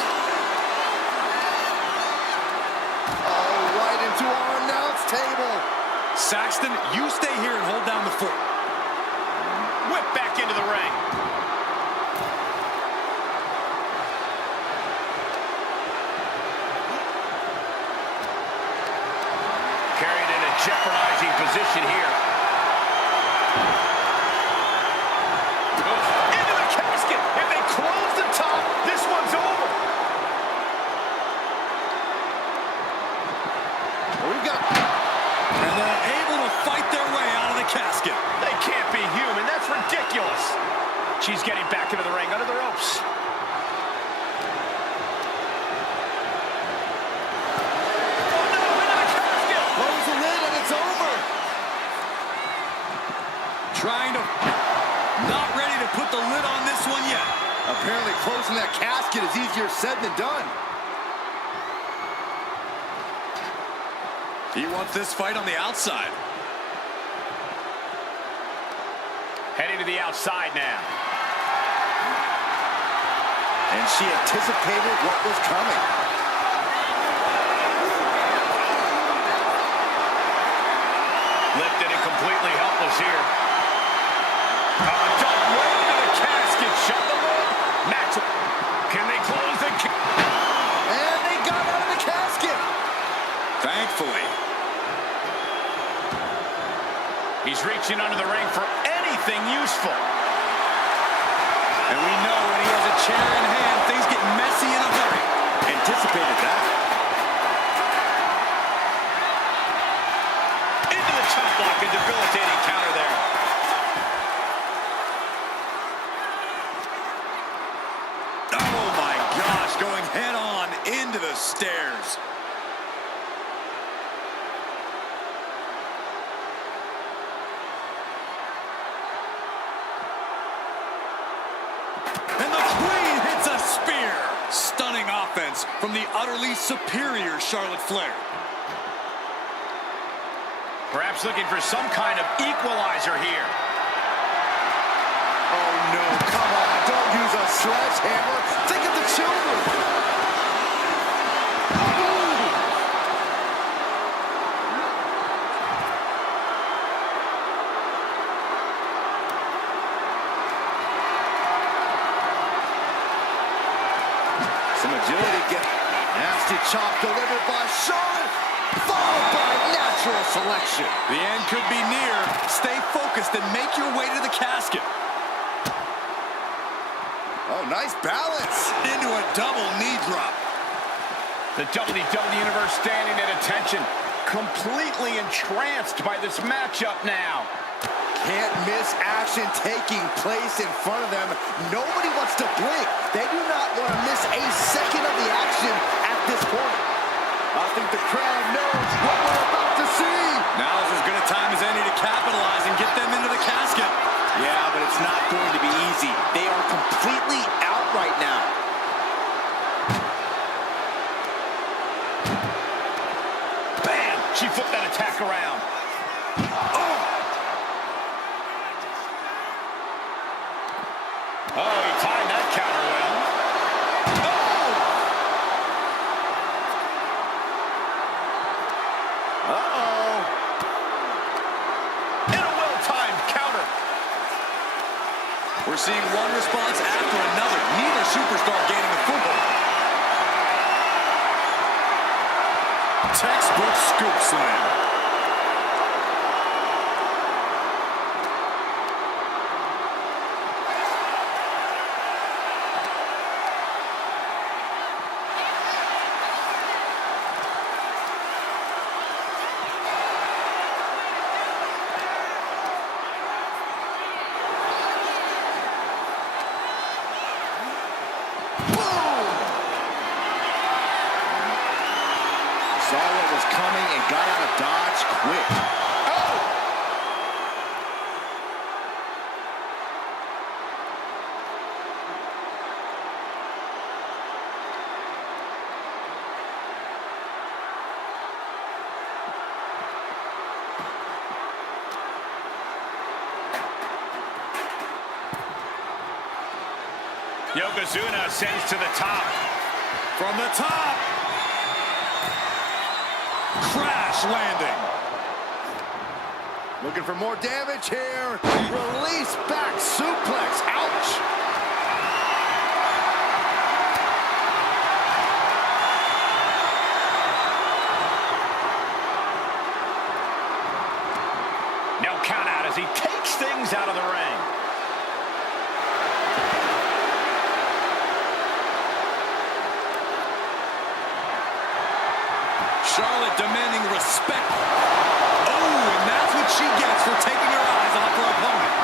Oh, right into our announce table. Saxton, you stay here and hold down the fort. Whip back into the ring. attention here. Into the casket. If they close the top, this one's over. We've got... And they're able to fight their way out of the casket. They can't be human. That's ridiculous. She's getting back into the ring, under the ropes. Oh, no, into the casket. Close the lid and it's over. Trying to... Not ready to put the lid on this one yet. Apparently closing that casket is easier said than done. He wants this fight on the outside. Heading to the outside now. And she anticipated what was coming. Lifted and completely helpless here. Duck right into the casket. Shut the lid. Match. Can they close the And they got out of the casket. Thankfully. He's reaching under the ring for anything useful. And we know when he has a chair in hand, things get messy in a hurry. Anticipated that. Into the top block, a debilitating counter there. Oh my gosh, going head on into the stairs. And the Queen hits a spear. Stunning offense from the utterly superior Charlotte Flair. Perhaps looking for some kind of equalizer here. Oh no, come on, don't use a sledgehammer. Think of the children. Some agility get nasty chop delivered by Charlotte, followed by natural selection. The end could be near. Stay focused and make your way to the casket. Oh, nice balance. Into a double knee drop. The WWE Universe standing at attention, completely entranced by this matchup now. Can't miss action taking place in front of them. Nobody wants to blink. They do not want to miss a second of the action at this point. I think the crowd knows what we're about to see. Now is as good a time as any to capitalize and get them into the casket. Yeah, but it's not going to be easy. They are completely out right now. Bam! She flipped that attack around. Oh, he timed that counter well. Uh-oh. And a well-timed counter. We're seeing one response after another. Neither superstar gaining a foothold. Textbook scoop slam. Saw what was coming and got out of dodge quick. Yokozuna ascends to the top. From the top. Crash landing. Looking for more damage here. Release back suplex. Ouch. Charlotte demanding respect. Oh, and that's what she gets for taking her eyes off her opponent.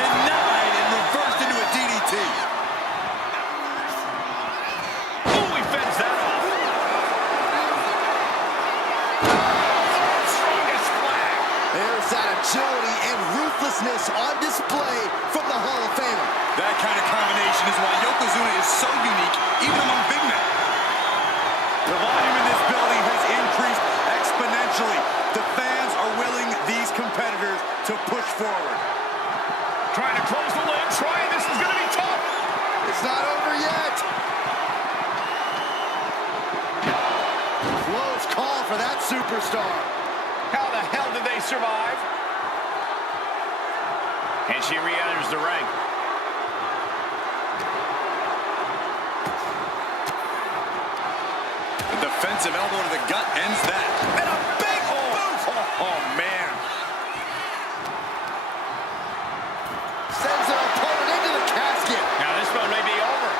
Denied and reversed into a DDT. Oh, he fends that off. Strongest flag. There's that agility and ruthlessness on display from the Hall of Famer. That kind of combination is why Yokozuna is so unique, even among big men. The volume in this building has increased exponentially. The fans are willing these competitors to push forward. Trying to close the lid. This is going to be tough. It's not over yet. Close call for that superstar. How the hell did they survive? And she re-enters the ring. The defensive elbow to the gut ends that. And a big boot! Oh, man. Sends their opponent into the casket. Now this one may be over.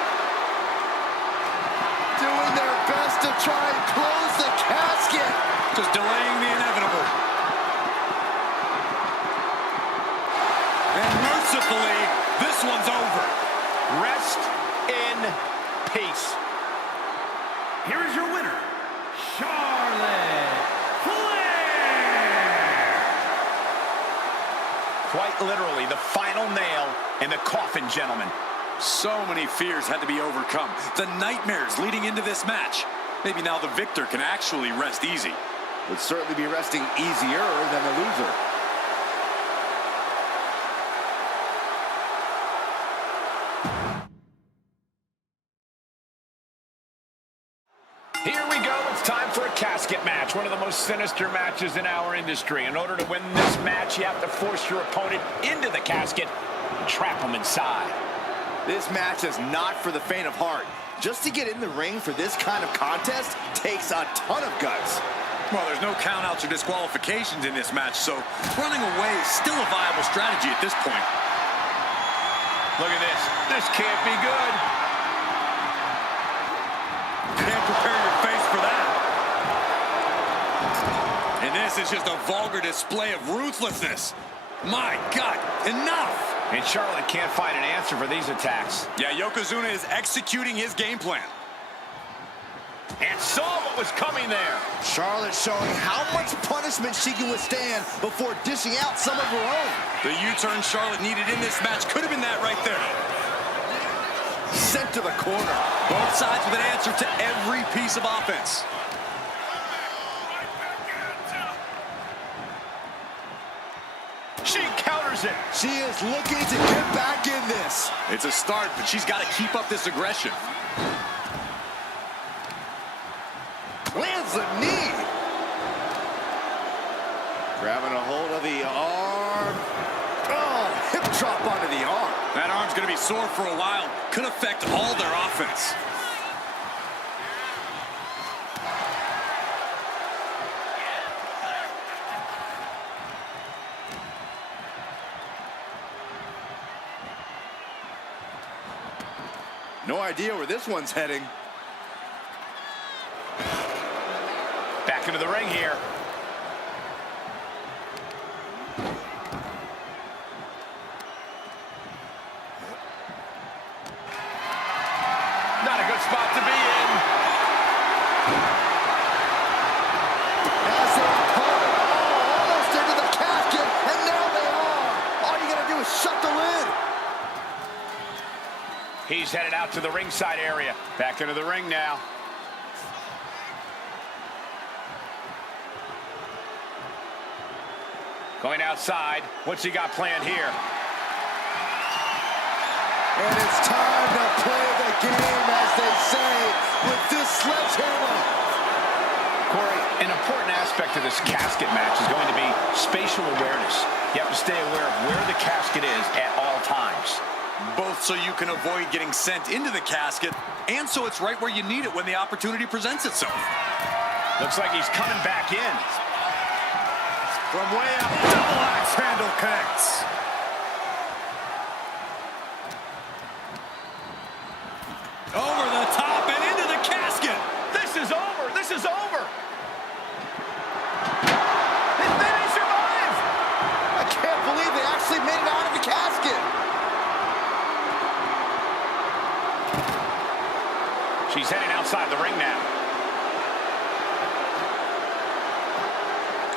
Doing their best to try and close the casket. Just delaying the inevitable. And mercifully, this one's over. Rest in peace. Here is your winner, Charlotte Flair. Quite literally, the final nail in the coffin, gentlemen. So many fears had to be overcome. The nightmares leading into this match. Maybe now the victor can actually rest easy. Would certainly be resting easier than the loser. Here we go. It's time for a casket match, one of the most sinister matches in our industry. In order to win this match, you have to force your opponent into the casket and trap them inside. This match is not for the faint of heart. Just to get in the ring for this kind of contest takes a ton of guts. Well, there's no countouts or disqualifications in this match, so running away is still a viable strategy at this point. Look at this. This can't be good. Can't prepare your face for that. And this is just a vulgar display of ruthlessness. My God, enough! And Charlotte can't find an answer for these attacks. Yeah, Yokozuna is executing his game plan. And saw what was coming there. Charlotte showing how much punishment she can withstand before dishing out some of her own. The U-turn Charlotte needed in this match could have been that right there. Sent to the corner. Both sides with an answer to every piece of offense. She counters it. She is looking to get back in this. It's a start, but she's got to keep up this aggression. Lands the knee. Grabbing a hold of the arm. Oh, hip drop onto the arm. That arm's going to be sore for a while. Could affect all their offense. No idea where this one's heading. Back into the ring here. Not a good spot to be in. As their opponent almost into the casket, and now they are. All you gotta do is shut the lid. He's headed out to the ringside area. Back into the ring now. Going outside. What's he got planned here? And it's time to play the game, as they say, with this sledgehammer. Corey, an important aspect of this casket match is going to be spatial awareness. You have to stay aware of where the casket is at all times. Both so you can avoid getting sent into the casket, and so it's right where you need it when the opportunity presents itself. Looks like he's coming back in. From way up, double axe handle connects. Over the top and into the casket. This is over. This is over. She's heading outside the ring now.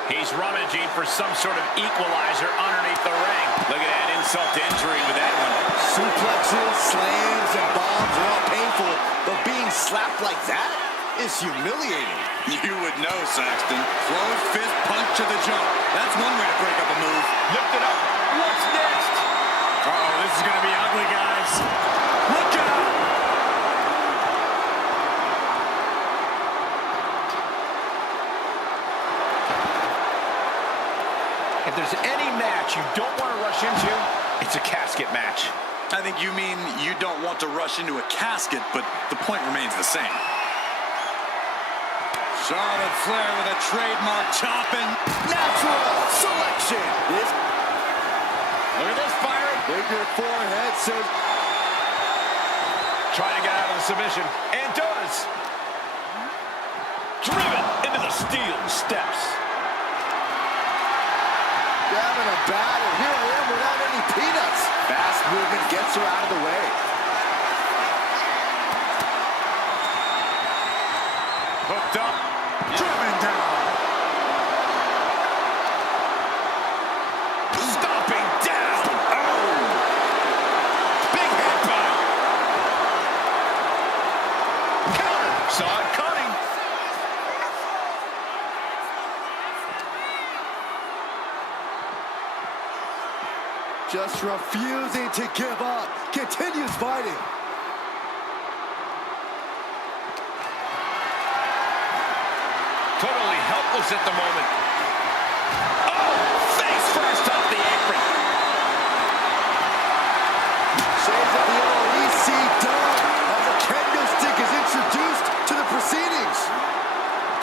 He's rummaging for some sort of equalizer underneath the ring. Look at that insult to injury with that one. Suplexes, slams, and bombs are all painful, but being slapped like that is humiliating. You would know, Saxton. Closed fist punch to the jaw. That's one way to break up a move. Lift it up. What's next? Oh, this is going to be ugly, guys. Look out! If there's any match you don't want to rush into, it's a casket match. I think you mean you don't want to rush into a casket, but the point remains the same. Charlotte Flair with a trademark chopping. Natural selection. Look at this firing. Figure four head says. Trying to get out of the submission. And does. Driven into the steel steps. Grabbing a bat, and here I am without any peanuts. Fast movement gets her out of the way. Hooked up. Driven down. Stomping down. Oh. Big headbutt. Counter. Saw it coming. Just refusing to give up. Continues fighting. Totally helpless at the moment. Oh, face first off the apron. Shades of the old EC dub as a kendo stick is introduced to the proceedings.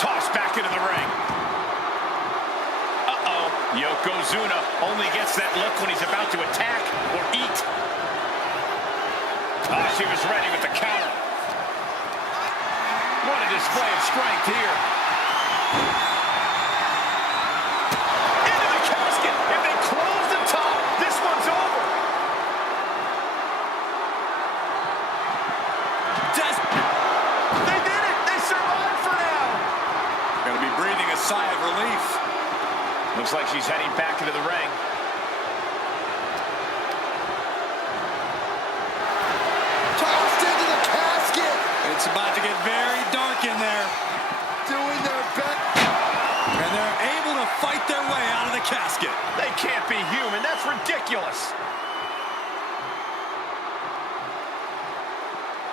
Tossed back into the ring. Uh-oh. Yokozuna only gets that look when he's about to attack or eat. Oh, she was ready with the counter. What a display of strength here. Into the casket. If they close the top, this one's over. They did it. They survived for now. Gonna be breathing a sigh of relief. Looks like she's heading back into the ring. Tossed into the casket. It's about to get very dark in there. Doing their best. And they're able to fight their way out of the casket. They can't be human. That's ridiculous.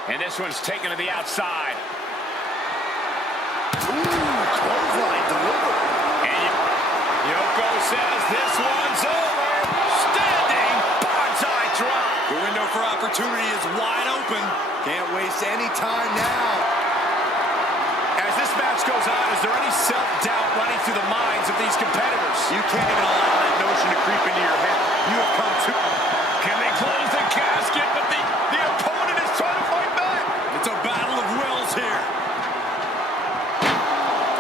And this one's taken to the outside. Ooh, clothesline delivered. And Yoko says this one's over. Standing bonsai drop. The window for opportunity is wide open. Can't waste any time now. As this match goes on, is there any self-doubt running through the minds of these competitors? You can't even allow that notion to creep into your head. You have come too... Can they close the casket? But the opponent is trying to fight back. It's a battle of wills here.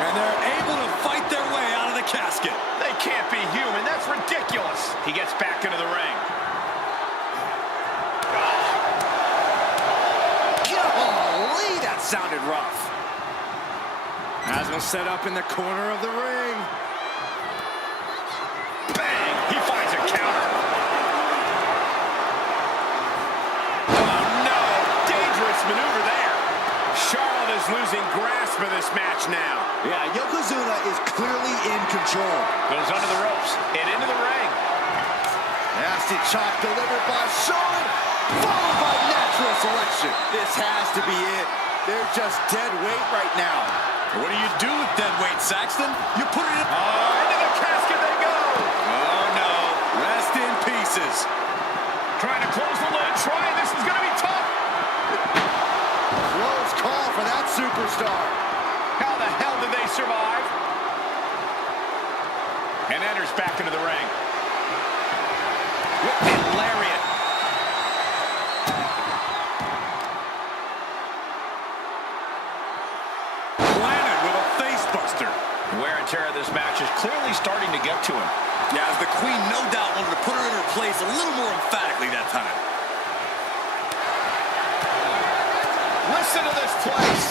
And they're able to fight their way out of the casket. They can't be human. That's ridiculous. He gets back into the ring. Golly, that sounded rough. Has been set up in the corner of the ring. Bang! He finds a counter. Oh, no! Dangerous maneuver there. Charlotte is losing grasp of this match now. Yeah, Yokozuna is clearly in control. Goes under the ropes and into the ring. Nasty chop delivered by Charlotte, followed by natural selection. This has to be it. They're just dead weight right now. What do you do with dead weight, Saxton? You put it in... Oh, into the casket they go. Oh, no. Rest in pieces. Trying to close the lid. This is going to be tough. Close call for that superstar. How the hell did they survive? And enters back into the ring. Whip and lariat. Planted with a face buster. Wear and tear of this match is clearly starting to get to him. Yeah, as the Queen no doubt wanted to put her in her place a little more emphatically that time. Listen Listen to this place.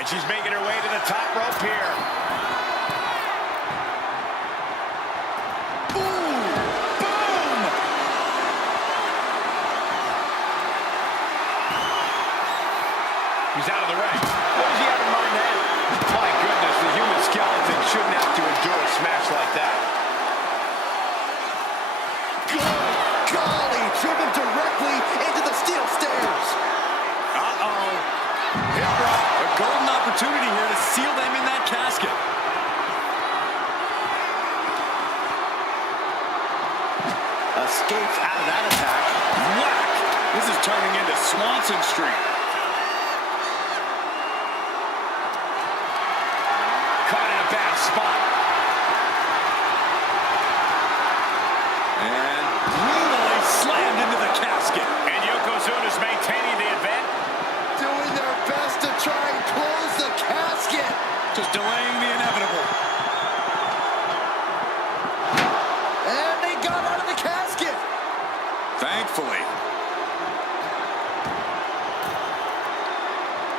And she's making her way to the top rope here. Boom! Boom! He's out of the ring. What does he have in mind now? My goodness, the human skeleton shouldn't have to endure a smash like that. Good golly! Driven directly into the steel stairs. Uh-oh. Hip drop. A golden opportunity here to seal them in that casket. Escapes out of that attack. Whack! This is turning into Swanson Street. Caught in a bad spot. And brutally slammed into the casket. And Yokozuna's maintaining the event. Doing their best to try and close the casket. Just delaying the inevitable. And they got out of the casket. Thankfully.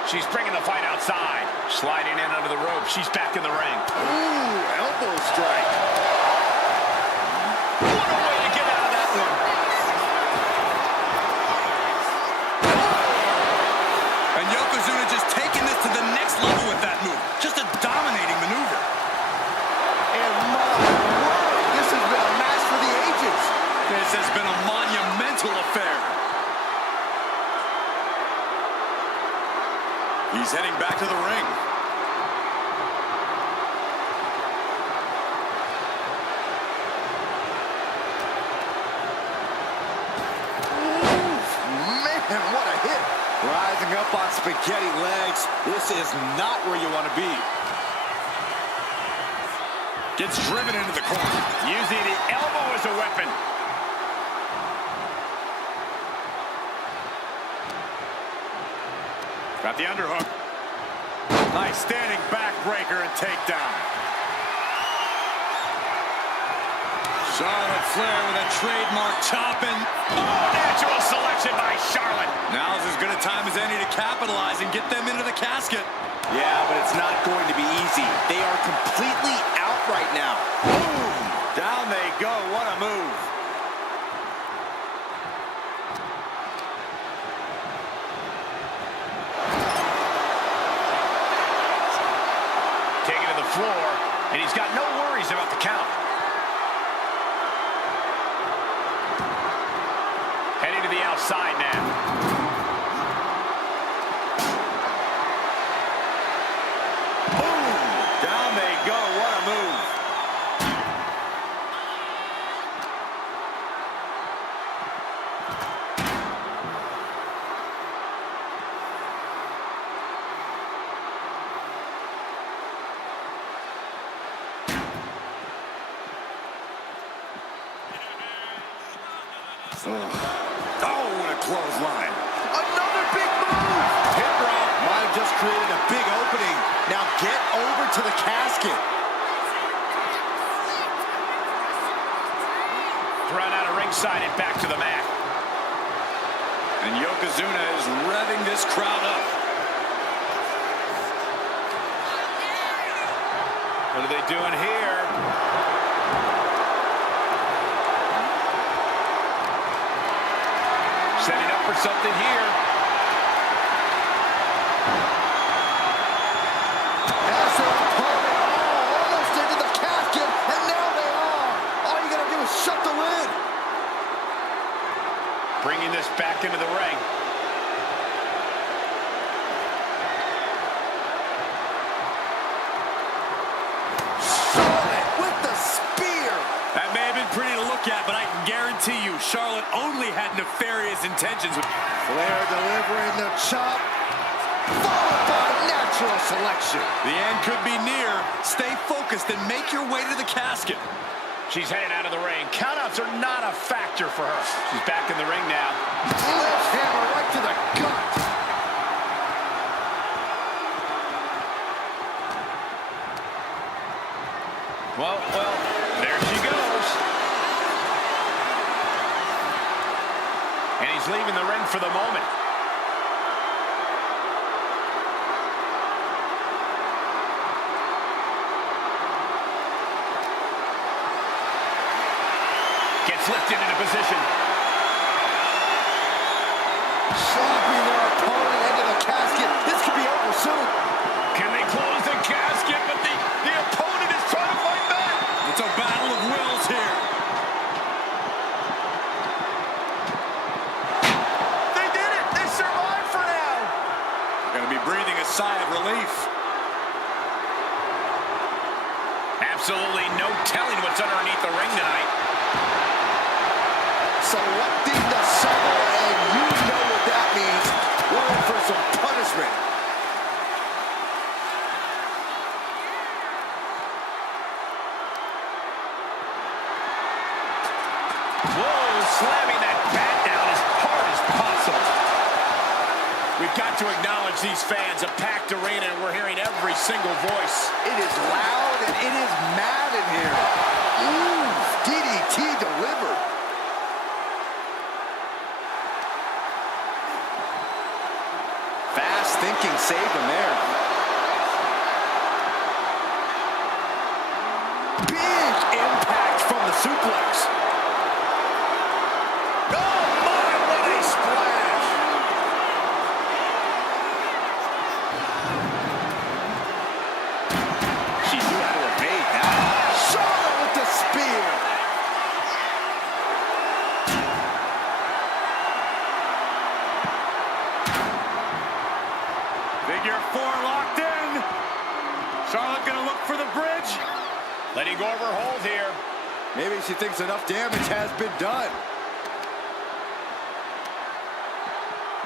She's bringing the fight outside. Sliding in under the rope. She's back in the ring. Ooh, elbow strike. What a way to get out of that one. And Yokozuna just taking this to the next level with that move. Just a dominating maneuver. And my word, this has been a match for the ages. This has been a monumental affair. He's heading back to the ring. Man, what a hit. Rising up on spaghetti legs. This is not where you want to be. Gets driven into the corner. Using the elbow as a weapon. Got the underhook. Nice standing backbreaker and takedown. Charlotte Flair with a trademark chopping. Oh, natural selection by Charlotte. Now's as good a time as any to capitalize and get them into the casket. Yeah, but it's not going to be easy. They are completely out right now. Boom! Down they go. What a move. Taking to the floor, and he's got no worries about the count. Heading to the outside now. Boom! Down they go. What a move. Oh, what a clothesline. Another big move. Hip drop. Might have just created a big opening. Now get over to the casket. Thrown out of ringside and back to the mat. And Yokozuna is revving this crowd up. What are they doing here? Setting up for something here. As their opponent almost into the casket, and now they are. All you gotta do is shut the lid. Bringing this back into the ring. Charlotte with the spear. That may have been pretty to look at, but I can guarantee you Charlotte only had nefarious intentions with Flair delivering the chop, followed by natural selection. the end could be near. Stay focused and make your way to the casket. She's heading out of the ring. Countouts are not a factor for her. She's back in the ring now. Left hammer right to the gut. Well, there she goes. And he's leaving the ring for the moment. slipped into position. Slapping their opponent into the casket. This could be over soon. Can they close the casket? But the opponent is trying to fight back. It's a battle of wills here. They did it. They survived for now. They're going to be breathing a sigh of relief. Absolutely no telling what's underneath the ring tonight. Selecting the shovel, and you know what that means. We're in for some punishment. Whoa, slamming that bat down as hard as possible. We've got to acknowledge these fans, a packed arena, and we're hearing every single voice. It is loud and it is mad in here. Ooh, DDT delivered. Fast thinking saved him there. Big impact from the suplex. Oh my, what a splash! She knew how to evade that. Charlotte with the spear. Figure 4 locked in. Charlotte going to look for the bridge. Letting go of her hold here. Maybe she thinks enough damage has been done.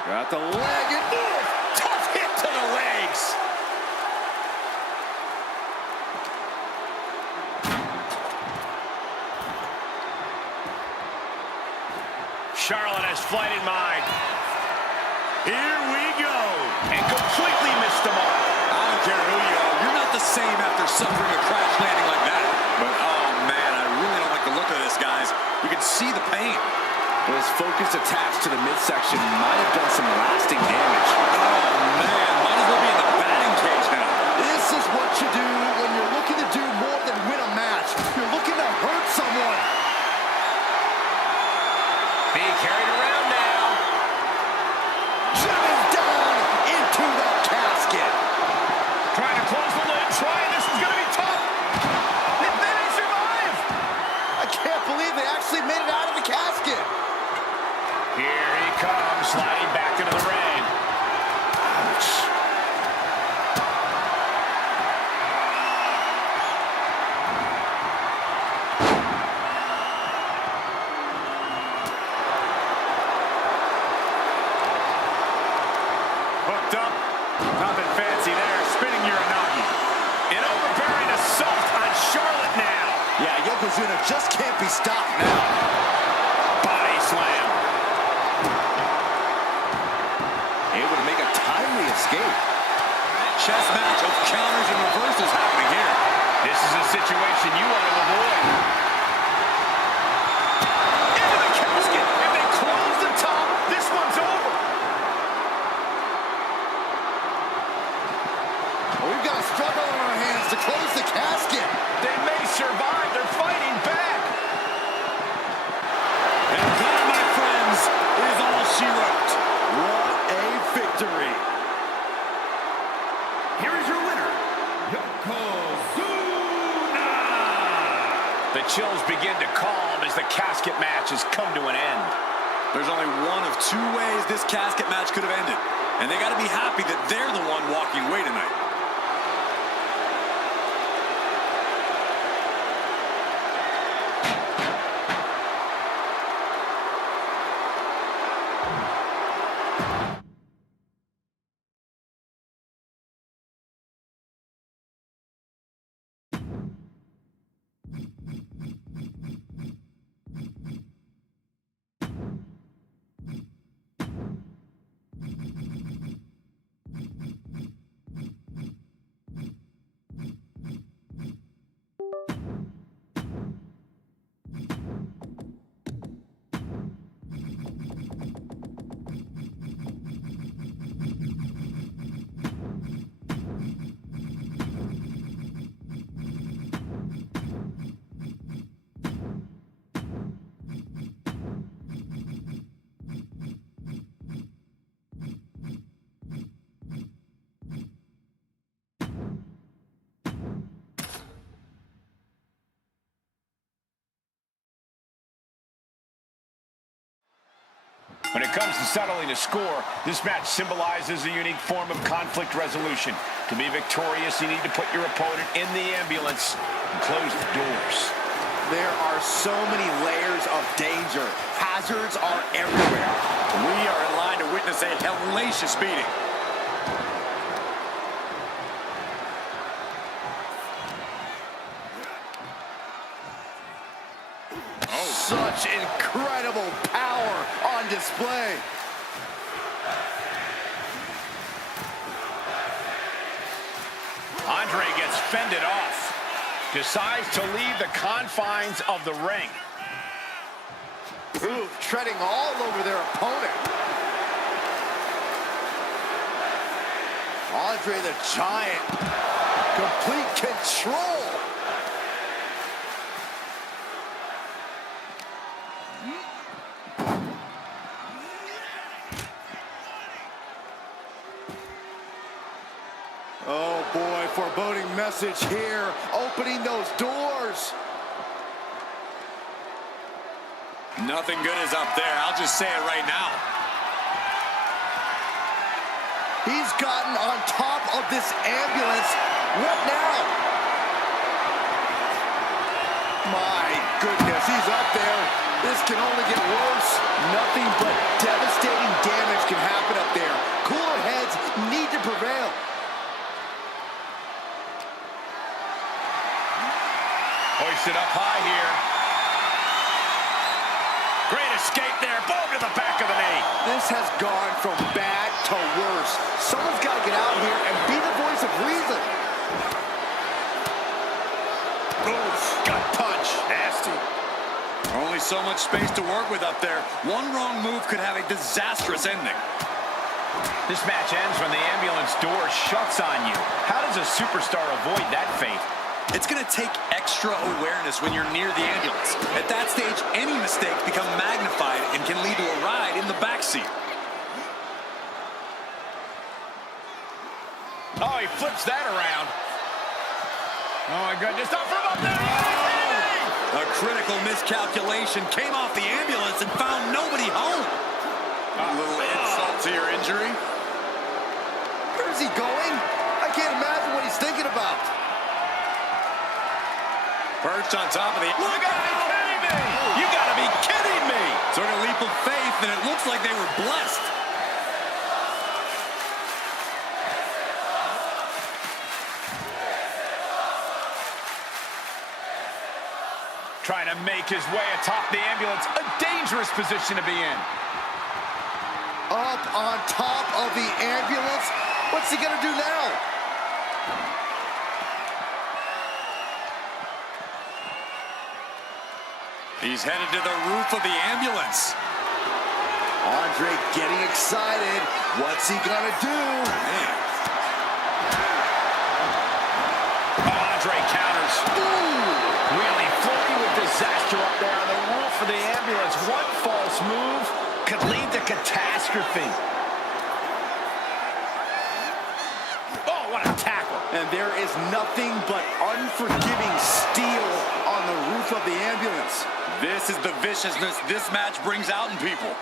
Got the leg and move. Tough hit to the legs. Charlotte has flight in mind. Here we go. And completely missed the mark. I don't care who you are. You're not the same after suffering a crash landing like that. But, oh, man, I really don't like the look of this, guys. You can see the pain. His focused attacks to the midsection might have done some lasting damage. Oh, man, might as well be in the batting cage now. This is what you do when you're looking to do more than win a match. You're looking to hurt someone. Being carried around now. Driven down into the casket. Trying to close the lid. This is going to be tough. They didn't survive. I can't believe they actually made it out of the casket. Here he comes, sliding back into the ring. Ouch. Hooked up. Nothing fancy there. Spinning Uranagi. An overbearing assault on Charlotte now. Yeah, Yokozuna just can't be stopped now. Body slam. Able to make a timely escape. Chess match of counters and reversals happening here. This is a situation you want to avoid. Into the casket. If they close the top, this one's over. Well, we've got a struggle on our hands to close the casket. They may survive. They're fighting back. And that, my friends, is all she wrote. What a victory. Here is your winner, Yokozuna! The chills begin to calm as the casket match has come to an end. There's only one of 2 ways this casket match could have ended. And they got to be happy that they're the one walking away tonight. When it comes to settling a score, this match symbolizes a unique form of conflict resolution. To be victorious, you need to put your opponent in the ambulance and close the doors. There are so many layers of danger. Hazards are everywhere. We are in line to witness a hellacious beating. Such incredible power on display. Andre gets fended off. Decides to leave the confines of the ring. Ooh, treading all over their opponent. Andre the Giant. Complete control. Oh boy, foreboding message here, opening those doors. Nothing good is up there. I'll just say it right now. He's gotten on top of this ambulance. What now? My goodness, he's up there. This can only get worse. Nothing but devastating damage can happen up there. Cooler heads need to prevail. Hoisted up high here. Great escape there. Boom to the back of the knee. This has gone from bad to worse. Someone's got to get out here and be the voice of reason. Oof, gut punch. Nasty. Only so much space to work with up there. One wrong move could have a disastrous ending. This match ends when the ambulance door shuts on you. How does a superstar avoid that fate? It's going to take extra awareness when you're near the ambulance. At that stage, any mistakes become magnified and can lead to a ride in the backseat. Oh, he flips that around. Oh, my goodness. Not from up there. A critical miscalculation came off the ambulance and found nobody home. A little insult to your injury. Where's he going? I can't imagine what he's thinking about. Perched on top of the... Look out! Are you kidding me? You gotta be kidding me! Took a leap of faith, and it looks like they were blessed. Trying to make his way atop the ambulance. A dangerous position to be in. Up on top of the ambulance. What's he gonna do now? He's headed to the roof of the ambulance. Andre getting excited. What's he gonna do? Man. Andre counters. Ooh. Really flirting with disaster up there on the roof of the ambulance. One false move could lead to catastrophe. Oh, what a tackle. And there is nothing but unforgiving steel on the roof of the ambulance. This is the viciousness this match brings out in people.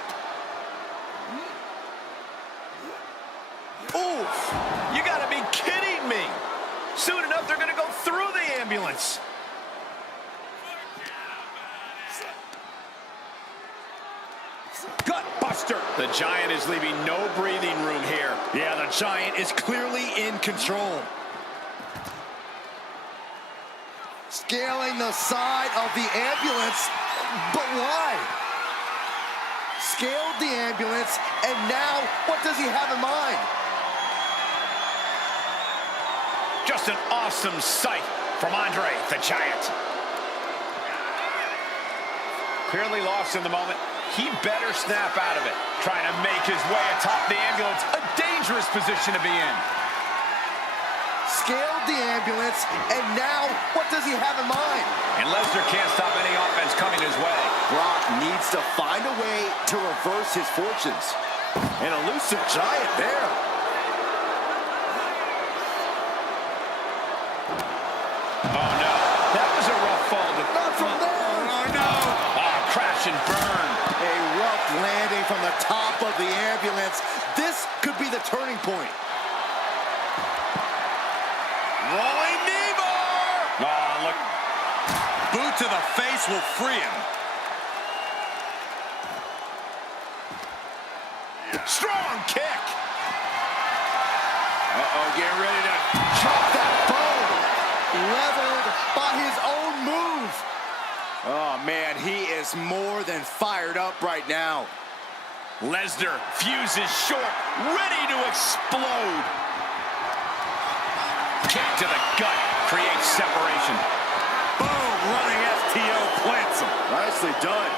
Oof! You gotta be kidding me! Soon enough, they're gonna go through the ambulance. Gutbuster! The Giant is leaving no breathing room here. Yeah, the Giant is clearly in control. Scaling the side of the ambulance, but why? Scaled the ambulance, and now what does he have in mind? Just an awesome sight from Andre the Giant. Clearly lost in the moment. He better snap out of it. Trying to make his way atop the ambulance. A dangerous position to be in. Scaled the ambulance, and now what does he have in mind? And Lesnar can't stop any offense coming his way. Brock needs to find a way to reverse his fortunes. An elusive Giant there. Oh, no. That was a rough fall. Not from there. Oh, no. Oh, crash and burn. A rough landing from the the top of the ambulance. This could be the turning point. Rolling knee bar! Oh, look. Boot to the face will free him. Strong kick. Uh-oh, getting ready to Drop that bone. Leveled by his own move. Oh, man, he is more than fired up right now. Lesnar fuses short, ready to explode. Kick to the gut creates separation. Boom, running STO plants him. Nicely done.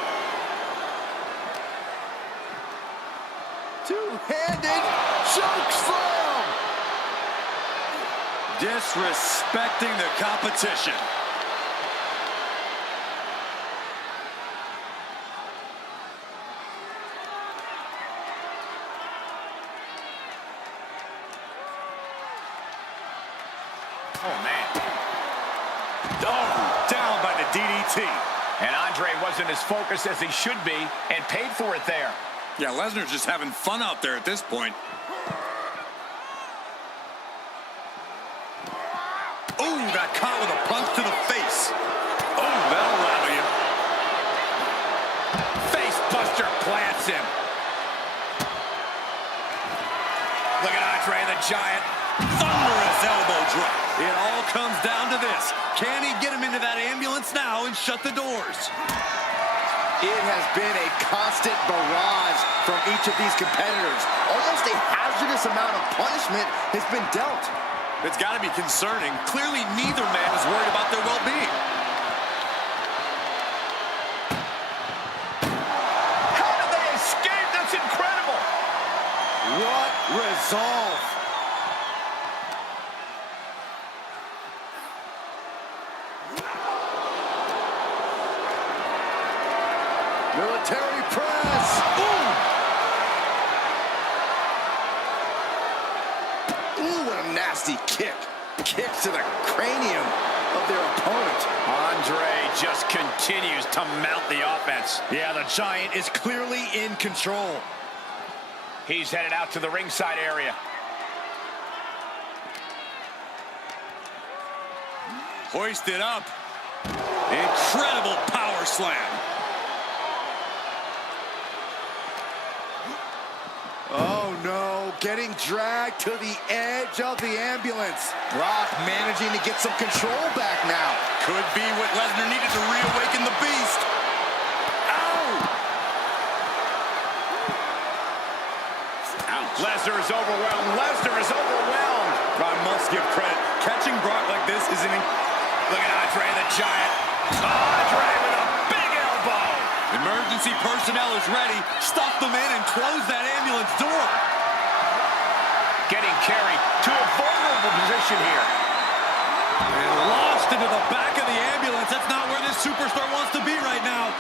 Two-handed choke slam. Disrespecting the competition. Oh, man. Oh, down by the DDT. And Andre wasn't as focused as he should be and paid for it there. Yeah, Lesnar's just having fun out there at this point. Oh, got caught with a punch to the face. Oh, that'll rattle you. Face buster plants him. Look at Andre the Giant. Thunderous elbow drop. It all comes down to this. Can he get him into that ambulance now and shut the doors? It has been a constant barrage from each of these competitors. Almost a hazardous amount of punishment has been dealt. It's got to be concerning. Clearly, neither man is worried about their well-being. How did they escape? That's incredible. What resolve. Military press. Ooh, what a nasty kick. Kicks to the cranium of their opponent. Andre just continues to mount the offense. Yeah, the Giant is clearly in control. He's headed out to the ringside area. Hoisted up. Incredible power slam. Oh no, getting dragged to the edge of the ambulance. Brock managing to get some control back now. Could be what Lesnar needed to reawaken the beast. Ow! Ouch. Lesnar is overwhelmed. Lesnar is overwhelmed. I must give credit. Catching Brock like this is an... Look at Andre the Giant. Andre with a big elbow. Emergency personnel is ready. Stuff them in and close that ambulance door. Getting carried to a vulnerable position here. And launched into the back of the ambulance. That's not where this superstar wants to be right now.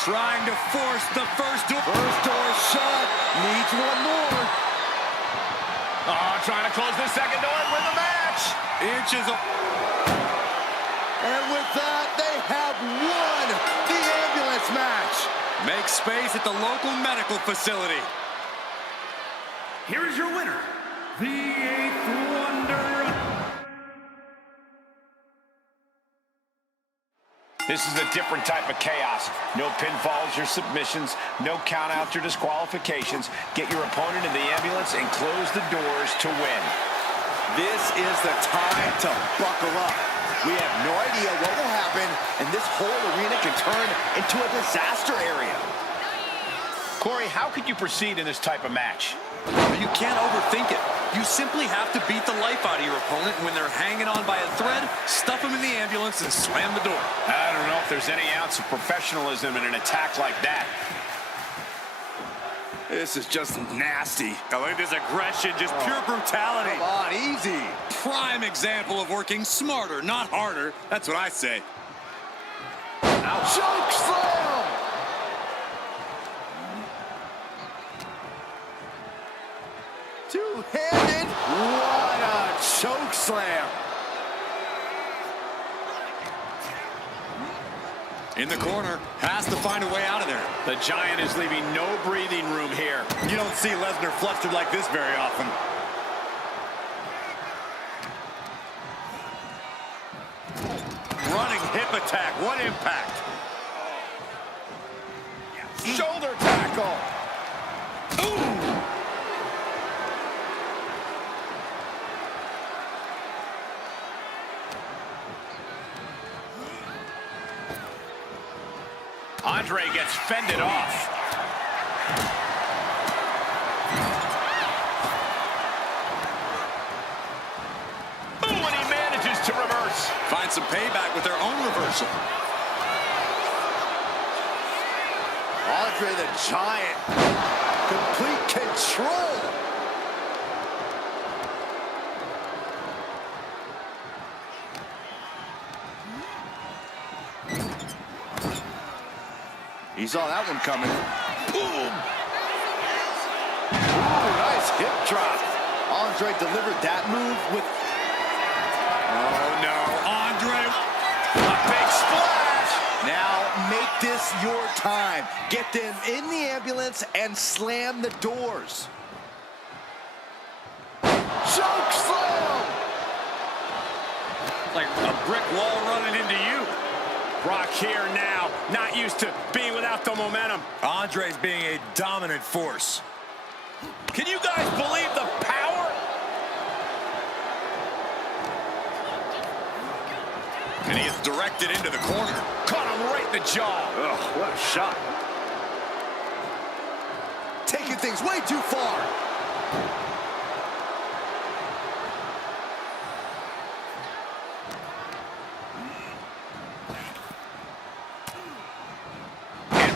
Trying to force the first door. First door shut. Needs one more. Oh, trying to close the second door and win the match. Inches of... And with that, they have won the ambulance match. Make space at the local medical facility. Here is your winner, the Eighth Wonder. This is a different type of chaos. No pinfalls or submissions, no countouts or disqualifications. Get your opponent in the ambulance and close the doors to win. This is the time to buckle up. We have no idea what will happen, and this whole arena can turn into a disaster area. Corey, how could you proceed in this type of match? You can't overthink it. You simply have to beat the life out of your opponent. When they're hanging on by a thread, stuff them in the ambulance and slam the door. I don't know if there's any ounce of professionalism in an attack like that. This is just nasty. I like this aggression, just pure brutality. Come on, easy. Prime example of working smarter, not harder. That's what I say. Choke slam! Two-handed. What a choke slam. In the corner, has to find a way out of there. The Giant is leaving no breathing room here. You don't see Lesnar flustered like this very often. Running hip attack, what impact? Shoulder tackle. Ooh. Andre gets fended off. Ooh, and he manages to reverse. Find some payback with their own reversal. Andre the Giant, complete control. He saw that one coming. Boom! Ooh, nice hip drop. Andre delivered that move with... Oh, no. Andre. A big splash. Now make this your time. Get them in the ambulance and slam the doors. Choke slam! Like a brick wall running into you. Brock here now, not used to being without the momentum. Andre's being a dominant force. Can you guys believe the power? And he is directed into the corner. Caught him right in the jaw. Ugh, what a shot. Taking things way too far.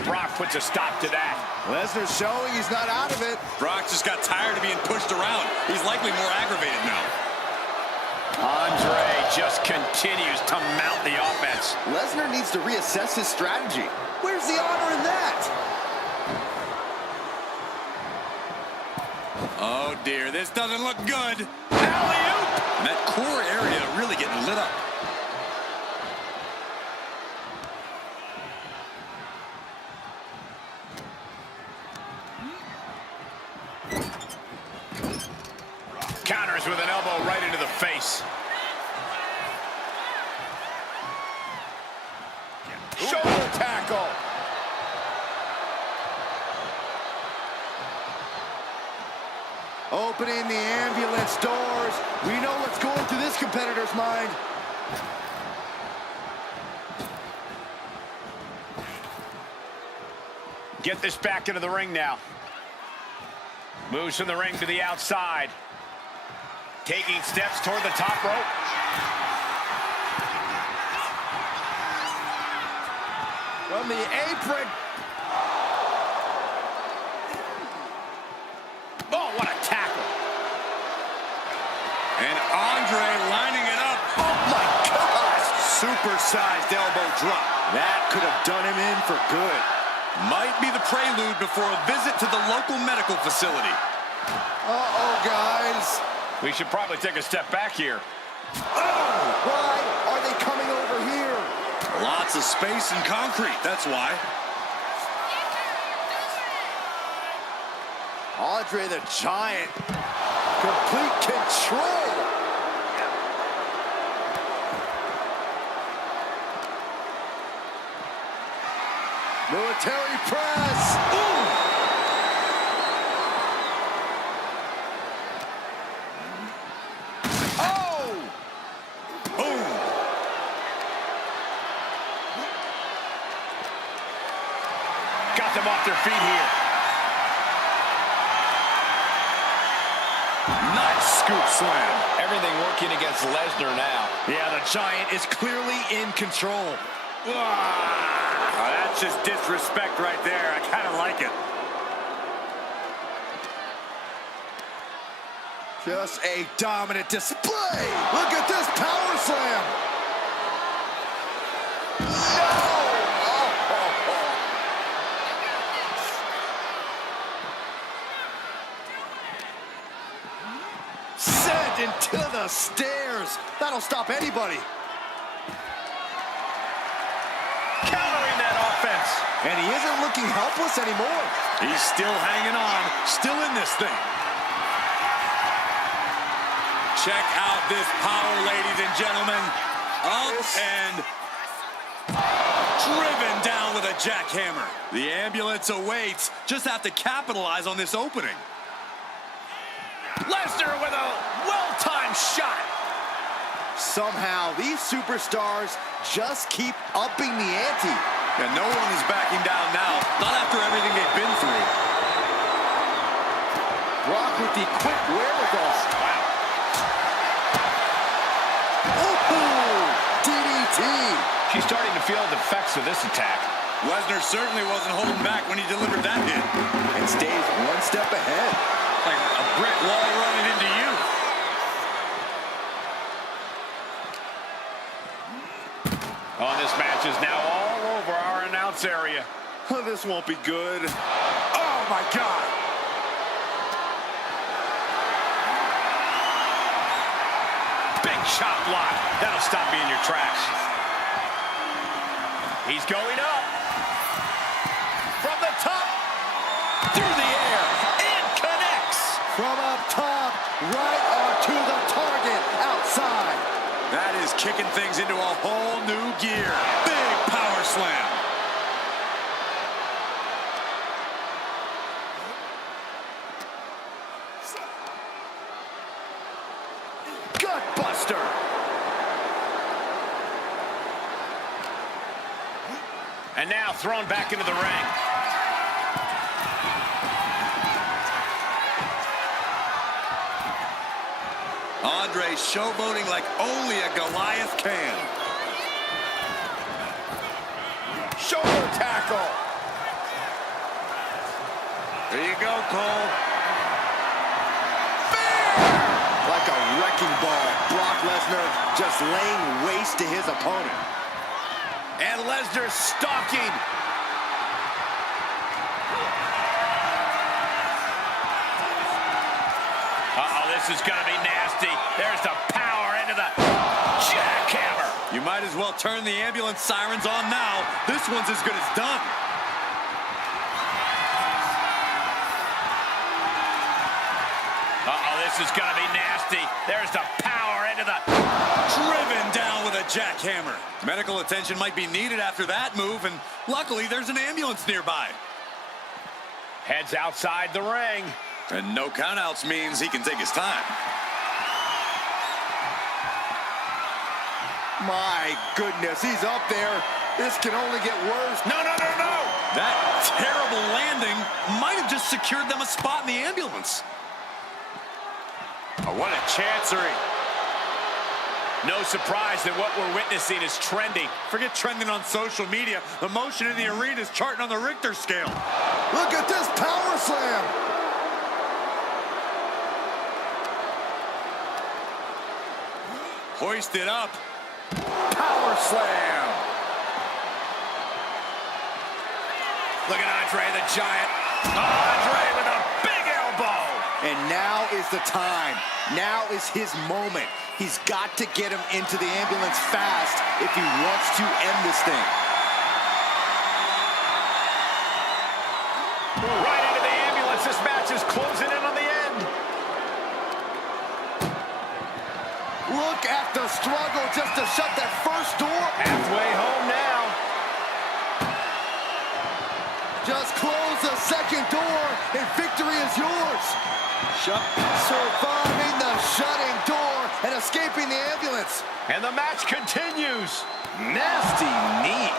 Brock puts a stop to that. Lesnar showing he's not out of it. Brock just got tired of being pushed around. He's likely more aggravated now. Andre just continues to mount the offense. Lesnar needs to reassess his strategy. Where's the honor in that? Oh, dear. This doesn't look good. Alley-oop. And that core area really getting lit up. Counters with an elbow right into the face. Shoulder tackle. Opening the ambulance doors. We know what's going through this competitor's mind. Get this back into the ring now. Moves from the ring to the outside. Taking steps toward the top rope. From the apron. Oh, what a tackle. And Andre lining it up. Oh, my gosh. Supersized elbow drop. That could have done him in for good. Might be the prelude before a visit to the local medical facility. Uh-oh, guys. We should probably take a step back here. Oh, why are they coming over here? Lots of space and concrete, that's why. Andre the Giant, complete control. Military press. Ooh. Got them off their feet here. Nice scoop slam. Everything working against Lesnar now. Yeah, the Giant is clearly in control. Oh, that's just disrespect right there. I kind of like it. Just a dominant display. Look at this power slam. Sent into the stairs. That'll stop anybody. Countering And he isn't looking helpless anymore. He's still hanging on, still in this thing. Check out this power, ladies and gentlemen. Up and driven down with a jackhammer. The ambulance awaits. Just have to capitalize on this opening. Lesnar with a well-timed shot. Somehow, these superstars just keep upping the ante. And no one is backing down now, not after everything they've been through. Brock with the quick wherewithal. Wow. Ooh, DDT. She's starting to feel the effects of this attack. Lesnar certainly wasn't holding back when he delivered that hit. And stays one step ahead. Like a brick wall running into you. Oh, this match is now all over our announce area. Oh, this won't be good. Oh, my God. Big chop block. That'll stop me in your tracks. He's going up. From the top. Through the air. And connects. From up top, right onto the target outside. That is kicking things into a whole new gear. Big power slam. Gutbuster. And now thrown back into the ring. Andre showboating like only a Goliath can. Shoulder tackle. There you go, Cole. Like a wrecking ball, Brock Lesnar just laying waste to his opponent. And Lesnar stalking. Uh-oh, this is going to be nasty. There's the power into the jackhammer. You might as well turn the ambulance sirens on now. This one's as good as done. Uh-oh, this is going to be nasty. There's the power into the... Driven down with a jackhammer. Medical attention might be needed after that move, and luckily there's an ambulance nearby. Heads outside the ring. And no countouts means he can take his time. My goodness, he's up there. This can only get worse. No, no, no, no. That terrible landing might have just secured them a spot in the ambulance. Oh, what a chancery. No surprise that what we're witnessing is trending. Forget trending on social media. The motion in the arena is charting on the Richter scale. Look at this power slam. Hoisted up. Power slam. Look at Andre the Giant. Andre with a big elbow. And now is the time. Now is his moment. He's got to get him into the ambulance fast if he wants to end this thing. Right into the ambulance. This match is closing in on the end. Look at the struggle just to shut that first door. Halfway home now. Just close the second door and victory is yours. Surviving the shutting door and escaping the ambulance. And the match continues. Nasty knee.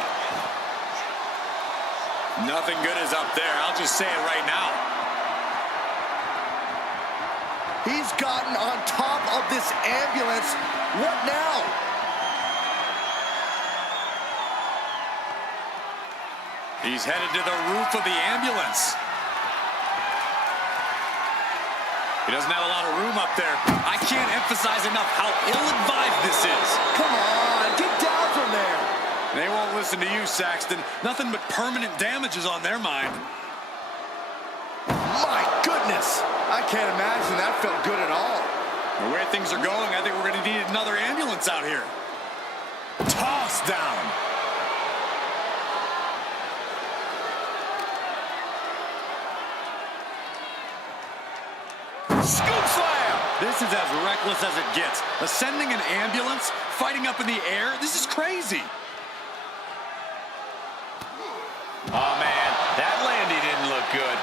Nothing good is up there. I'll just say it right now. He's gotten on top of this ambulance. What now? He's headed to the roof of the ambulance. He doesn't have a lot of room up there. I can't emphasize enough how ill-advised this is. Come on, get down from there. They won't listen to you, Saxton. Nothing but permanent damage is on their mind. My goodness. I can't imagine that felt good at all. The way things are going, I think we're going to need another ambulance out here. Toss down. Scoop slam! This is as reckless as it gets. Ascending an ambulance, fighting up in the air, this is crazy. Oh, man, that landing didn't look good.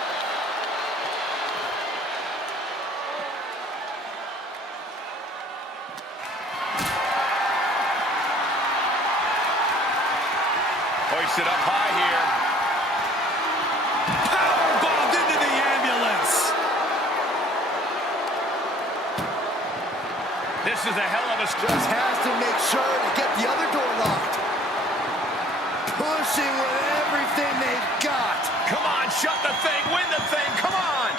Hoisted up high here. Powerbombed into the ambulance. This is a hell of a stretch. Just has to make sure to get the other door locked. Pushing with everything they've got. Come on, shut the thing, win the thing, come on!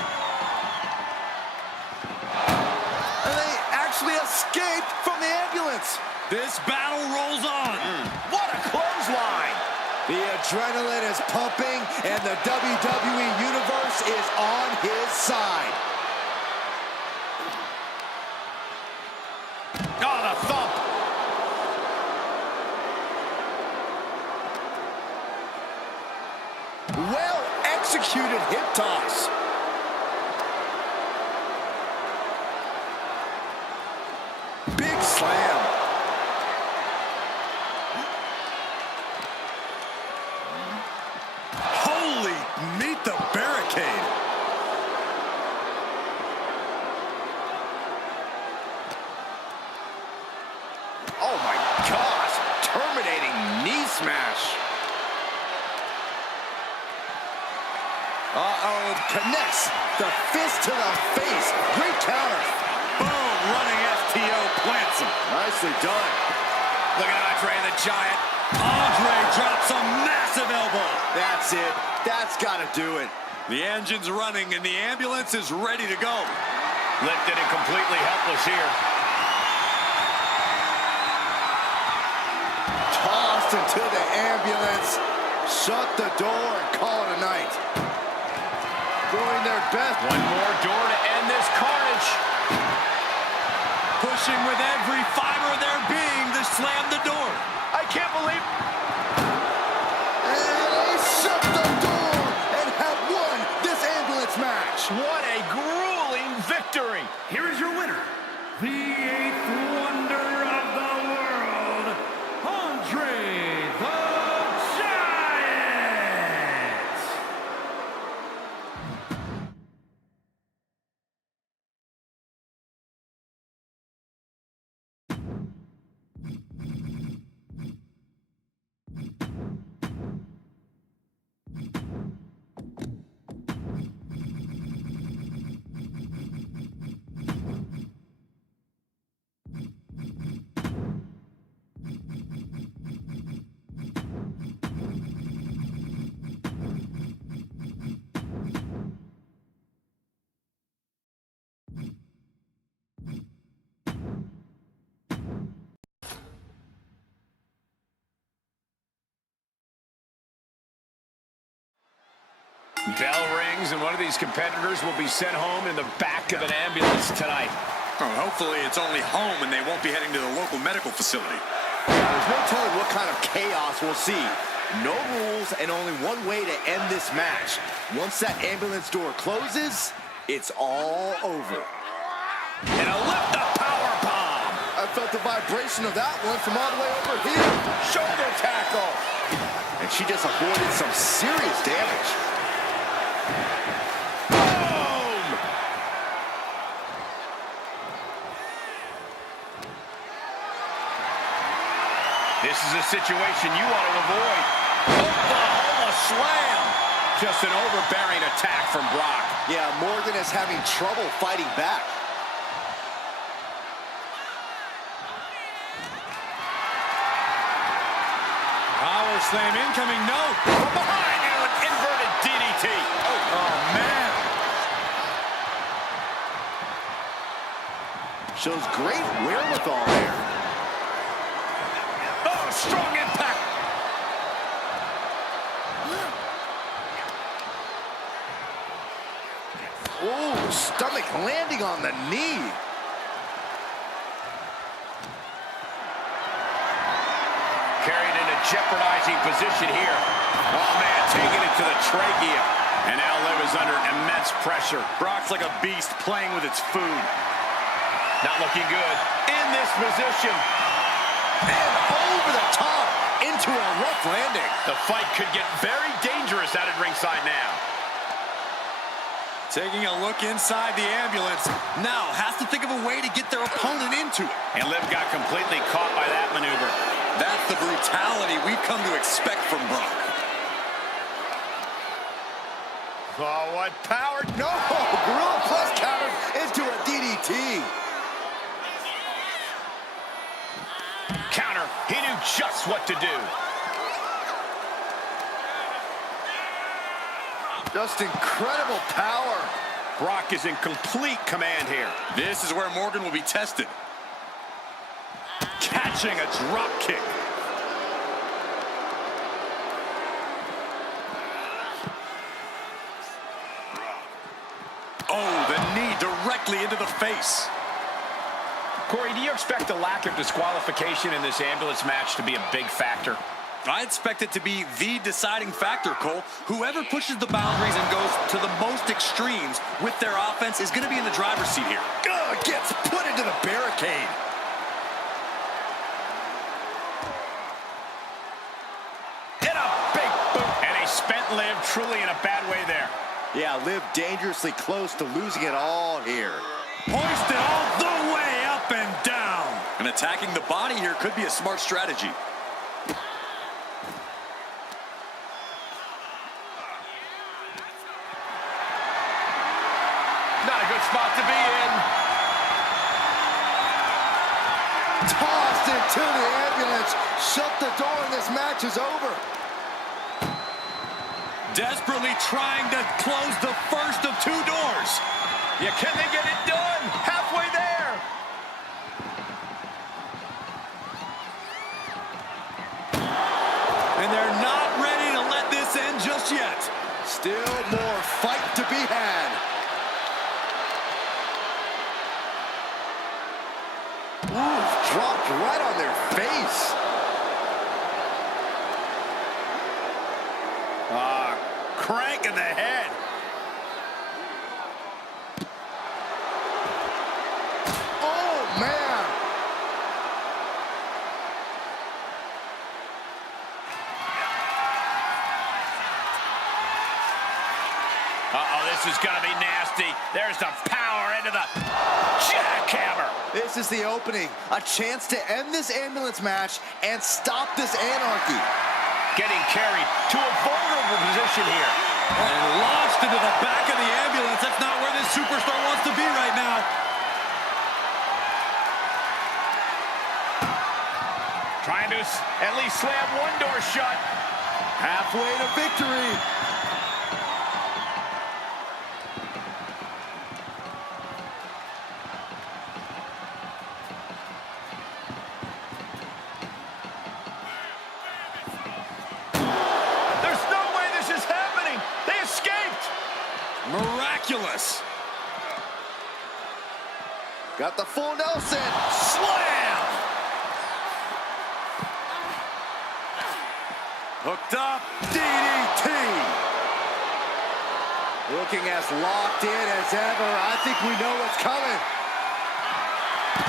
And they actually escaped from the ambulance. This battle rolls on. What a clothesline! The adrenaline is pumping, and the WWE Universe is on his side. Oh, the thump! Well executed hip toss. Big slam. Holy, meet the barricade. Oh my gosh, terminating knee smash. Uh-oh, connects the fist to the face. Great counter. Boom, running FTO plants him. Nicely done. Look at Andre the Giant. Andre drops a massive elbow. That's it. That's got to do it. The engine's running and the ambulance is ready to go. Lifted and completely helpless here. Tossed into the ambulance. Shut the door and call it a night. Doing their best. One more door to end this carnage. Pushing with every fiber of their being to slam the door. I can't believe... And they shut the door and have won this ambulance match. What a grueling victory. Here is your winner, the eighth wonder of the world, Andre the Giant! Bell rings, and one of these competitors will be sent home in the back of an ambulance tonight. Oh, hopefully it's only home and they won't be heading to the local medical facility. There's no telling what kind of chaos we'll see. No rules and only one way to end this match. Once that ambulance door closes, it's all over. And a lift-up power bomb. I felt the vibration of that one from all the way over here. Shoulder tackle. And she just avoided some serious damage. Boom! This is a situation you want to avoid. Oklahoma slam. Just an overbearing attack from Brock. Yeah, Morgan is having trouble fighting back. Power slam incoming, no. From behind you, an inverted DDT. Oh, man. Shows great wherewithal there. Oh, strong impact. Oh, stomach landing on the knee. Carried in a jeopardizing position here. Oh, man, taking it to the trachea. And now Liv is under immense pressure. Brock's like a beast playing with its food. Not looking good in this position. And over the top into a rough landing. The fight could get very dangerous out at ringside now. Taking a look inside the ambulance. Now has to think of a way to get their opponent into it. And Liv got completely caught by that maneuver. That's the brutality we've come to expect from Brock. Oh, what power. No! Gorilla Plus counter into a DDT. Counter. He knew just what to do. Just incredible power. Brock is in complete command here. This is where Morgan will be tested. Catching a drop kick. Oh, the knee directly into the face. Corey, do you expect the lack of disqualification in this ambulance match to be a big factor? I expect it to be the deciding factor, Cole. Whoever pushes the boundaries and goes to the most extremes with their offense is going to be in the driver's seat here. Gets put into the barricade. Hit a big boot. And he spent Liv truly in a bad way there. Yeah, Liv dangerously close to losing it all here. Hoisted all the way up and down. And attacking the body here could be a smart strategy. Not a good spot to be in. Tossed into the ambulance. Shut the door and this match is over. Desperately trying to close the first of two doors. Yeah, can they get it done? Halfway there. And they're not ready to let this end just yet. Still more fight to be had. Ooh, dropped right on their face. Crank in the head. Oh, man. Uh-oh, this is going to be nasty. There's the power into the jackhammer. This is the opening. A chance to end this ambulance match and stop this anarchy. Getting carried to a vulnerable position here. And launched into the back of the ambulance. That's not where this superstar wants to be right now. Trying to at least slam one door shut. Halfway to victory. Miraculous. Got the full Nelson. Slam. Hooked up. DDT. Looking as locked in as ever. I think we know what's coming.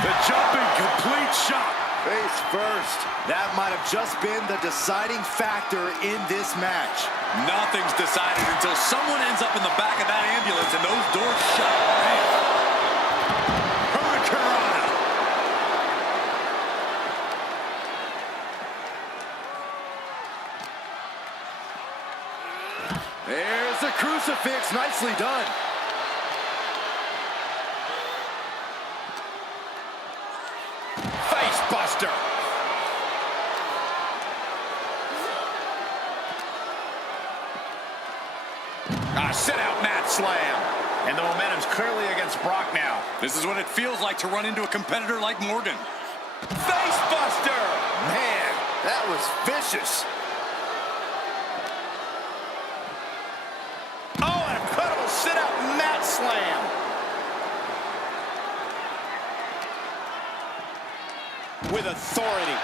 The jumping complete shot. Face first. That might have just been the deciding factor in this match. Nothing's decided until someone ends up in the back of that ambulance and those doors shut. Man. Hurricanrana. There's the crucifix. Nicely done. Face buster. Sit out mat slam. And the momentum's clearly against Brock now. This is what it feels like to run into a competitor like Morgan. Face buster. Man, that was vicious. Oh, an incredible sit out mat slam. With authority.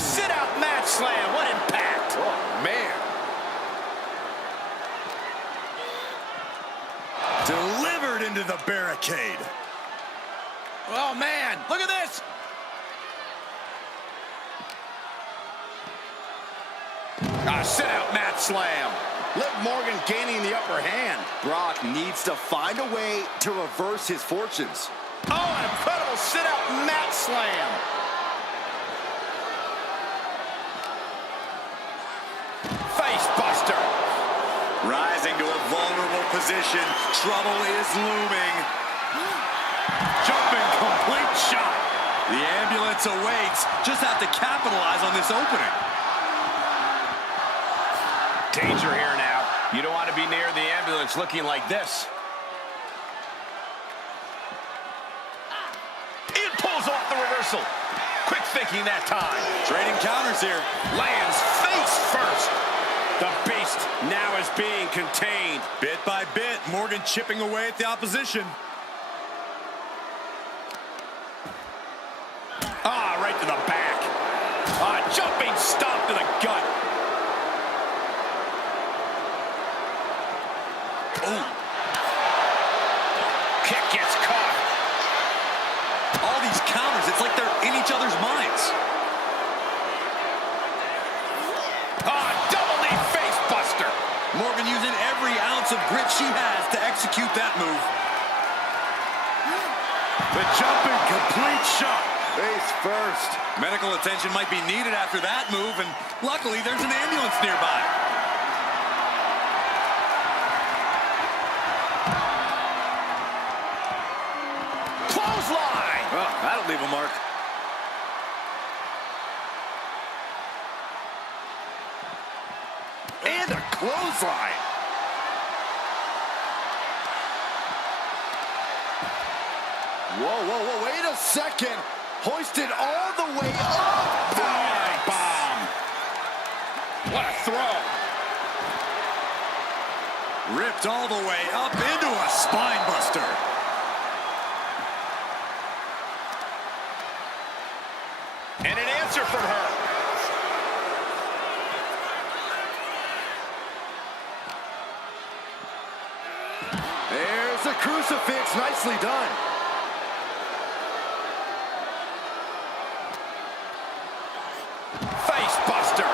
sit-out mat slam. What impact. Oh, man. Delivered into the barricade. Oh, man. Look at this. Sit-out mat slam. Liv Morgan gaining the upper hand. Brock needs to find a way to reverse his fortunes. Oh, an incredible sit-out mat slam. Face buster. Rising to a vulnerable position. Trouble is looming. Jumping complete shot. The ambulance awaits. Just have to capitalize on this opening. Danger here now. You don't want to be near the ambulance looking like this. It pulls off the reversal. Quick thinking that time. Trading counters here. Lands face first. The beast now is being contained. Bit by bit, Morgan chipping away at the opposition. Right to the back. Jumping stomp to the gut. Oh. Kick gets caught. All these counters, it's like they're in each other's minds. Double knee face buster. Morgan using every ounce of grit she has to execute that move. The jumping complete shot. Face first. Medical attention might be needed after that move, and luckily there's an ambulance nearby. Clothesline. Oh, that'll leave a mark. And a clothesline. Whoa, wait a second. Hoisted all the way up. Flying bomb. What a throw. Ripped all the way up into a spine buster. And an answer from her. There's a crucifix. Nicely done. Face buster.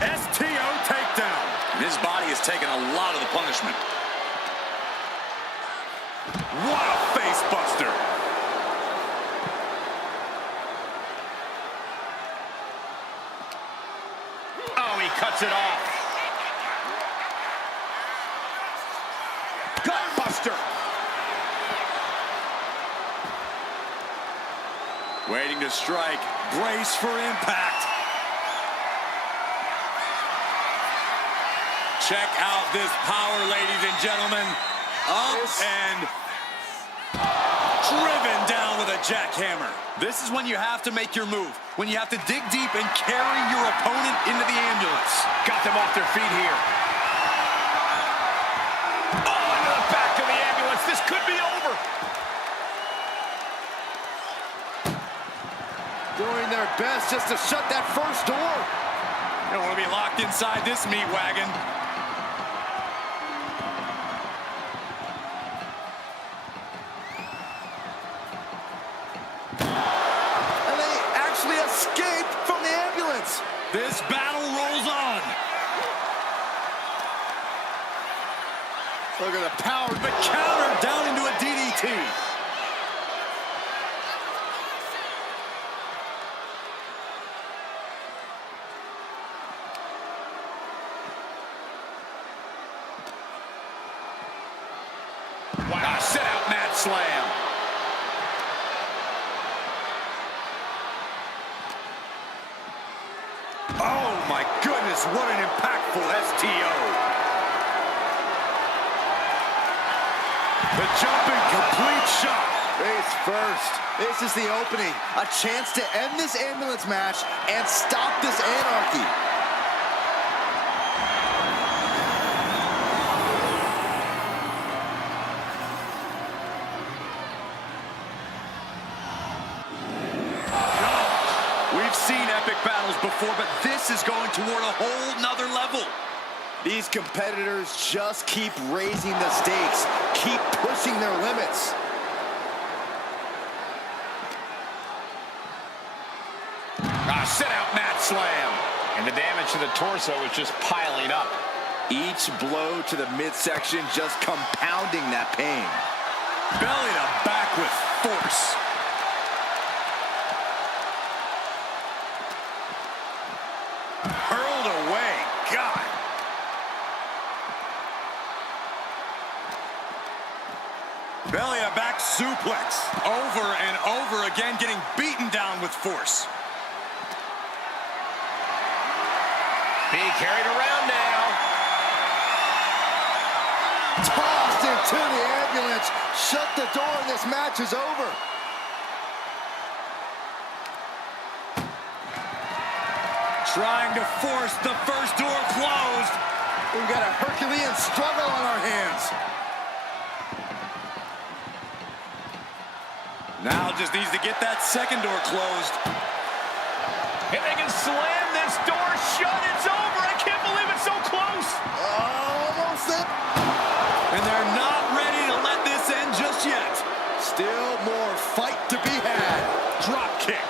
STO takedown. His body has taken a lot of the punishment. What a face buster. Oh, he cuts it off. Gut buster. Waiting to strike. Brace for impact. Check out this power, ladies and gentlemen. Up and driven down with a jackhammer. This is when you have to make your move. When you have to dig deep and carry your opponent into the ambulance. Got them off their feet here. Oh, into the back of the ambulance. This could be over. Doing their best just to shut that first door. You don't want to be locked inside this meat wagon. And they actually escaped from the ambulance. This battle rolls on. Look at the power. The counter down into a DDT. Wow, sit-out mat slam. Oh my goodness, what an impactful STO. The jumping complete shot. Face first. This is the opening. A chance to end this ambulance match and stop this anarchy. We've seen epic battles before, but this is going toward a whole nother level. These competitors just keep raising the stakes, keep pushing their limits. Sit-out mat slam. And the damage to the torso is just piling up. Each blow to the midsection just compounding that pain. Belly to back with force. Hurled away. God. Belly to back suplex. Over and over again, getting beaten down with force. Being carried around now. Tossed into the ambulance. Shut the door and this match is over. Trying to force the first door closed. We've got a Herculean struggle on our hands. Now just needs to get that second door closed. If they can slam this door shut, it's over. I can't believe it's so close. Almost it. And they're not ready to let this end just yet. Still more fight to be had. Drop kick.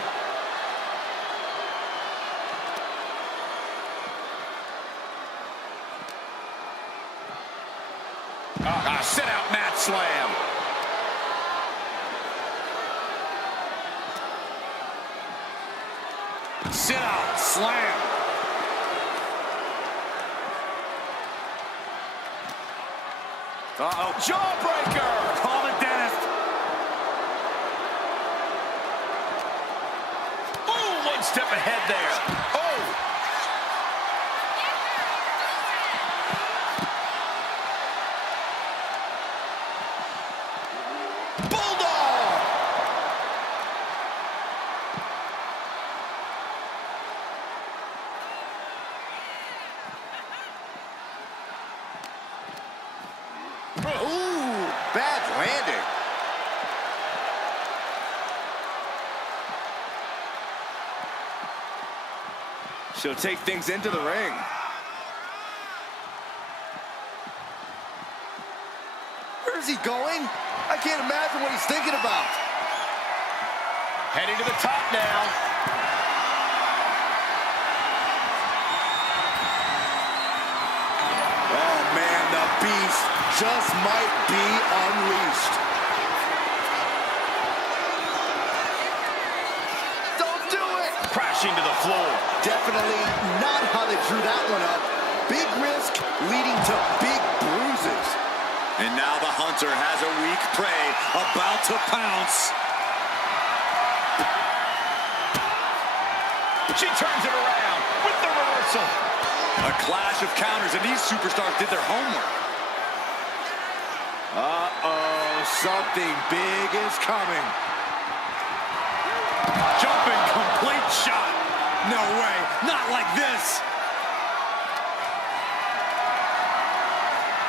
Sit-out mat slam. Sit-out slam. Uh-oh. Jawbreaker. Call it, dentist. Ooh, one step ahead there. Oh. Ooh, bad landing. She'll take things into the ring. Where's he going? I can't imagine what he's thinking about. Heading to the top now. Oh, man, the beast just might be unleashed. Don't do it! Crashing to the floor. Definitely not how they drew that one up. Big risk leading to big bruises. And now the hunter has a weak prey about to pounce. She turns it around with the reversal. A clash of counters, and these superstars did their homework. Uh-oh, something big is coming. Jumping complete shot. No way, not like this.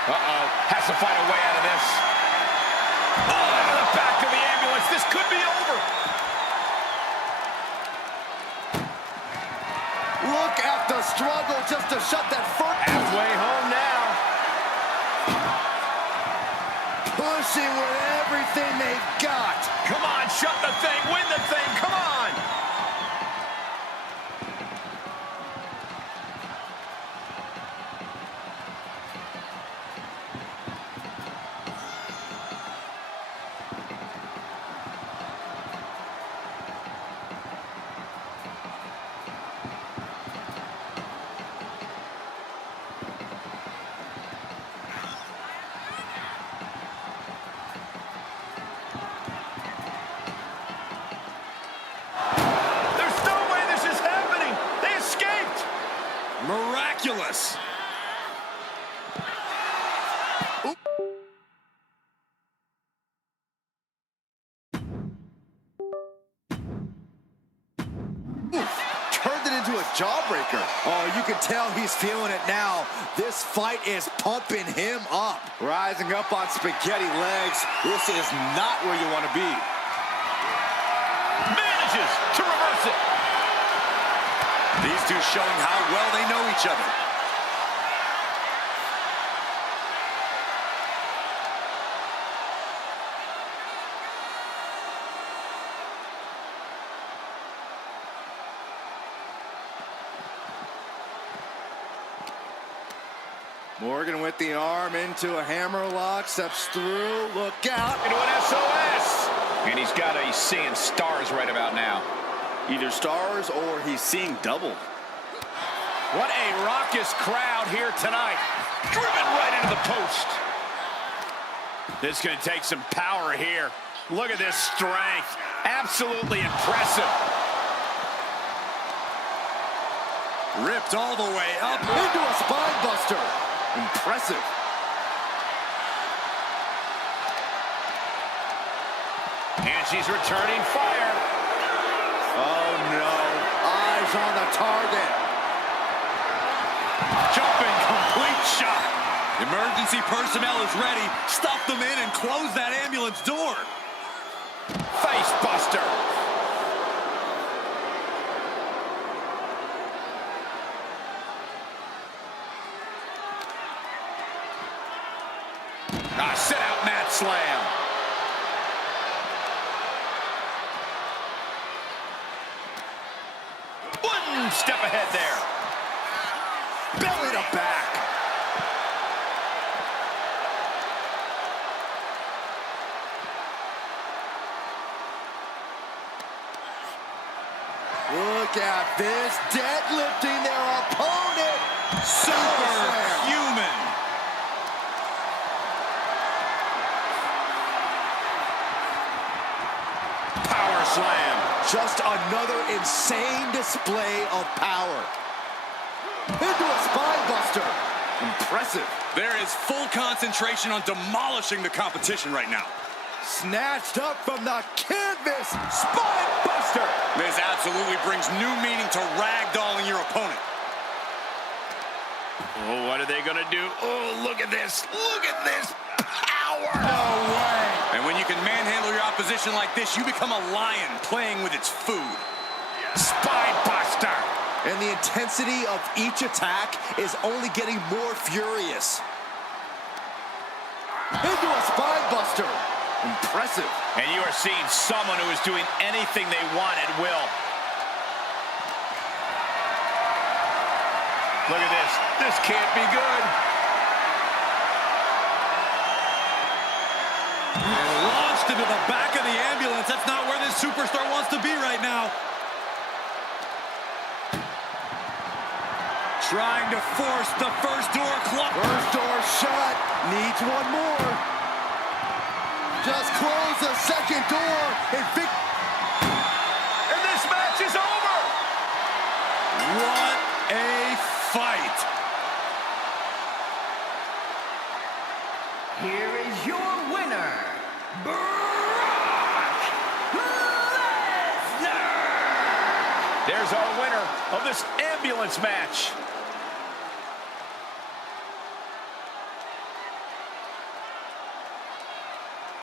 Uh-oh, has to find a way out of this. Oh, into the back of the ambulance. This could be over. Look at the struggle just to shut that foot. Halfway home now. Pushing with everything they've got. Come on, shut the thing, win the thing, come on. Miraculous. Turned it into a jawbreaker. Oh, you can tell he's feeling it now. This fight is pumping him up. Rising up on spaghetti legs. This is not where you want to be. Manages to reverse it. These two showing how well they know each other. Morgan with the arm into a hammerlock, steps through, look out. Into an SOS. And he's seeing stars right about now. Either stars or he's seeing double. What a raucous crowd here tonight. Driven right into the post. This is going to take some power here. Look at this strength. Absolutely impressive. Ripped all the way up. Into a spine buster. Impressive. And she's returning fire. Oh no. Eyes on the target. Jumping complete shot. Emergency personnel is ready. Stuff them in and close that ambulance door. Face buster. Sit out mat slam. One step ahead there. Belly to back. Look at this, deadlifting their opponent. Superhuman. Power slam. Just another insane display of power. Into a spine buster. Impressive. There is full concentration on demolishing the competition right now. Snatched up from the canvas. Spine buster. This absolutely brings new meaning to ragdolling your opponent. Oh, what are they going to do? Oh, look at this. Look at this power. No way. And when you can manhandle your opposition like this, you become a lion playing with its food. Spine buster. And the intensity of each attack is only getting more furious. Into a spine buster. Impressive. And you are seeing someone who is doing anything they want at will. Look at this. This can't be good. And launched into the back of the ambulance. That's not where this superstar wants to be right now. Trying to force the first door closed. First door shut. Needs one more. Just close the second door. And this match is over. What a fight. Here is your winner, Brock Lesnar! There's our winner of this ambulance match.